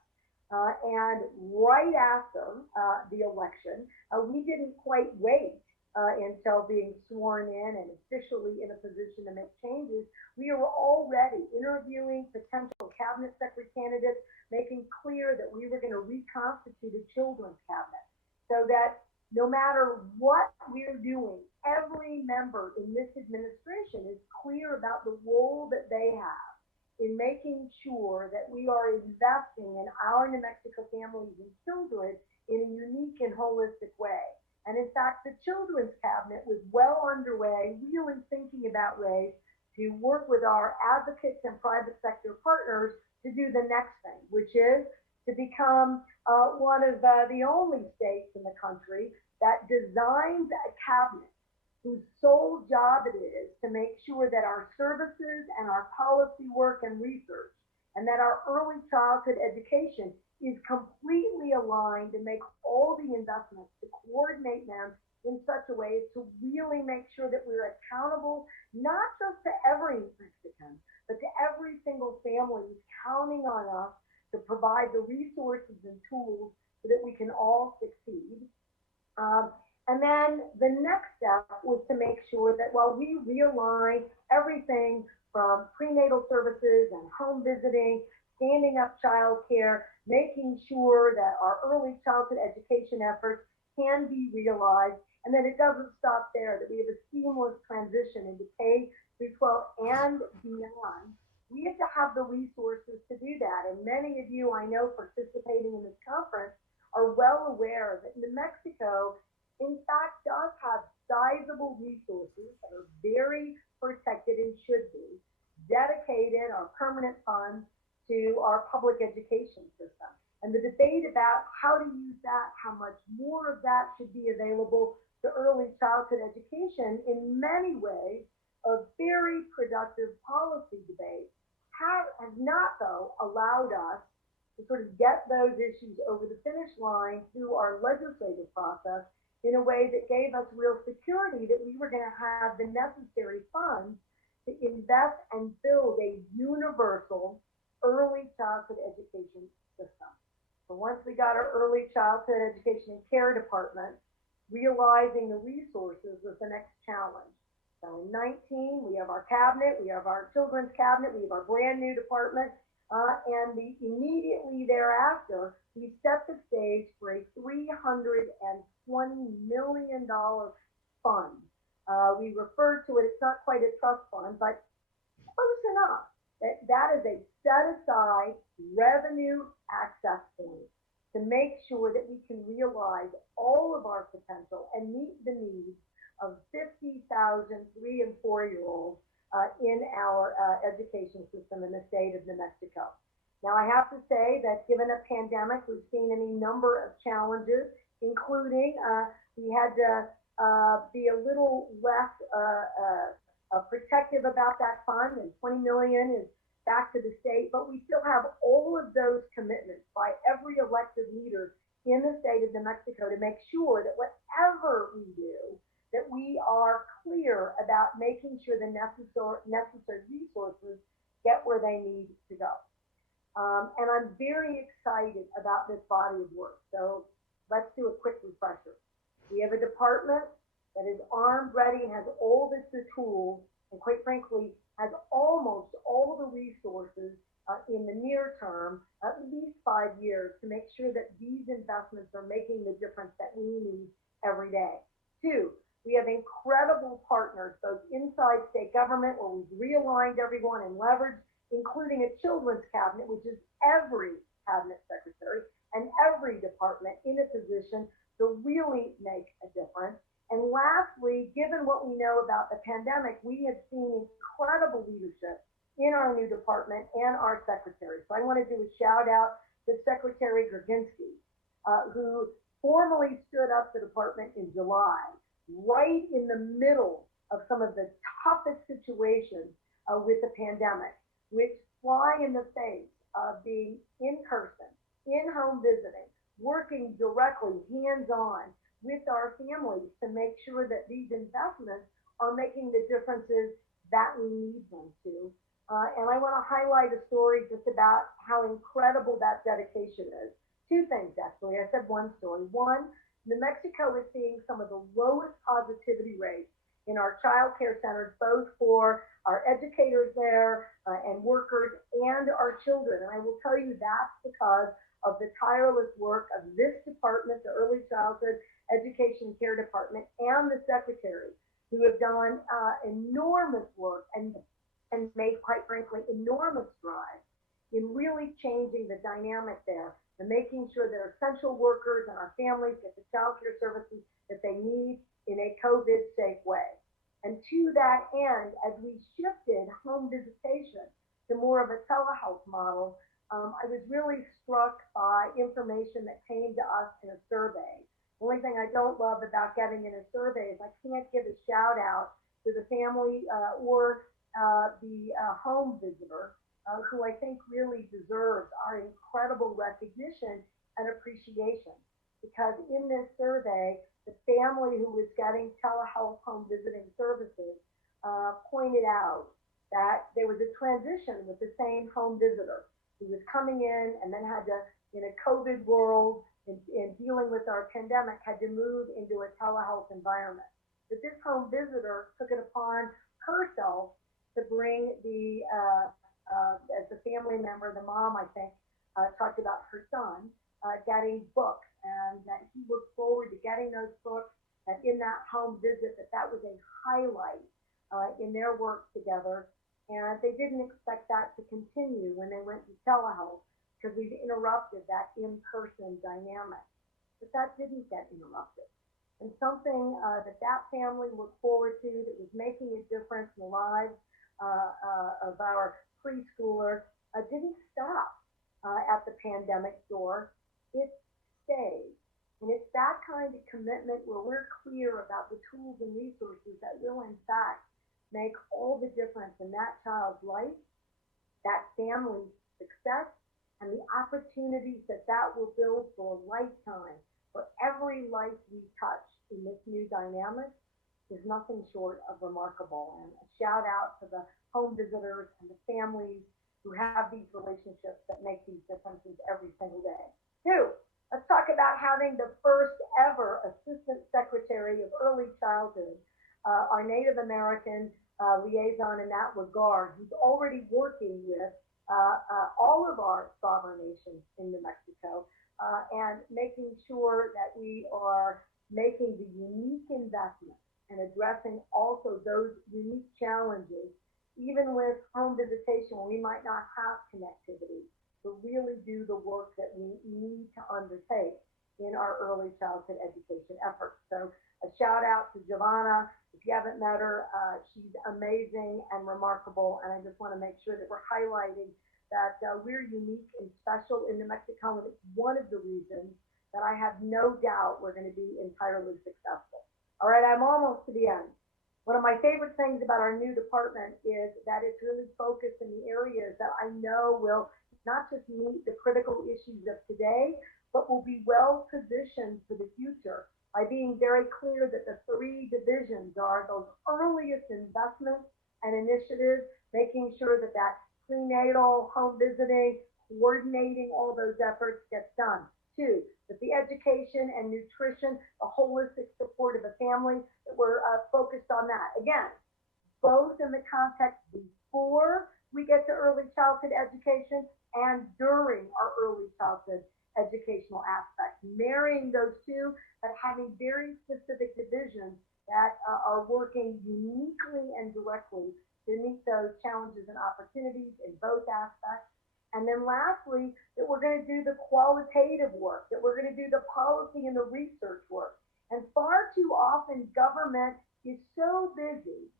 And right after the election, we didn't quite wait until being sworn in and officially in a position to make changes. We were already interviewing potential cabinet secretary candidates, making clear that we were going to reconstitute a children's cabinet so that no matter what we're doing, every member in this administration is clear about the role that they have in making sure that we are investing in our New Mexico families and children in a unique and holistic way. And in fact, the Children's Cabinet was well underway, really thinking about ways to work with our advocates and private sector partners to do the next thing, which is to become one of the only states in the country that designs a cabinet whose sole job it is to make sure that our services and our policy work and research and that our early childhood education is completely aligned to make all the investments to coordinate them in such a way as to really make sure that we're accountable, not just to every Mexican, but to every single family who's counting on us to provide the resources and tools so that we can all succeed. And then the next step was to make sure that while we realign everything from prenatal services and home visiting, standing up childcare, making sure that our early childhood education efforts can be realized, and that it doesn't stop there, that we have a seamless transition into K through 12 and beyond. We have to have the resources to do that. And many of you I know participating in this conference are well aware that New Mexico, in fact, does have sizable resources that are very protected and should be dedicated our permanent funds to our public education system. And the debate about how to use that, how much more of that should be available to early childhood education, in many ways, a very productive policy debate, has not, though, allowed us to sort of get those issues over the finish line through our legislative process in a way that gave us real security that we were going to have the necessary funds to invest and build a universal early childhood education system. So once we got our early childhood education and care department, realizing the resources was the next challenge. So in 19, we have our cabinet, we have our children's cabinet, we have our brand new department, and immediately thereafter, we set the stage for a $320 million fund. We refer to it, it's not quite a trust fund, but close enough. That is a set-aside revenue access point to make sure that we can realize all of our potential and meet the needs of 50,000 3- and 4-year-olds in our education system in the state of New Mexico. Now, I have to say that given a pandemic, we've seen any number of challenges, including we had to be a little less protective about that fund, and $20 million is back to the state, but we still have all of those commitments by every elected leader in the state of New Mexico to make sure that whatever we do, that we are clear about making sure the necessary resources get where they need to go. And I'm very excited about this body of work. So let's do a quick refresher. We have a department that is armed, ready, and has all the tools, and quite frankly, has almost all the resources in the near term, at least 5 years, to make sure that these investments are making the difference that we need every day. 2, we have incredible partners, both inside state government, where we've realigned everyone and leveraged, including a children's cabinet, which is every cabinet secretary and every department in a position to really make a difference. And lastly, given what we know about the pandemic, we have seen incredible leadership in our new department and our secretary. So I want to do a shout out to Secretary Gerginski, who formally stood up the department in July, right in the middle of some of the toughest situations with the pandemic, which fly in the face of being in person, in-home visiting, working directly, hands-on with our families to make sure that these investments are making the differences that we need them to. And I want to highlight a story just about how incredible that dedication is. 2 things, actually. I said one story. One, New Mexico is seeing some of the lowest positivity rates in our child care centers, both for our educators there and workers and our children. And I will tell you that's because of the tireless work of this department, the Early Childhood Education Care Department, and the secretary, who have done enormous work and made, quite frankly, enormous strides in really changing the dynamic there and making sure that our essential workers and our families get the child care services that they need in a COVID-safe way. And to that end, as we shifted home visitation to more of a telehealth model, I was really struck by information that came to us in a survey. The only thing I don't love about getting in a survey is I can't give a shout out to the family or the home visitor, who I think really deserves our incredible recognition and appreciation. Because in this survey, the family who was getting telehealth home visiting services pointed out that there was a transition with the same home visitor who was coming in and then had to, in a COVID world, in dealing with our pandemic, had to move into a telehealth environment. But this home visitor took it upon herself to bring the, as a family member, the mom, I think, talked about her son getting books, and that he looked forward to getting those books, and in that home visit, that was a highlight in their work together. And they didn't expect that to continue when they went to telehealth, because we've interrupted that in-person dynamic. but that didn't get interrupted. And something that family looked forward to that was making a difference in the lives of our preschoolers didn't stop at the pandemic door. It stayed. And it's that kind of commitment where we're clear about the tools and resources that will, in fact, make all the difference in that child's life, that family's success, and the opportunities that will build for a lifetime. For every life we touch in this new dynamic is nothing short of remarkable. And a shout out to the home visitors and the families who have these relationships that make these differences every single day. Two, let's talk about having the first ever Assistant Secretary of Early Childhood, our Native American liaison in that regard, who's already working with all of our sovereign nations in New Mexico and making sure that we are making the unique investment and addressing also those unique challenges, even with home visitation where we might not have connectivity, to really do the work that we need to undertake in our early childhood education efforts. So a shout out to Giovanna. If you haven't met her, she's amazing and remarkable. And I just want to make sure that we're highlighting that we're unique and special in New Mexico. And it's one of the reasons that I have no doubt we're going to be entirely successful. All right, I'm almost to the end. One of my favorite things about our new department is that it's really focused in the areas that I know will not just meet the critical issues of today, but will be well positioned for the future by being very clear that the three divisions are those earliest investments and initiatives, making sure that prenatal, home visiting, coordinating all those efforts gets done. Two, that the education and nutrition, the holistic support of the family, that we're focused on that. Again, both in the context before we get to early childhood education and during our early childhood educational aspects, marrying those two, but having very specific divisions that are working uniquely and directly to meet those challenges and opportunities in both aspects. And then lastly, that we're going to do the qualitative work, that we're going to do the policy and the research work. And far too often, government is so busy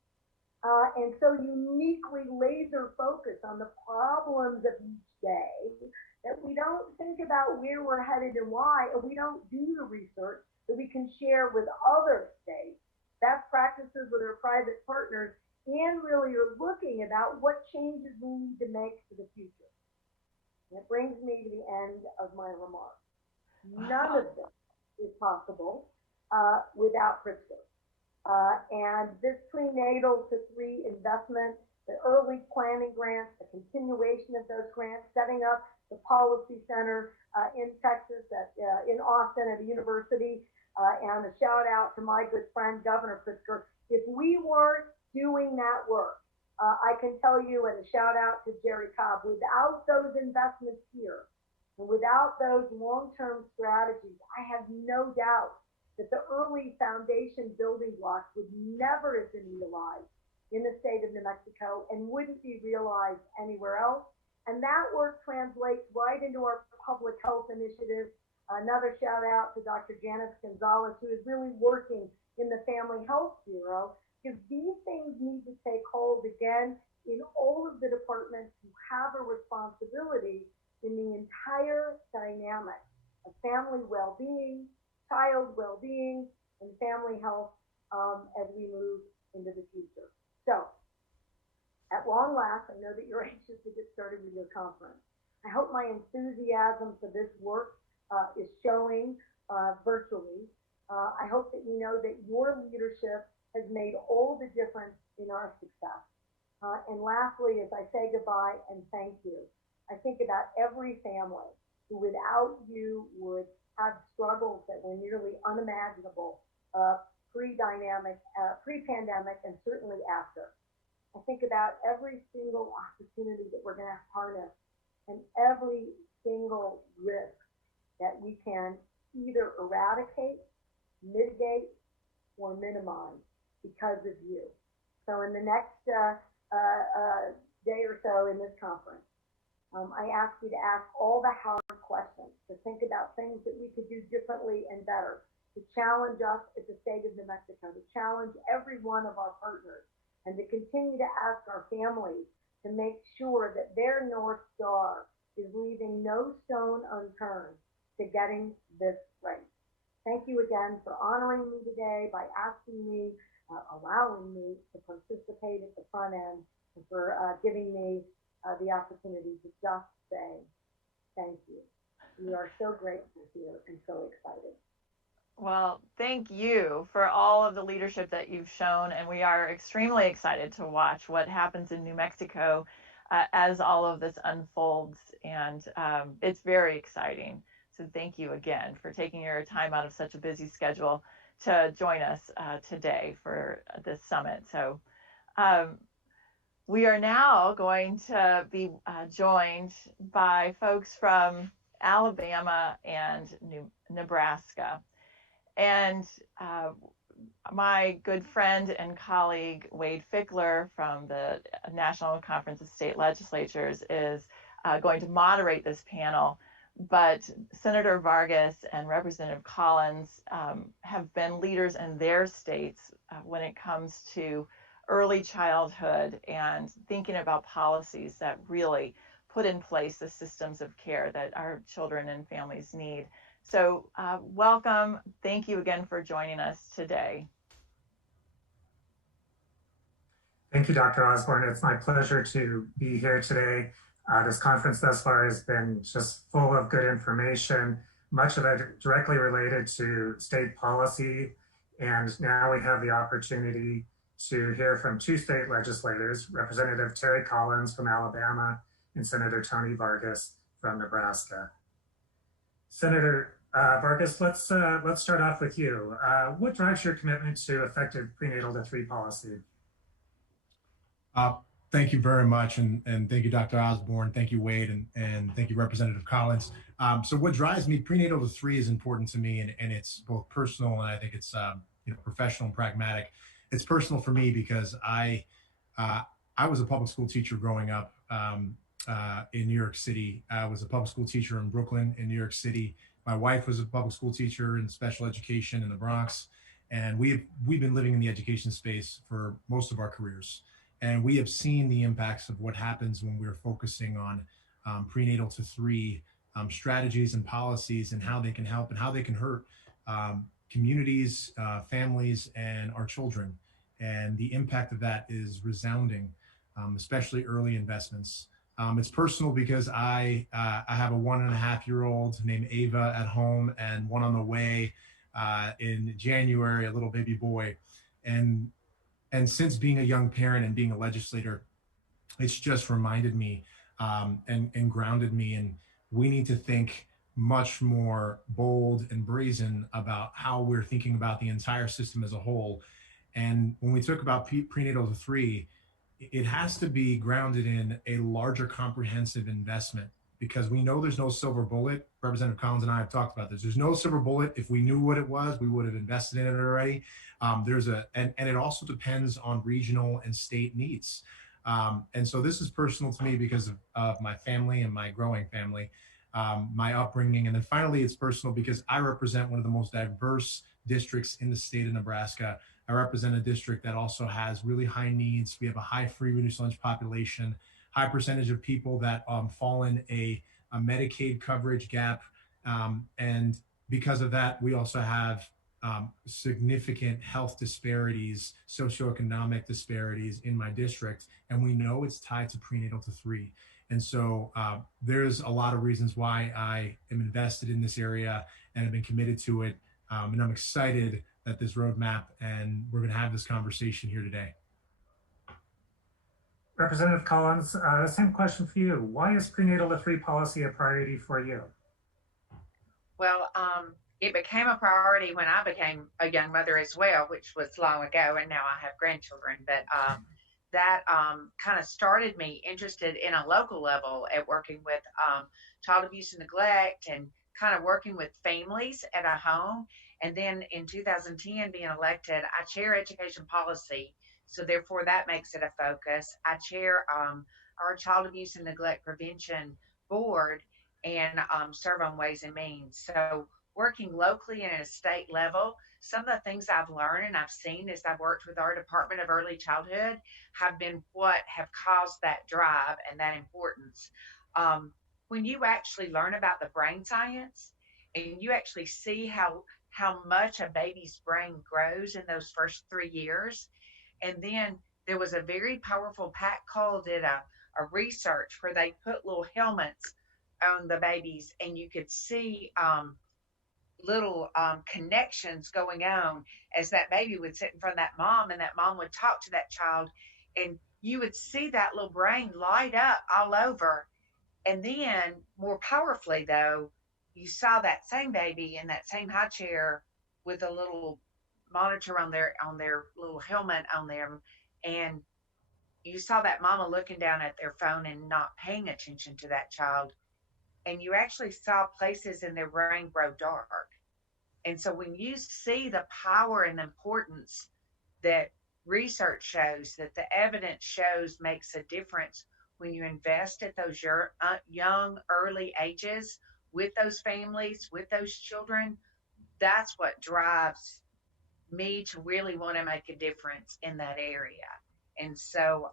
and so uniquely laser focused on the problems of each day that we don't think about where we're headed and why, and we don't do the research that we can share with other states, best practices with our private partners, and really are looking about what changes we need to make for the future. And it brings me to the end of my remarks. None of this is possible without Pritzker. And this Prenatal-to-3 investment, the early planning grants, the continuation of those grants, setting up the Policy Center in Texas, in Austin at a university, and a shout out to my good friend, Governor Pritzker. If we weren't doing that work, I can tell you, and a shout out to Jerry Cobb, without those investments here, and without those long-term strategies, I have no doubt that the early foundation building blocks would never have been realized in the state of New Mexico and wouldn't be realized anywhere else. And that work translates right into our public health initiatives. Another shout out to Dr. Janice Gonzalez, who is really working in the Family Health Bureau, because these things need to take hold again in all of the departments who have a responsibility in the entire dynamic of family well-being, child well-being, and family health as we move into the future. So, at long last, I know that you're anxious to get started with your conference. I hope my enthusiasm for this work is showing virtually. I hope that you know that your leadership has made all the difference in our success. And lastly, as I say goodbye and thank you, I think about every family who without you would have struggles that were nearly unimaginable pre-pandemic, and certainly after. I think about every single opportunity that we're going to harness and every single risk that we can either eradicate, mitigate, or minimize because of you. So in the next day or so in this conference, I ask you to ask all the hard questions, to think about things that we could do differently and better, to challenge us at the state of New Mexico, to challenge every one of our partners, and to continue to ask our families to make sure that their North Star is leaving no stone unturned to getting this right. Thank you again for honoring me today by asking me, allowing me to participate at the front end, and for giving me the opportunity to just say thank you. We are so grateful here and so excited. Well, thank you for all of the leadership that you've shown, and we are extremely excited to watch what happens in New Mexico as all of this unfolds, and it's very exciting. So thank you again for taking your time out of such a busy schedule to join us today for this summit. So we are now going to be joined by folks from Alabama and Nebraska. And my good friend and colleague, Wade Fickler from the National Conference of State Legislatures is going to moderate this panel. But Senator Vargas and Representative Collins have been leaders in their states when it comes to early childhood and thinking about policies that really put in place the systems of care that our children and families need. So welcome. Thank you again for joining us today. Thank you, Dr. Osborne. It's my pleasure to be here today. This conference thus far has been just full of good information, much of it directly related to state policy. And now we have the opportunity to hear from two state legislators, Representative Terry Collins from Alabama and Senator Tony Vargas from Nebraska. Senator Vargas, let's start off with you. What drives your commitment to effective prenatal-to-3 policy? Thank you very much, and thank you, Dr. Osborne. Thank you, Wade, and thank you, Representative Collins. So what drives me, prenatal-to-3 is important to me, and it's both personal and I think it's professional and pragmatic. It's personal for me because I was a public school teacher growing up in New York City. I was a public school teacher in Brooklyn, in New York City. My wife was a public school teacher in special education in the Bronx, and we've been living in the education space for most of our careers. And we have seen the impacts of what happens when we're focusing on prenatal-to-3 strategies and policies and how they can help and how they can hurt communities, families, and our children. And the impact of that is resounding, especially early investments. It's personal because I have a 1.5-year-old named Ava at home and one on the way in January, a little baby boy. And since being a young parent and being a legislator, it's just reminded me and grounded me. And we need to think much more bold and brazen about how we're thinking about the entire system as a whole. And when we talk about prenatal-to-3, it has to be grounded in a larger comprehensive investment, because we know there's no silver bullet. Representative Collins and I have talked about this. There's no silver bullet. If we knew what it was, we would have invested in it already. And it also depends on regional and state needs. And so this is personal to me because of my family and my growing family, my upbringing. And then finally, it's personal because I represent one of the most diverse districts in the state of Nebraska. I represent a district that also has really high needs. We have a high free reduced lunch population, high percentage of people that fall in a Medicaid coverage gap. And because of that, we also have significant health disparities, socioeconomic disparities in my district. And we know it's tied to prenatal-to-3. And so there's a lot of reasons why I am invested in this area and have been committed to it. And I'm excited that this roadmap, and we're going to have this conversation here today. Representative Collins, same question for you. Why is prenatal-to-3 policy a priority for you? Well, it became a priority when I became a young mother as well, which was long ago, and now I have grandchildren. But that kind of started me interested in a local level at working with child abuse and neglect and kind of working with families at a home. And then in 2010, being elected, I chair education policy. So therefore, that makes it a focus. I chair our Child Abuse and Neglect Prevention Board and serve on Ways and Means. So working locally and at a state level, some of the things I've learned and I've seen as I've worked with our Department of Early Childhood have been what have caused that drive and that importance. When you actually learn about the brain science and you actually see how much a baby's brain grows in those first 3 years, and then there was a very powerful, Pat Cole did a research where they put little helmets on the babies and you could see little connections going on as that baby would sit in front of that mom and that mom would talk to that child, and you would see that little brain light up all over. And then more powerfully though, you saw that same baby in that same high chair with a little monitor on their little helmet on them, and you saw that mama looking down at their phone and not paying attention to that child, and you actually saw places in their brain grow dark. And so when you see the power and the importance that research shows, that the evidence shows makes a difference when you invest at those young, early ages with those families, with those children, that's what drives me to really want to make a difference in that area. And so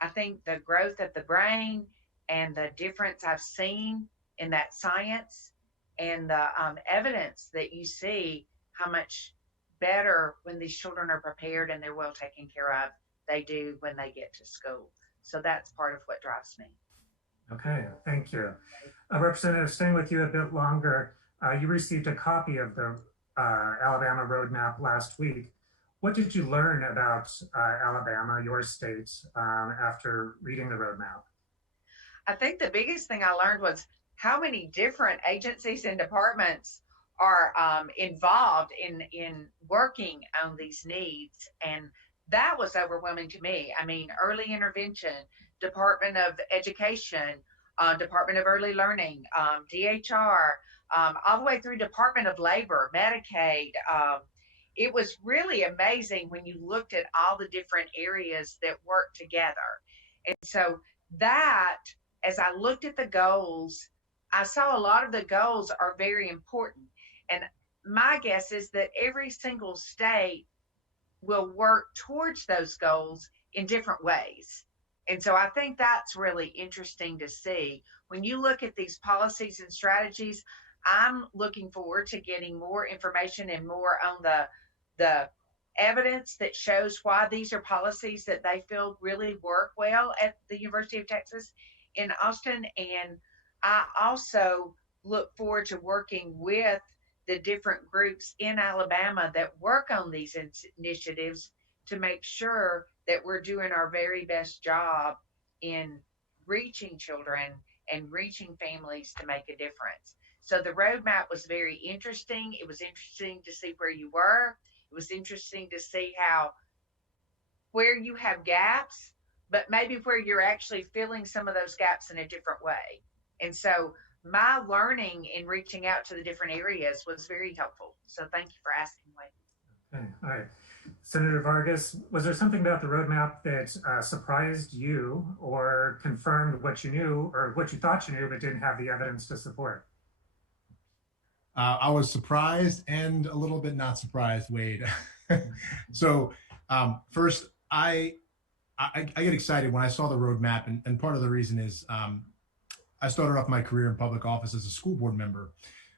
I think the growth of the brain and the difference I've seen in that science and the evidence that you see how much better when these children are prepared and they're well taken care of, they do when they get to school. So that's part of what drives me. Okay, thank you. Representative, staying with you a bit longer, you received a copy of the Alabama roadmap last week. What did you learn about Alabama, your state, after reading the roadmap? I think the biggest thing I learned was how many different agencies and departments are involved in working on these needs. And that was overwhelming to me. I mean, early intervention, Department of Education, Department of Early Learning, DHR, all the way through Department of Labor, Medicaid. It was really amazing when you looked at all the different areas that work together. And so that, as I looked at the goals, I saw a lot of the goals are very important. And my guess is that every single state will work towards those goals in different ways. And so I think that's really interesting to see. When you look at these policies and strategies, I'm looking forward to getting more information and more on the evidence that shows why these are policies that they feel really work well at the University of Texas in Austin. And I also look forward to working with the different groups in Alabama that work on these initiatives to make sure that we're doing our very best job in reaching children and reaching families to make a difference. So the roadmap was very interesting. It was interesting to see where you were. It was interesting to see where you have gaps, but maybe where you're actually filling some of those gaps in a different way. And so my learning in reaching out to the different areas was very helpful. So thank you for asking, Wade. Okay, all right. Senator Vargas, was there something about the roadmap that surprised you or confirmed what you knew or what you thought you knew but didn't have the evidence to support? I was surprised and a little bit not surprised, Wade. So first, I get excited when I saw the roadmap, and part of the reason is I started off my career in public office as a school board member.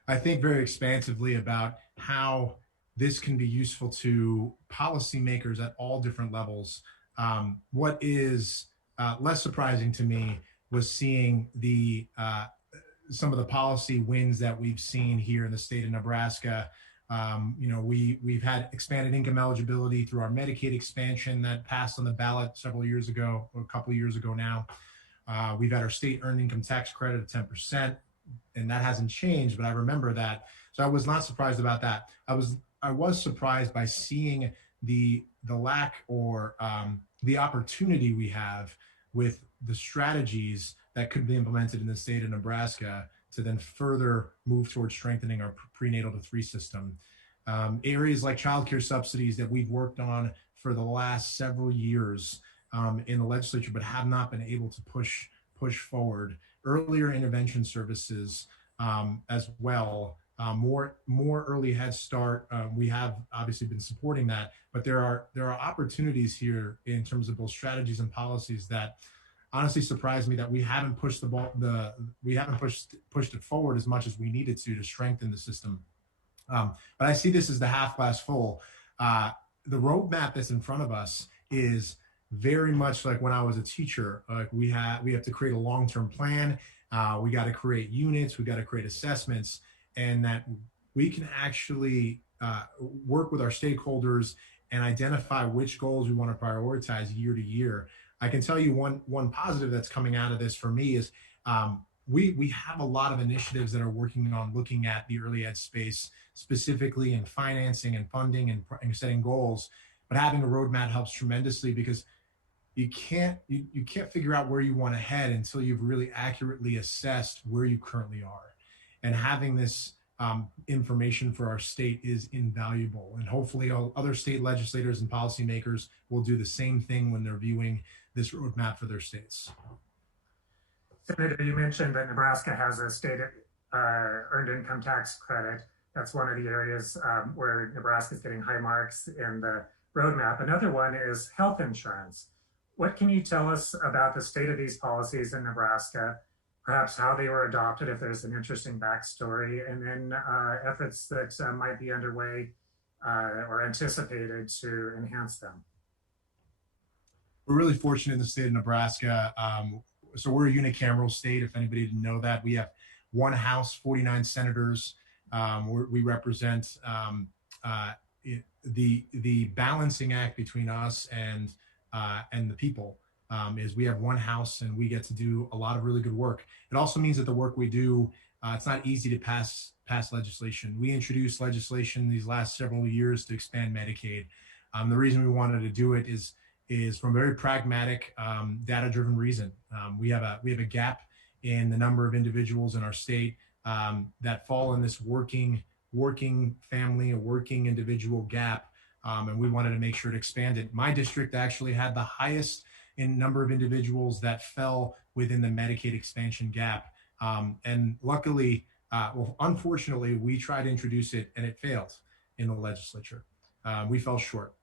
I think very expansively about how this can be useful to policymakers at all different levels. What is less surprising to me was seeing some of the policy wins that we've seen here in the state of Nebraska. We've had expanded income eligibility through our Medicaid expansion that passed on the ballot several years ago, or a couple of years ago now. We've had our state earned income tax credit of 10%, and that hasn't changed, but I remember that. So I was not surprised about that. I was surprised by seeing the lack or the opportunity we have with the strategies that could be implemented in the state of Nebraska to then further move towards strengthening our prenatal-to-3 system. Areas like childcare subsidies that we've worked on for the last several years in the legislature, but have not been able to push forward earlier intervention services as well. More early Head Start. We have obviously been supporting that, but there are opportunities here in terms of both strategies and policies that honestly surprised me that we haven't pushed pushed it forward as much as we needed to strengthen the system. But I see this as the half glass full. The roadmap that's in front of us is very much like when I was a teacher. Like we have to create a long-term plan. We got to create units. We got to create assessments, and that we can actually work with our stakeholders and identify which goals we want to prioritize year to year. I can tell you one positive that's coming out of this for me is we have a lot of initiatives that are working on looking at the early ed space, specifically in financing and funding and setting goals. But having a roadmap helps tremendously, because you can't figure out where you want to head until you've really accurately assessed where you currently are. And having this information for our state is invaluable. And hopefully other state legislators and policymakers will do the same thing when they're viewing this roadmap for their states. Senator, you mentioned that Nebraska has a state earned income tax credit. That's one of the areas where Nebraska is getting high marks in the roadmap. Another one is health insurance. What can you tell us about the state of these policies in Nebraska, perhaps how they were adopted, if there's an interesting backstory, and then efforts that might be underway or anticipated to enhance them? We're really fortunate in the state of Nebraska. So we're a unicameral state, if anybody didn't know that. We have one House, 49 senators. We represent the balancing act between us and the people is we have one House and we get to do a lot of really good work. It also means that the work we do, it's not easy to pass legislation. We introduced legislation these last several years to expand Medicaid. The reason we wanted to do it is from a very pragmatic, data-driven reason. We have a gap in the number of individuals in our state that fall in this working family, a working individual gap, and we wanted to make sure to expand it. My district actually had the highest in number of individuals that fell within the Medicaid expansion gap, and luckily, unfortunately, we tried to introduce it and it failed in the legislature. We fell short.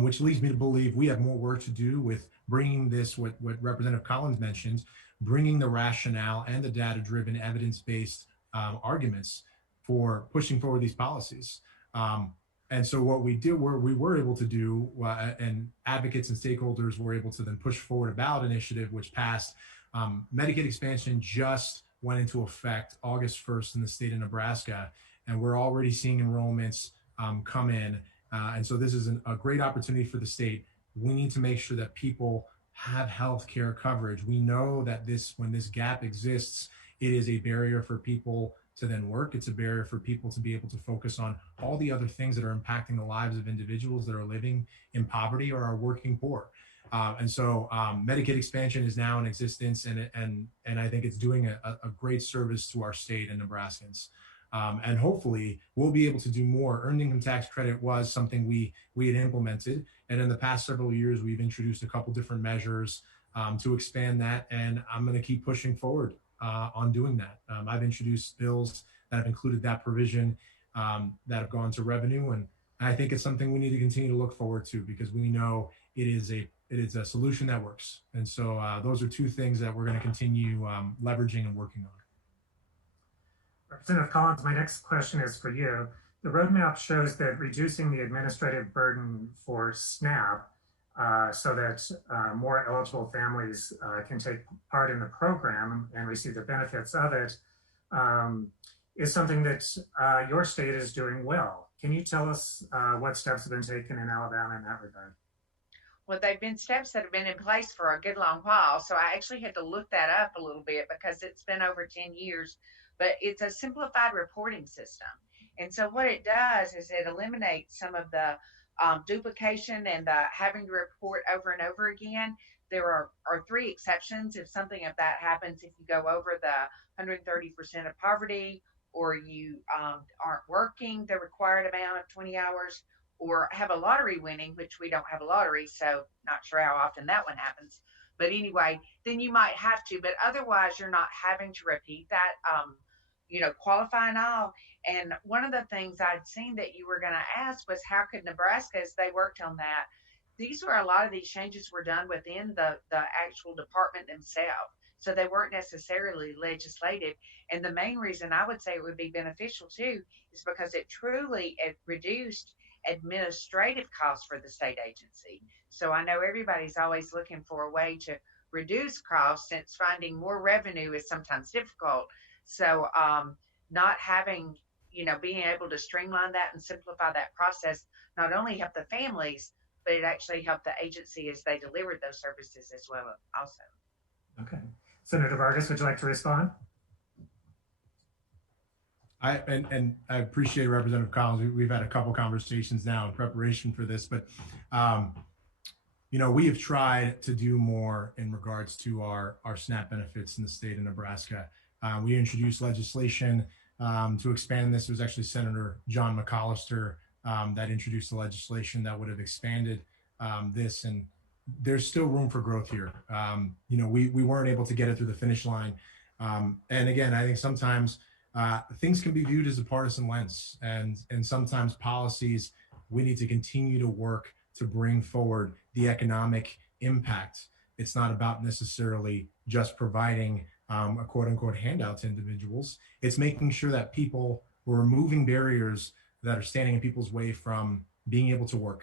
Which leads me to believe we have more work to do with bringing this, what Representative Collins mentioned, bringing the rationale and the data-driven, evidence-based arguments for pushing forward these policies. And so what we were able to do, and advocates and stakeholders were able to then push forward a ballot initiative, which passed. Medicaid expansion just went into effect August 1st in the state of Nebraska, and we're already seeing enrollments come in. And so this is a great opportunity for the state. We need to make sure that people have health care coverage. We know that when this gap exists, it is a barrier for people to then work. It's a barrier for people to be able to focus on all the other things that are impacting the lives of individuals that are living in poverty or are working poor. And so Medicaid expansion is now in existence, and I think it's doing a great service to our state and Nebraskans. And hopefully we'll be able to do more. Earned income tax credit was something we had implemented. And in the past several years, we've introduced a couple different measures to expand that. And I'm going to keep pushing forward on doing that. I've introduced bills that have included that provision that have gone to revenue. And I think it's something we need to continue to look forward to, because we know it is a solution that works. And so those are two things that we're going to continue leveraging and working on. Representative Collins, my next question is for you. The roadmap shows that reducing the administrative burden for SNAP so that more eligible families can take part in the program and receive the benefits of it is something that your state is doing well. Can you tell us what steps have been taken in Alabama in that regard? Well, they've been steps that have been in place for a good long while. So I actually had to look that up a little bit because it's been over 10 years. But it's a simplified reporting system. And so what it does is it eliminates some of the duplication and the having to report over and over again. There are 3 exceptions if something of that happens: if you go over the 130% of poverty, or you aren't working the required amount of 20 hours, or have a lottery winning, which we don't have a lottery, so not sure how often that one happens. But anyway, then you might have to, but otherwise you're not having to repeat that, qualify and all. And one of the things I'd seen that you were going to ask was how could Nebraska, as they worked on that, these were a lot of these changes were done within the actual department themselves. So they weren't necessarily legislative. And the main reason I would say it would be beneficial too is because it truly reduced administrative costs for the state agency. So I know everybody's always looking for a way to reduce costs, since finding more revenue is sometimes difficult. So not having, being able to streamline that and simplify that process not only helped the families, but it actually helped the agency as they delivered those services as well also. Okay. Senator Vargas, would you like to respond? I appreciate Representative Collins. We've had a couple conversations now in preparation for this, but we have tried to do more in regards to our SNAP benefits in the state of Nebraska. We introduced legislation to expand this. It was actually Senator John McCollister that introduced the legislation that would have expanded this, and there's still room for growth here. We weren't able to get it through the finish line. And again, I think sometimes things can be viewed as a partisan lens, and sometimes policies, we need to continue to work to bring forward the economic impact. It's not about necessarily just providing a quote unquote handout to individuals. It's making sure that we're removing barriers that are standing in people's way from being able to work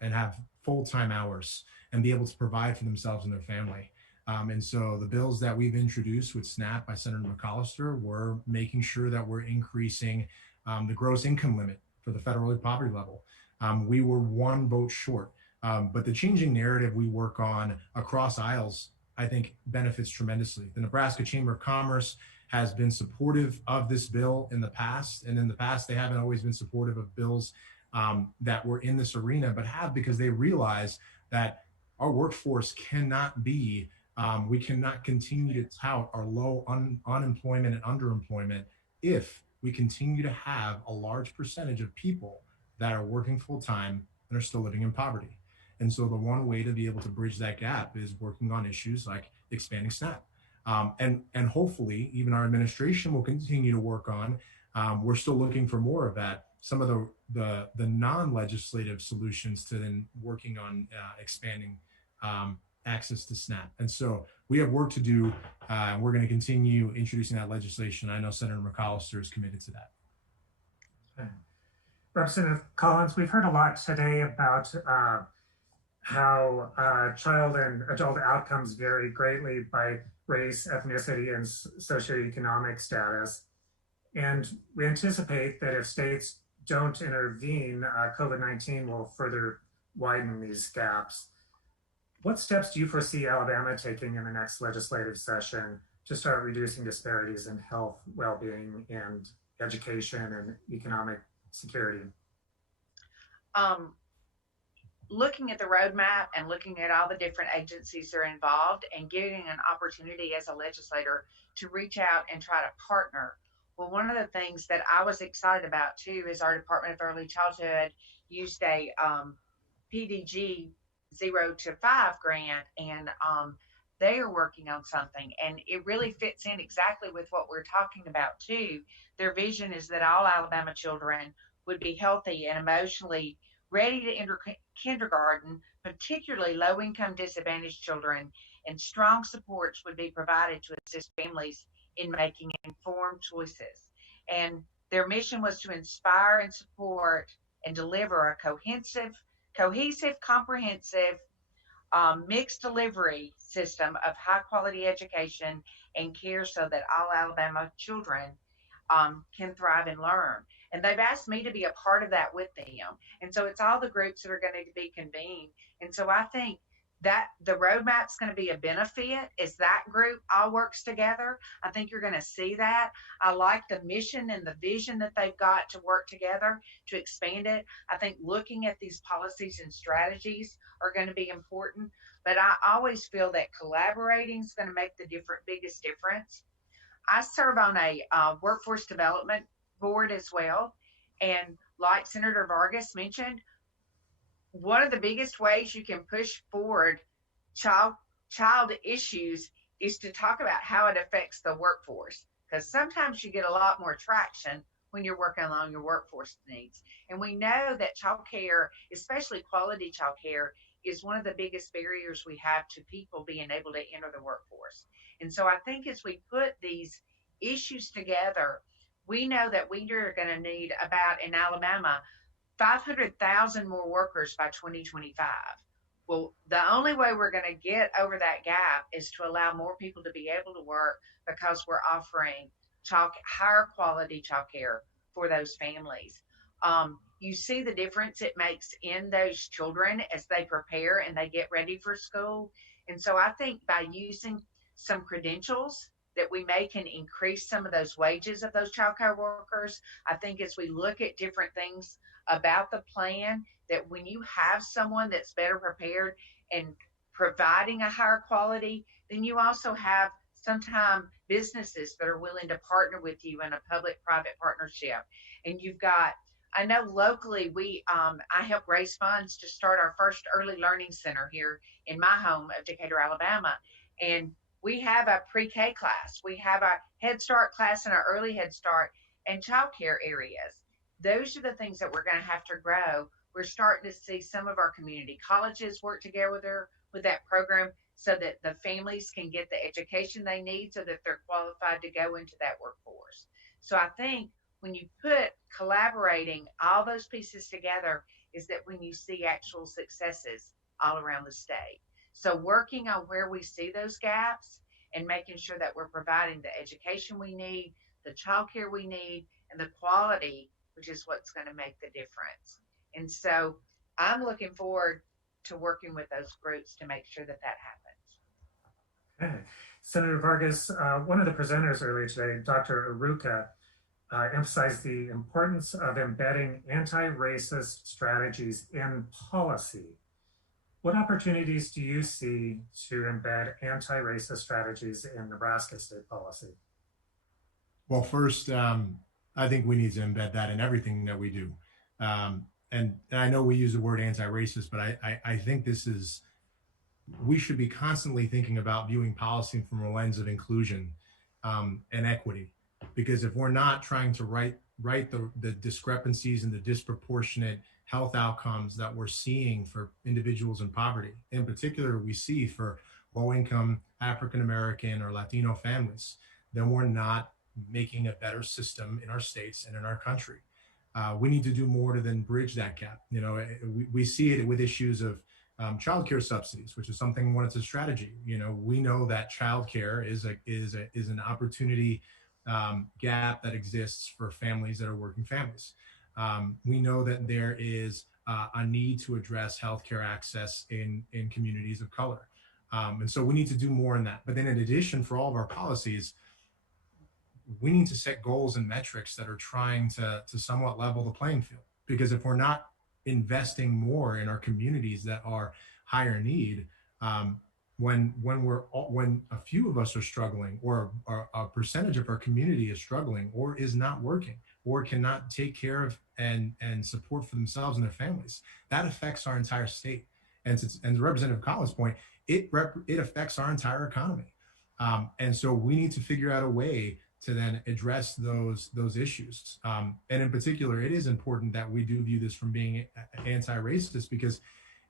and have full-time hours and be able to provide for themselves and their family. And so the bills that we've introduced with SNAP by Senator McCollister, we're making sure that we're increasing the gross income limit for the federal poverty level. We were one vote short, but the changing narrative we work on across aisles, I think, benefits tremendously. The Nebraska Chamber of Commerce has been supportive of this bill in the past, and in the past they haven't always been supportive of bills that were in this arena, but have, because they realize that our workforce cannot be, we cannot continue to tout our low unemployment and underemployment if we continue to have a large percentage of people that are working full-time and are still living in poverty. And so the one way to be able to bridge that gap is working on issues like expanding SNAP. And hopefully even our administration will continue to work on, we're still looking for more of that, some of the non-legislative solutions to then working on expanding access to SNAP. And so we have work to do. We're going to continue introducing that legislation. I know Senator McCollister is committed to that. Okay. Representative Collins, we've heard a lot today about how child and adult outcomes vary greatly by race, ethnicity, and socioeconomic status. And we anticipate that if states don't intervene, COVID-19 will further widen these gaps. What steps do you foresee Alabama taking in the next legislative session to start reducing disparities in health, well-being, and education and economic security? Looking at the roadmap and looking at all the different agencies that are involved and getting an opportunity as a legislator to reach out and try to partner. Well, one of the things that I was excited about too is our Department of Early Childhood used a PDG 0 to 5 grant, and they are working on something, and it really fits in exactly with what we're talking about too. Their vision is that all Alabama children would be healthy and emotionally ready to enter kindergarten, particularly low-income disadvantaged children, and strong supports would be provided to assist families in making informed choices. And their mission was to inspire and support and deliver a cohesive, comprehensive, mixed delivery system of high-quality education and care so that all Alabama children can thrive and learn. And they've asked me to be a part of that with them. And so it's all the groups that are going to be convened. And so I think that the roadmap's going to be a benefit as that group all works together. I think you're going to see that. I like the mission and the vision that they've got to work together to expand it. I think looking at these policies and strategies are going to be important. But I always feel that collaborating is going to make the biggest difference. I serve on a workforce development board as well. And like Senator Vargas mentioned, one of the biggest ways you can push forward child issues is to talk about how it affects the workforce, because sometimes you get a lot more traction when you're working along your workforce needs. And we know that childcare, especially quality childcare, is one of the biggest barriers we have to people being able to enter the workforce. And so I think as we put these issues together, we know that we are going to need about, in Alabama, 500,000 more workers by 2025. Well, the only way we're going to get over that gap is to allow more people to be able to work, because we're offering higher quality childcare for those families. You see the difference it makes in those children as they prepare and they get ready for school. And so I think by using some credentials that we can increase some of those wages of those childcare workers. I think as we look at different things about the plan, that when you have someone that's better prepared and providing a higher quality, then you also have sometimes businesses that are willing to partner with you in a public-private partnership. And you've got, I know locally, I helped raise funds to start our first early learning center here in my home of Decatur, Alabama. And we have a pre-K class, we have a Head Start class and our early Head Start and childcare areas. Those are the things that we're going to have to grow. We're starting to see some of our community colleges work together with that program so that the families can get the education they need so that they're qualified to go into that workforce. So I think when you put collaborating all those pieces together is that when you see actual successes all around the state. So working on where we see those gaps and making sure that we're providing the education we need, the childcare we need, and the quality, which is what's going to make the difference. And so I'm looking forward to working with those groups to make sure that that happens. Okay. Senator Vargas, one of the presenters earlier today, Dr. Iruka, emphasized the importance of embedding anti-racist strategies in policy. What opportunities do you see to embed anti-racist strategies in Nebraska state policy? Well, first, I think we need to embed that in everything that we do. And I know we use the word anti-racist, but I think we should be constantly thinking about viewing policy from a lens of inclusion and equity. Because if we're not trying to right the discrepancies and the disproportionate health outcomes that we're seeing for individuals in poverty, in particular we see for low-income African-American or Latino families, then we're not making a better system in our states and in our country. We need to do more than bridge that gap. You know, we see it with issues of childcare subsidies, which is something when it's a strategy. You know, we know that childcare is an opportunity gap that exists for families that are working families. We know that there is a need to address healthcare access in communities of color. And so we need to do more in that. But then in addition, for all of our policies, we need to set goals and metrics that are trying to somewhat level the playing field. Because if we're not investing more in our communities that are higher need, when a few of us are struggling, or a percentage of our community is struggling, or is not working, or cannot take care of and support for themselves and their families, that affects our entire state. And to Representative Collins' point, it affects our entire economy. And so we need to figure out a way to then address those issues. And in particular, it is important that we do view this from being anti-racist, because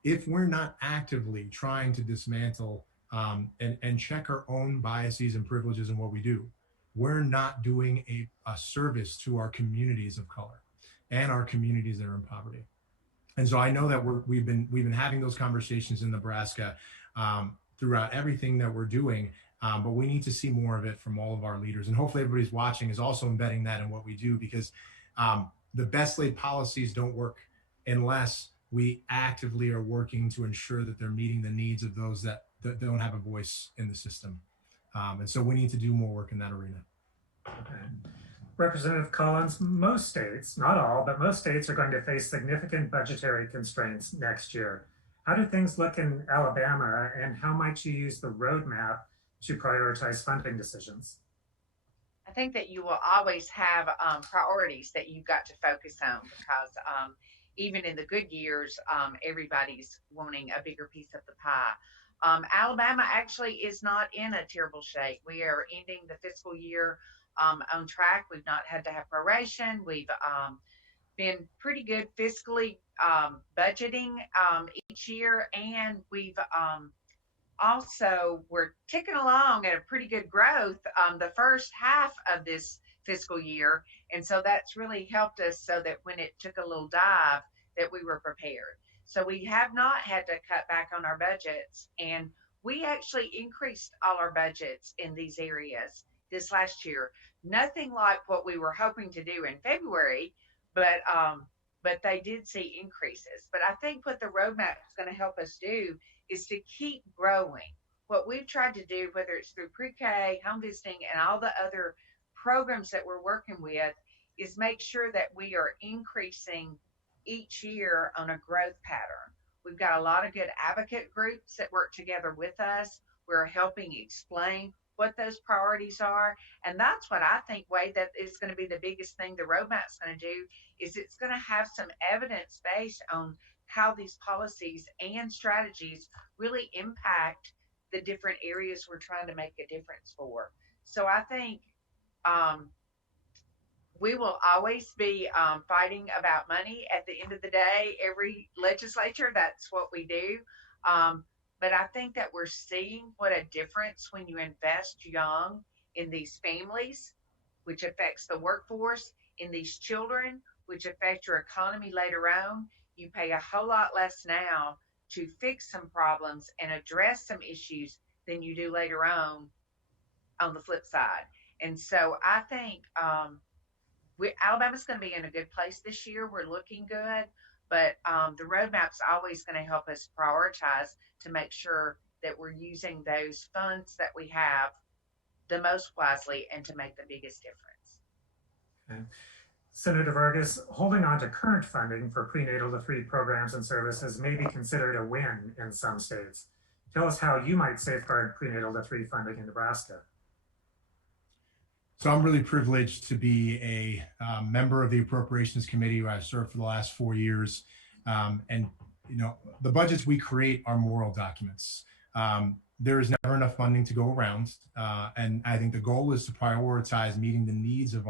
if we're not actively trying to dismantle and check our own biases and privileges in what we do, we're not doing a service to our communities of color and our communities that are in poverty. And so I know that we've been having those conversations in Nebraska throughout everything that we're doing, but we need to see more of it from all of our leaders. And hopefully everybody's watching is also embedding that in what we do, because the best laid policies don't work unless we actively are working to ensure that they're meeting the needs of those that don't have a voice in the system. And so we need to do more work in that arena. Okay. Representative Collins, most states, not all, but most states are going to face significant budgetary constraints next year. How do things look in Alabama, and how might you use the roadmap to prioritize funding decisions? I think that you will always have priorities that you've got to focus on, because even in the good years, everybody's wanting a bigger piece of the pie. Alabama actually is not in a terrible shape. We are ending the fiscal year on track. We've not had to have proration. We've been pretty good fiscally budgeting each year, and we've also we're ticking along at a pretty good growth the first half of this fiscal year, and so that's really helped us so that when it took a little dive that we were prepared. So we have not had to cut back on our budgets, and we actually increased all our budgets in these areas this last year. Nothing like what we were hoping to do in February, but they did see increases. But I think what the roadmap is going to help us do is to keep growing. What we've tried to do, whether it's through pre-K, home visiting, and all the other programs that we're working with, is make sure that we are increasing each year on a growth pattern. We've got a lot of good advocate groups that work together with us. We're helping explain what those priorities are. And that's what I think, Wade, that is going to be the biggest thing the roadmap's going to do, is it's going to have some evidence based on how these policies and strategies really impact the different areas we're trying to make a difference for. So I think we will always be fighting about money at the end of the day. Every legislature, that's what we do. But I think that we're seeing what a difference when you invest young in these families, which affects the workforce, in these children, which affect your economy later on. You pay a whole lot less now to fix some problems and address some issues than you do later on the flip side. And so I think Alabama's going to be in a good place this year. We're looking good, but the roadmap's always going to help us prioritize to make sure that we're using those funds that we have the most wisely and to make the biggest difference. Okay. Senator Vargas, holding on to current funding for prenatal-to-3 programs and services may be considered a win in some states. Tell us how you might safeguard prenatal-to-3 funding in Nebraska. So I'm really privileged to be a member of the Appropriations Committee, where I've served for the last 4 years. And you know, the budgets we create are moral documents. There is never enough funding to go around, and I think the goal is to prioritize meeting the needs of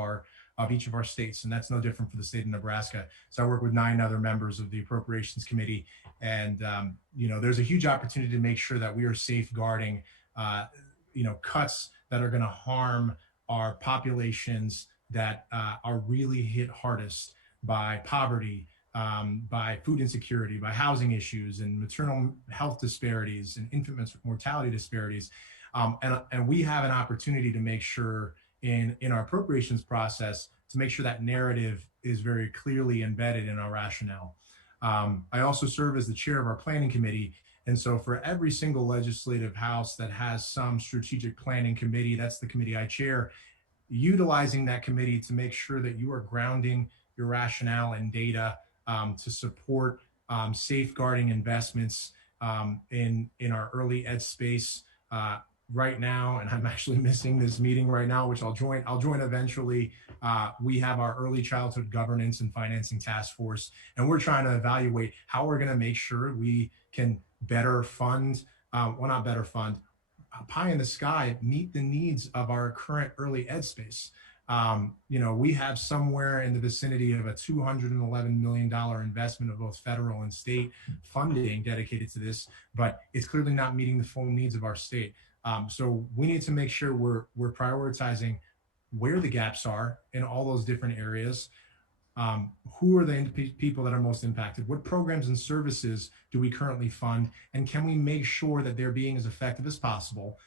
each of our states, and that's no different for the state of Nebraska. So I work with 9 other members of the Appropriations Committee, and you know, there's a huge opportunity to make sure that we are safeguarding, you know, cuts that are going to harm our populations that are really hit hardest by poverty, by food insecurity, by housing issues, and maternal health disparities, and infant mortality disparities. And we have an opportunity to make sure in our appropriations process to make sure that narrative is very clearly embedded in our rationale. I also serve as the chair of our planning committee. And so for every single legislative house that has some strategic planning committee, that's the committee I chair, utilizing that committee to make sure that you are grounding your rationale and data to support safeguarding investments in our early ed space right now. And I'm actually missing this meeting right now, which I'll join eventually. We have our early childhood governance and financing task force, and we're trying to evaluate how we're going to make sure we can better fund, well, not better fund, pie in the sky, meet the needs of our current early ed space. You know, we have somewhere in the vicinity of a $211 million investment of both federal and state funding dedicated to this, but it's clearly not meeting the full needs of our state. So we need to make sure we're prioritizing where the gaps are in all those different areas. Who are the people that are most impacted? What programs and services do we currently fund? And can we make sure that they're being as effective as possible?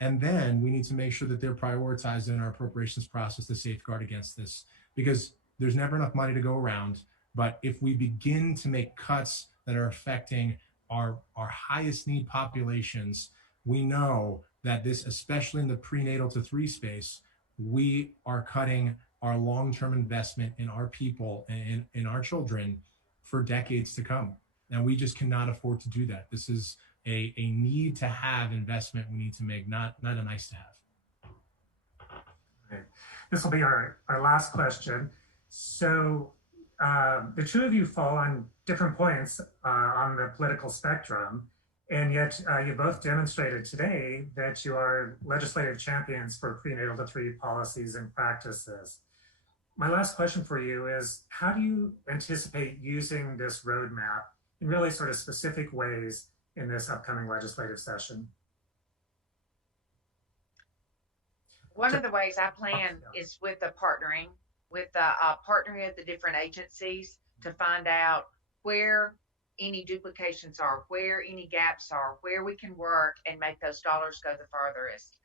And then we need to make sure that they're prioritized in our appropriations process to safeguard against this, because there's never enough money to go around. But if we begin to make cuts that are affecting our highest need populations, we know that this, especially in the prenatal-to-3 space, we are cutting our long-term investment in our people and in our children for decades to come. And we just cannot afford to do that. This is a need to have investment we need to make, not a nice to have. Okay. This will be our last question. So the two of you fall on different points on the political spectrum, and yet you both demonstrated today that you are legislative champions for prenatal-to-3 policies and practices. My last question for you is, how do you anticipate using this roadmap in really sort of specific ways in this upcoming legislative session? One of the ways I plan is with the partnering with the partnering of the different agencies to find out where any duplications are, where any gaps are, where we can work and make those dollars go the farthest.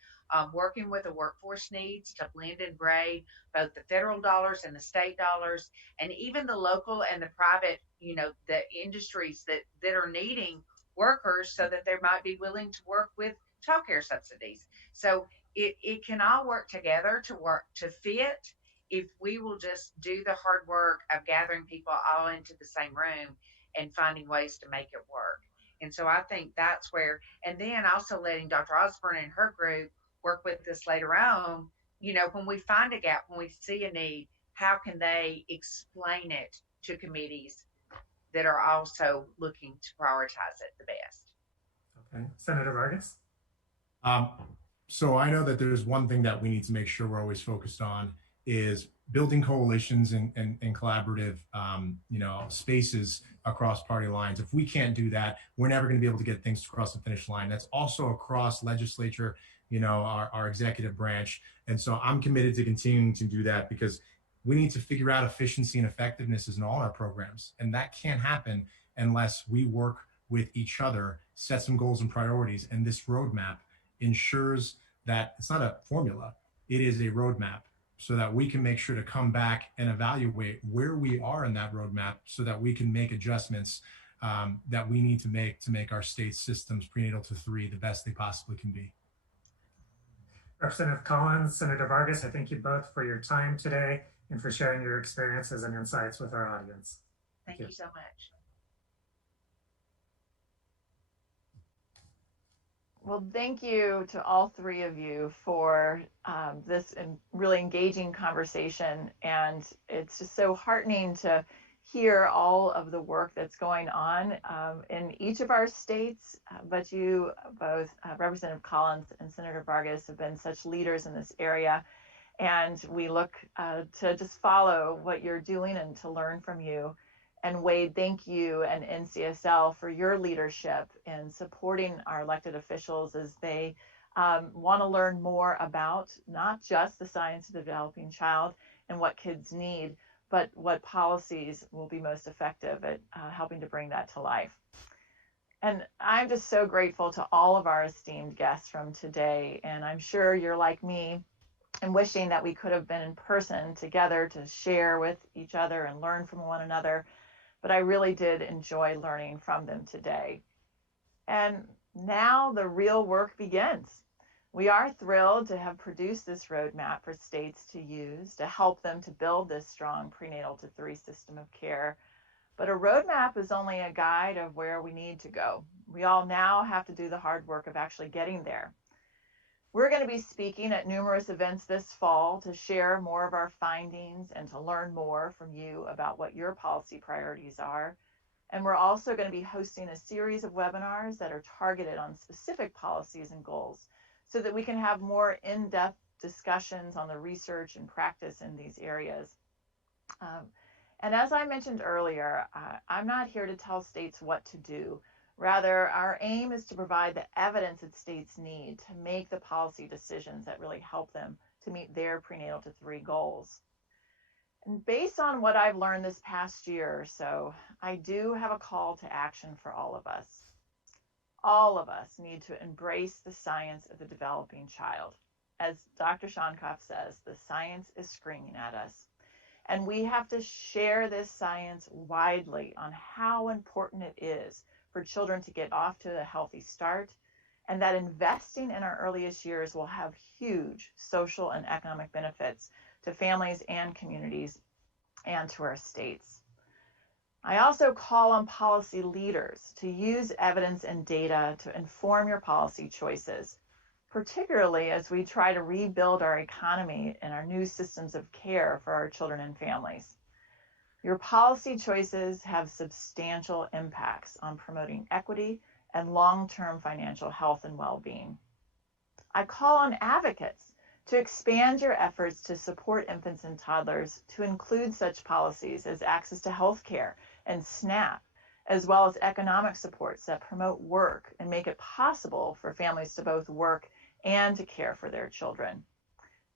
Working with the workforce needs to blend and braid both the federal dollars and the state dollars, and even the local and the private, the industries that are needing workers so that they might be willing to work with childcare subsidies. So it can all work together to fit if we will just do the hard work of gathering people all into the same room and finding ways to make it work. And so I think that's where, and then also letting Dr. Osborne and her group work with us later on, when we find a gap, when we see a need, how can they explain it to committees that are also looking to prioritize it the best? Okay, Senator Vargas? So I know that there's one thing that we need to make sure we're always focused on is building coalitions and collaborative, spaces across party lines. If we can't do that, we're never going to be able to get things across the finish line. That's also across legislature, our executive branch. And so I'm committed to continuing to do that because we need to figure out efficiency and effectiveness in all our programs. And that can't happen unless we work with each other, set some goals and priorities. And this roadmap ensures that it's not a formula, it is a roadmap so that we can make sure to come back and evaluate where we are in that roadmap so that we can make adjustments that we need to make our state systems prenatal-to-3 the best they possibly can be. Representative Collins, Senator Vargas, I thank you both for your time today and for sharing your experiences and insights with our audience. Thank you so much. Well, thank you to all three of you for this really engaging conversation. And it's just so heartening to hear all of the work that's going on in each of our states. But you both, Representative Collins and Senator Vargas, have been such leaders in this area. And we look to just follow what you're doing and to learn from you. And Wade, thank you and NCSL for your leadership in supporting our elected officials as they want to learn more about not just the science of the developing child and what kids need, but what policies will be most effective at helping to bring that to life. And I'm just so grateful to all of our esteemed guests from today. And I'm sure you're like me and wishing that we could have been in person together to share with each other and learn from one another. But I really did enjoy learning from them today. And now the real work begins. We are thrilled to have produced this roadmap for states to use to help them to build this strong prenatal-to-3 system of care. But a roadmap is only a guide of where we need to go. We all now have to do the hard work of actually getting there. We're going to be speaking at numerous events this fall to share more of our findings and to learn more from you about what your policy priorities are. And we're also going to be hosting a series of webinars that are targeted on specific policies and goals so that we can have more in-depth discussions on the research and practice in these areas. And as I mentioned earlier, I'm not here to tell states what to do. Rather, our aim is to provide the evidence that states need to make the policy decisions that really help them to meet their prenatal-to-3 goals. And based on what I've learned this past year or so, I do have a call to action for all of us. All of us need to embrace the science of the developing child. As Dr. Shonkoff says, the science is screaming at us. And we have to share this science widely on how important it is for children to get off to a healthy start, and that investing in our earliest years will have huge social and economic benefits to families and communities and to our states. I also call on policy leaders to use evidence and data to inform your policy choices, particularly as we try to rebuild our economy and our new systems of care for our children and families. Your policy choices have substantial impacts on promoting equity and long-term financial health and well-being. I call on advocates to expand your efforts to support infants and toddlers to include such policies as access to health care and SNAP, as well as economic supports that promote work and make it possible for families to both work and to care for their children.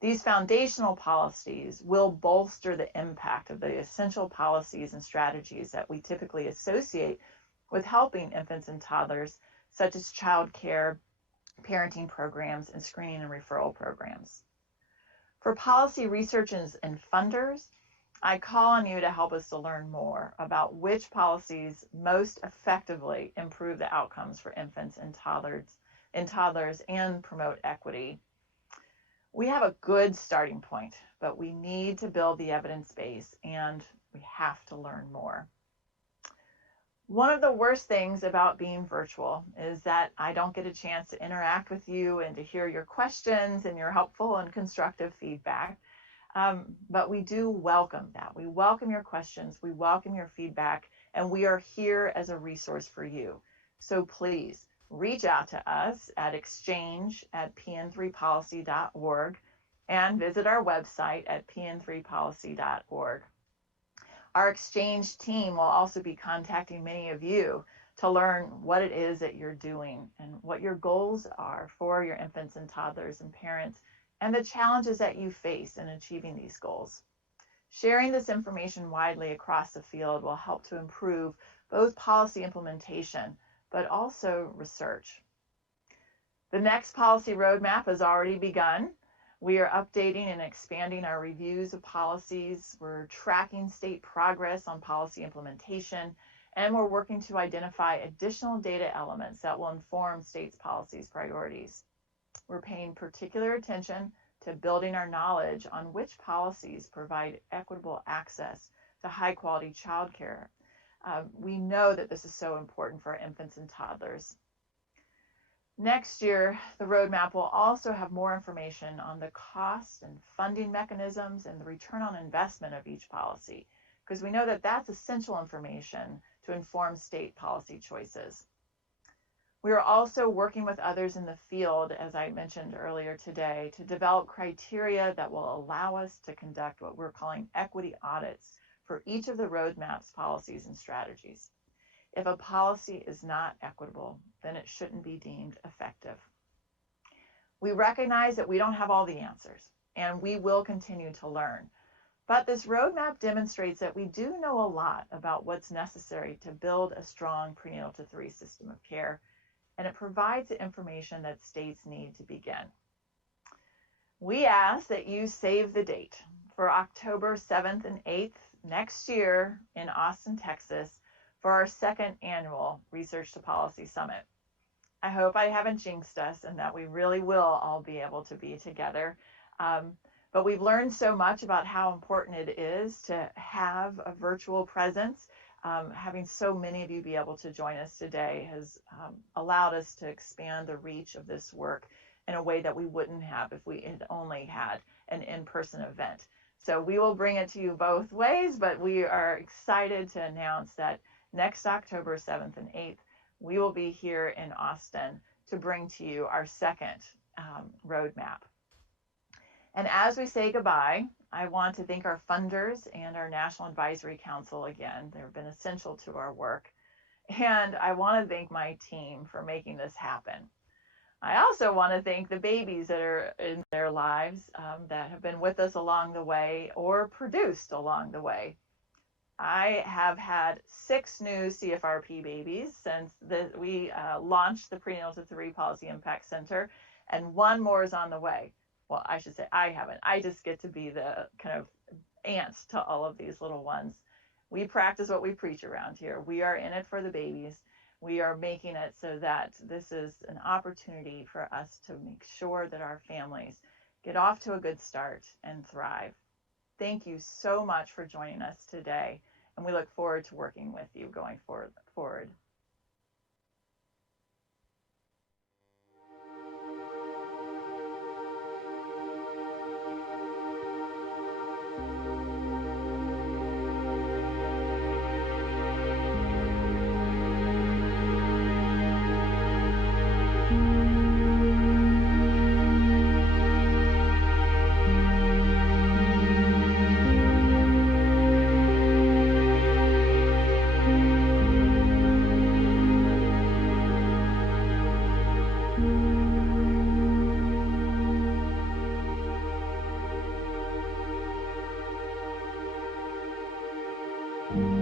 These foundational policies will bolster the impact of the essential policies and strategies that we typically associate with helping infants and toddlers, such as child care, parenting programs, and screening and referral programs. For policy researchers and funders, I call on you to help us to learn more about which policies most effectively improve the outcomes for infants and toddlers and promote equity. We have a good starting point, but we need to build the evidence base and we have to learn more. One of the worst things about being virtual is that I don't get a chance to interact with you and to hear your questions and your helpful and constructive feedback. But we do welcome that. We welcome your questions, we welcome your feedback, and we are here as a resource for you. So please reach out to us at exchange@pn3policy.org and visit our website at pn3policy.org. Our exchange team will also be contacting many of you to learn what it is that you're doing and what your goals are for your infants and toddlers and parents, and the challenges that you face in achieving these goals. Sharing this information widely across the field will help to improve both policy implementation, but also research. The next policy roadmap has already begun. We are updating and expanding our reviews of policies. We're tracking state progress on policy implementation, and we're working to identify additional data elements that will inform states' policies priorities. We're paying particular attention to building our knowledge on which policies provide equitable access to high-quality childcare. We know that this is so important for our infants and toddlers. Next year, the roadmap will also have more information on the cost and funding mechanisms and the return on investment of each policy, because we know that that's essential information to inform state policy choices. We are also working with others in the field, as I mentioned earlier today, to develop criteria that will allow us to conduct what we're calling equity audits for each of the roadmap's policies and strategies. If a policy is not equitable, then it shouldn't be deemed effective. We recognize that we don't have all the answers, and we will continue to learn. But this roadmap demonstrates that we do know a lot about what's necessary to build a strong prenatal-to-3 system of care, and it provides the information that states need to begin. We ask that you save the date for October 7th and 8th next year in Austin, Texas, for our second annual Research to Policy Summit. I hope I haven't jinxed us and that we really will all be able to be together. But we've learned so much about how important it is to have a virtual presence. Having so many of you be able to join us today has allowed us to expand the reach of this work in a way that we wouldn't have if we had only had an in-person event. So we will bring it to you both ways, but we are excited to announce that next October 7th and 8th, we will be here in Austin to bring to you our second roadmap. And as we say goodbye, I want to thank our funders and our National Advisory Council again. They've been essential to our work. And I want to thank my team for making this happen. I also want to thank the babies that are in their lives that have been with us along the way or produced along the way. I have had 6 new CFRP babies since we launched the Prenatal-to-3 Policy Impact Center, and 1 more is on the way. Well, I should say I haven't. I just get to be the kind of aunt to all of these little ones. We practice what we preach around here. We are in it for the babies. We are making it so that this is an opportunity for us to make sure that our families get off to a good start and thrive. Thank you so much for joining us today, and we look forward to working with you going forward. you.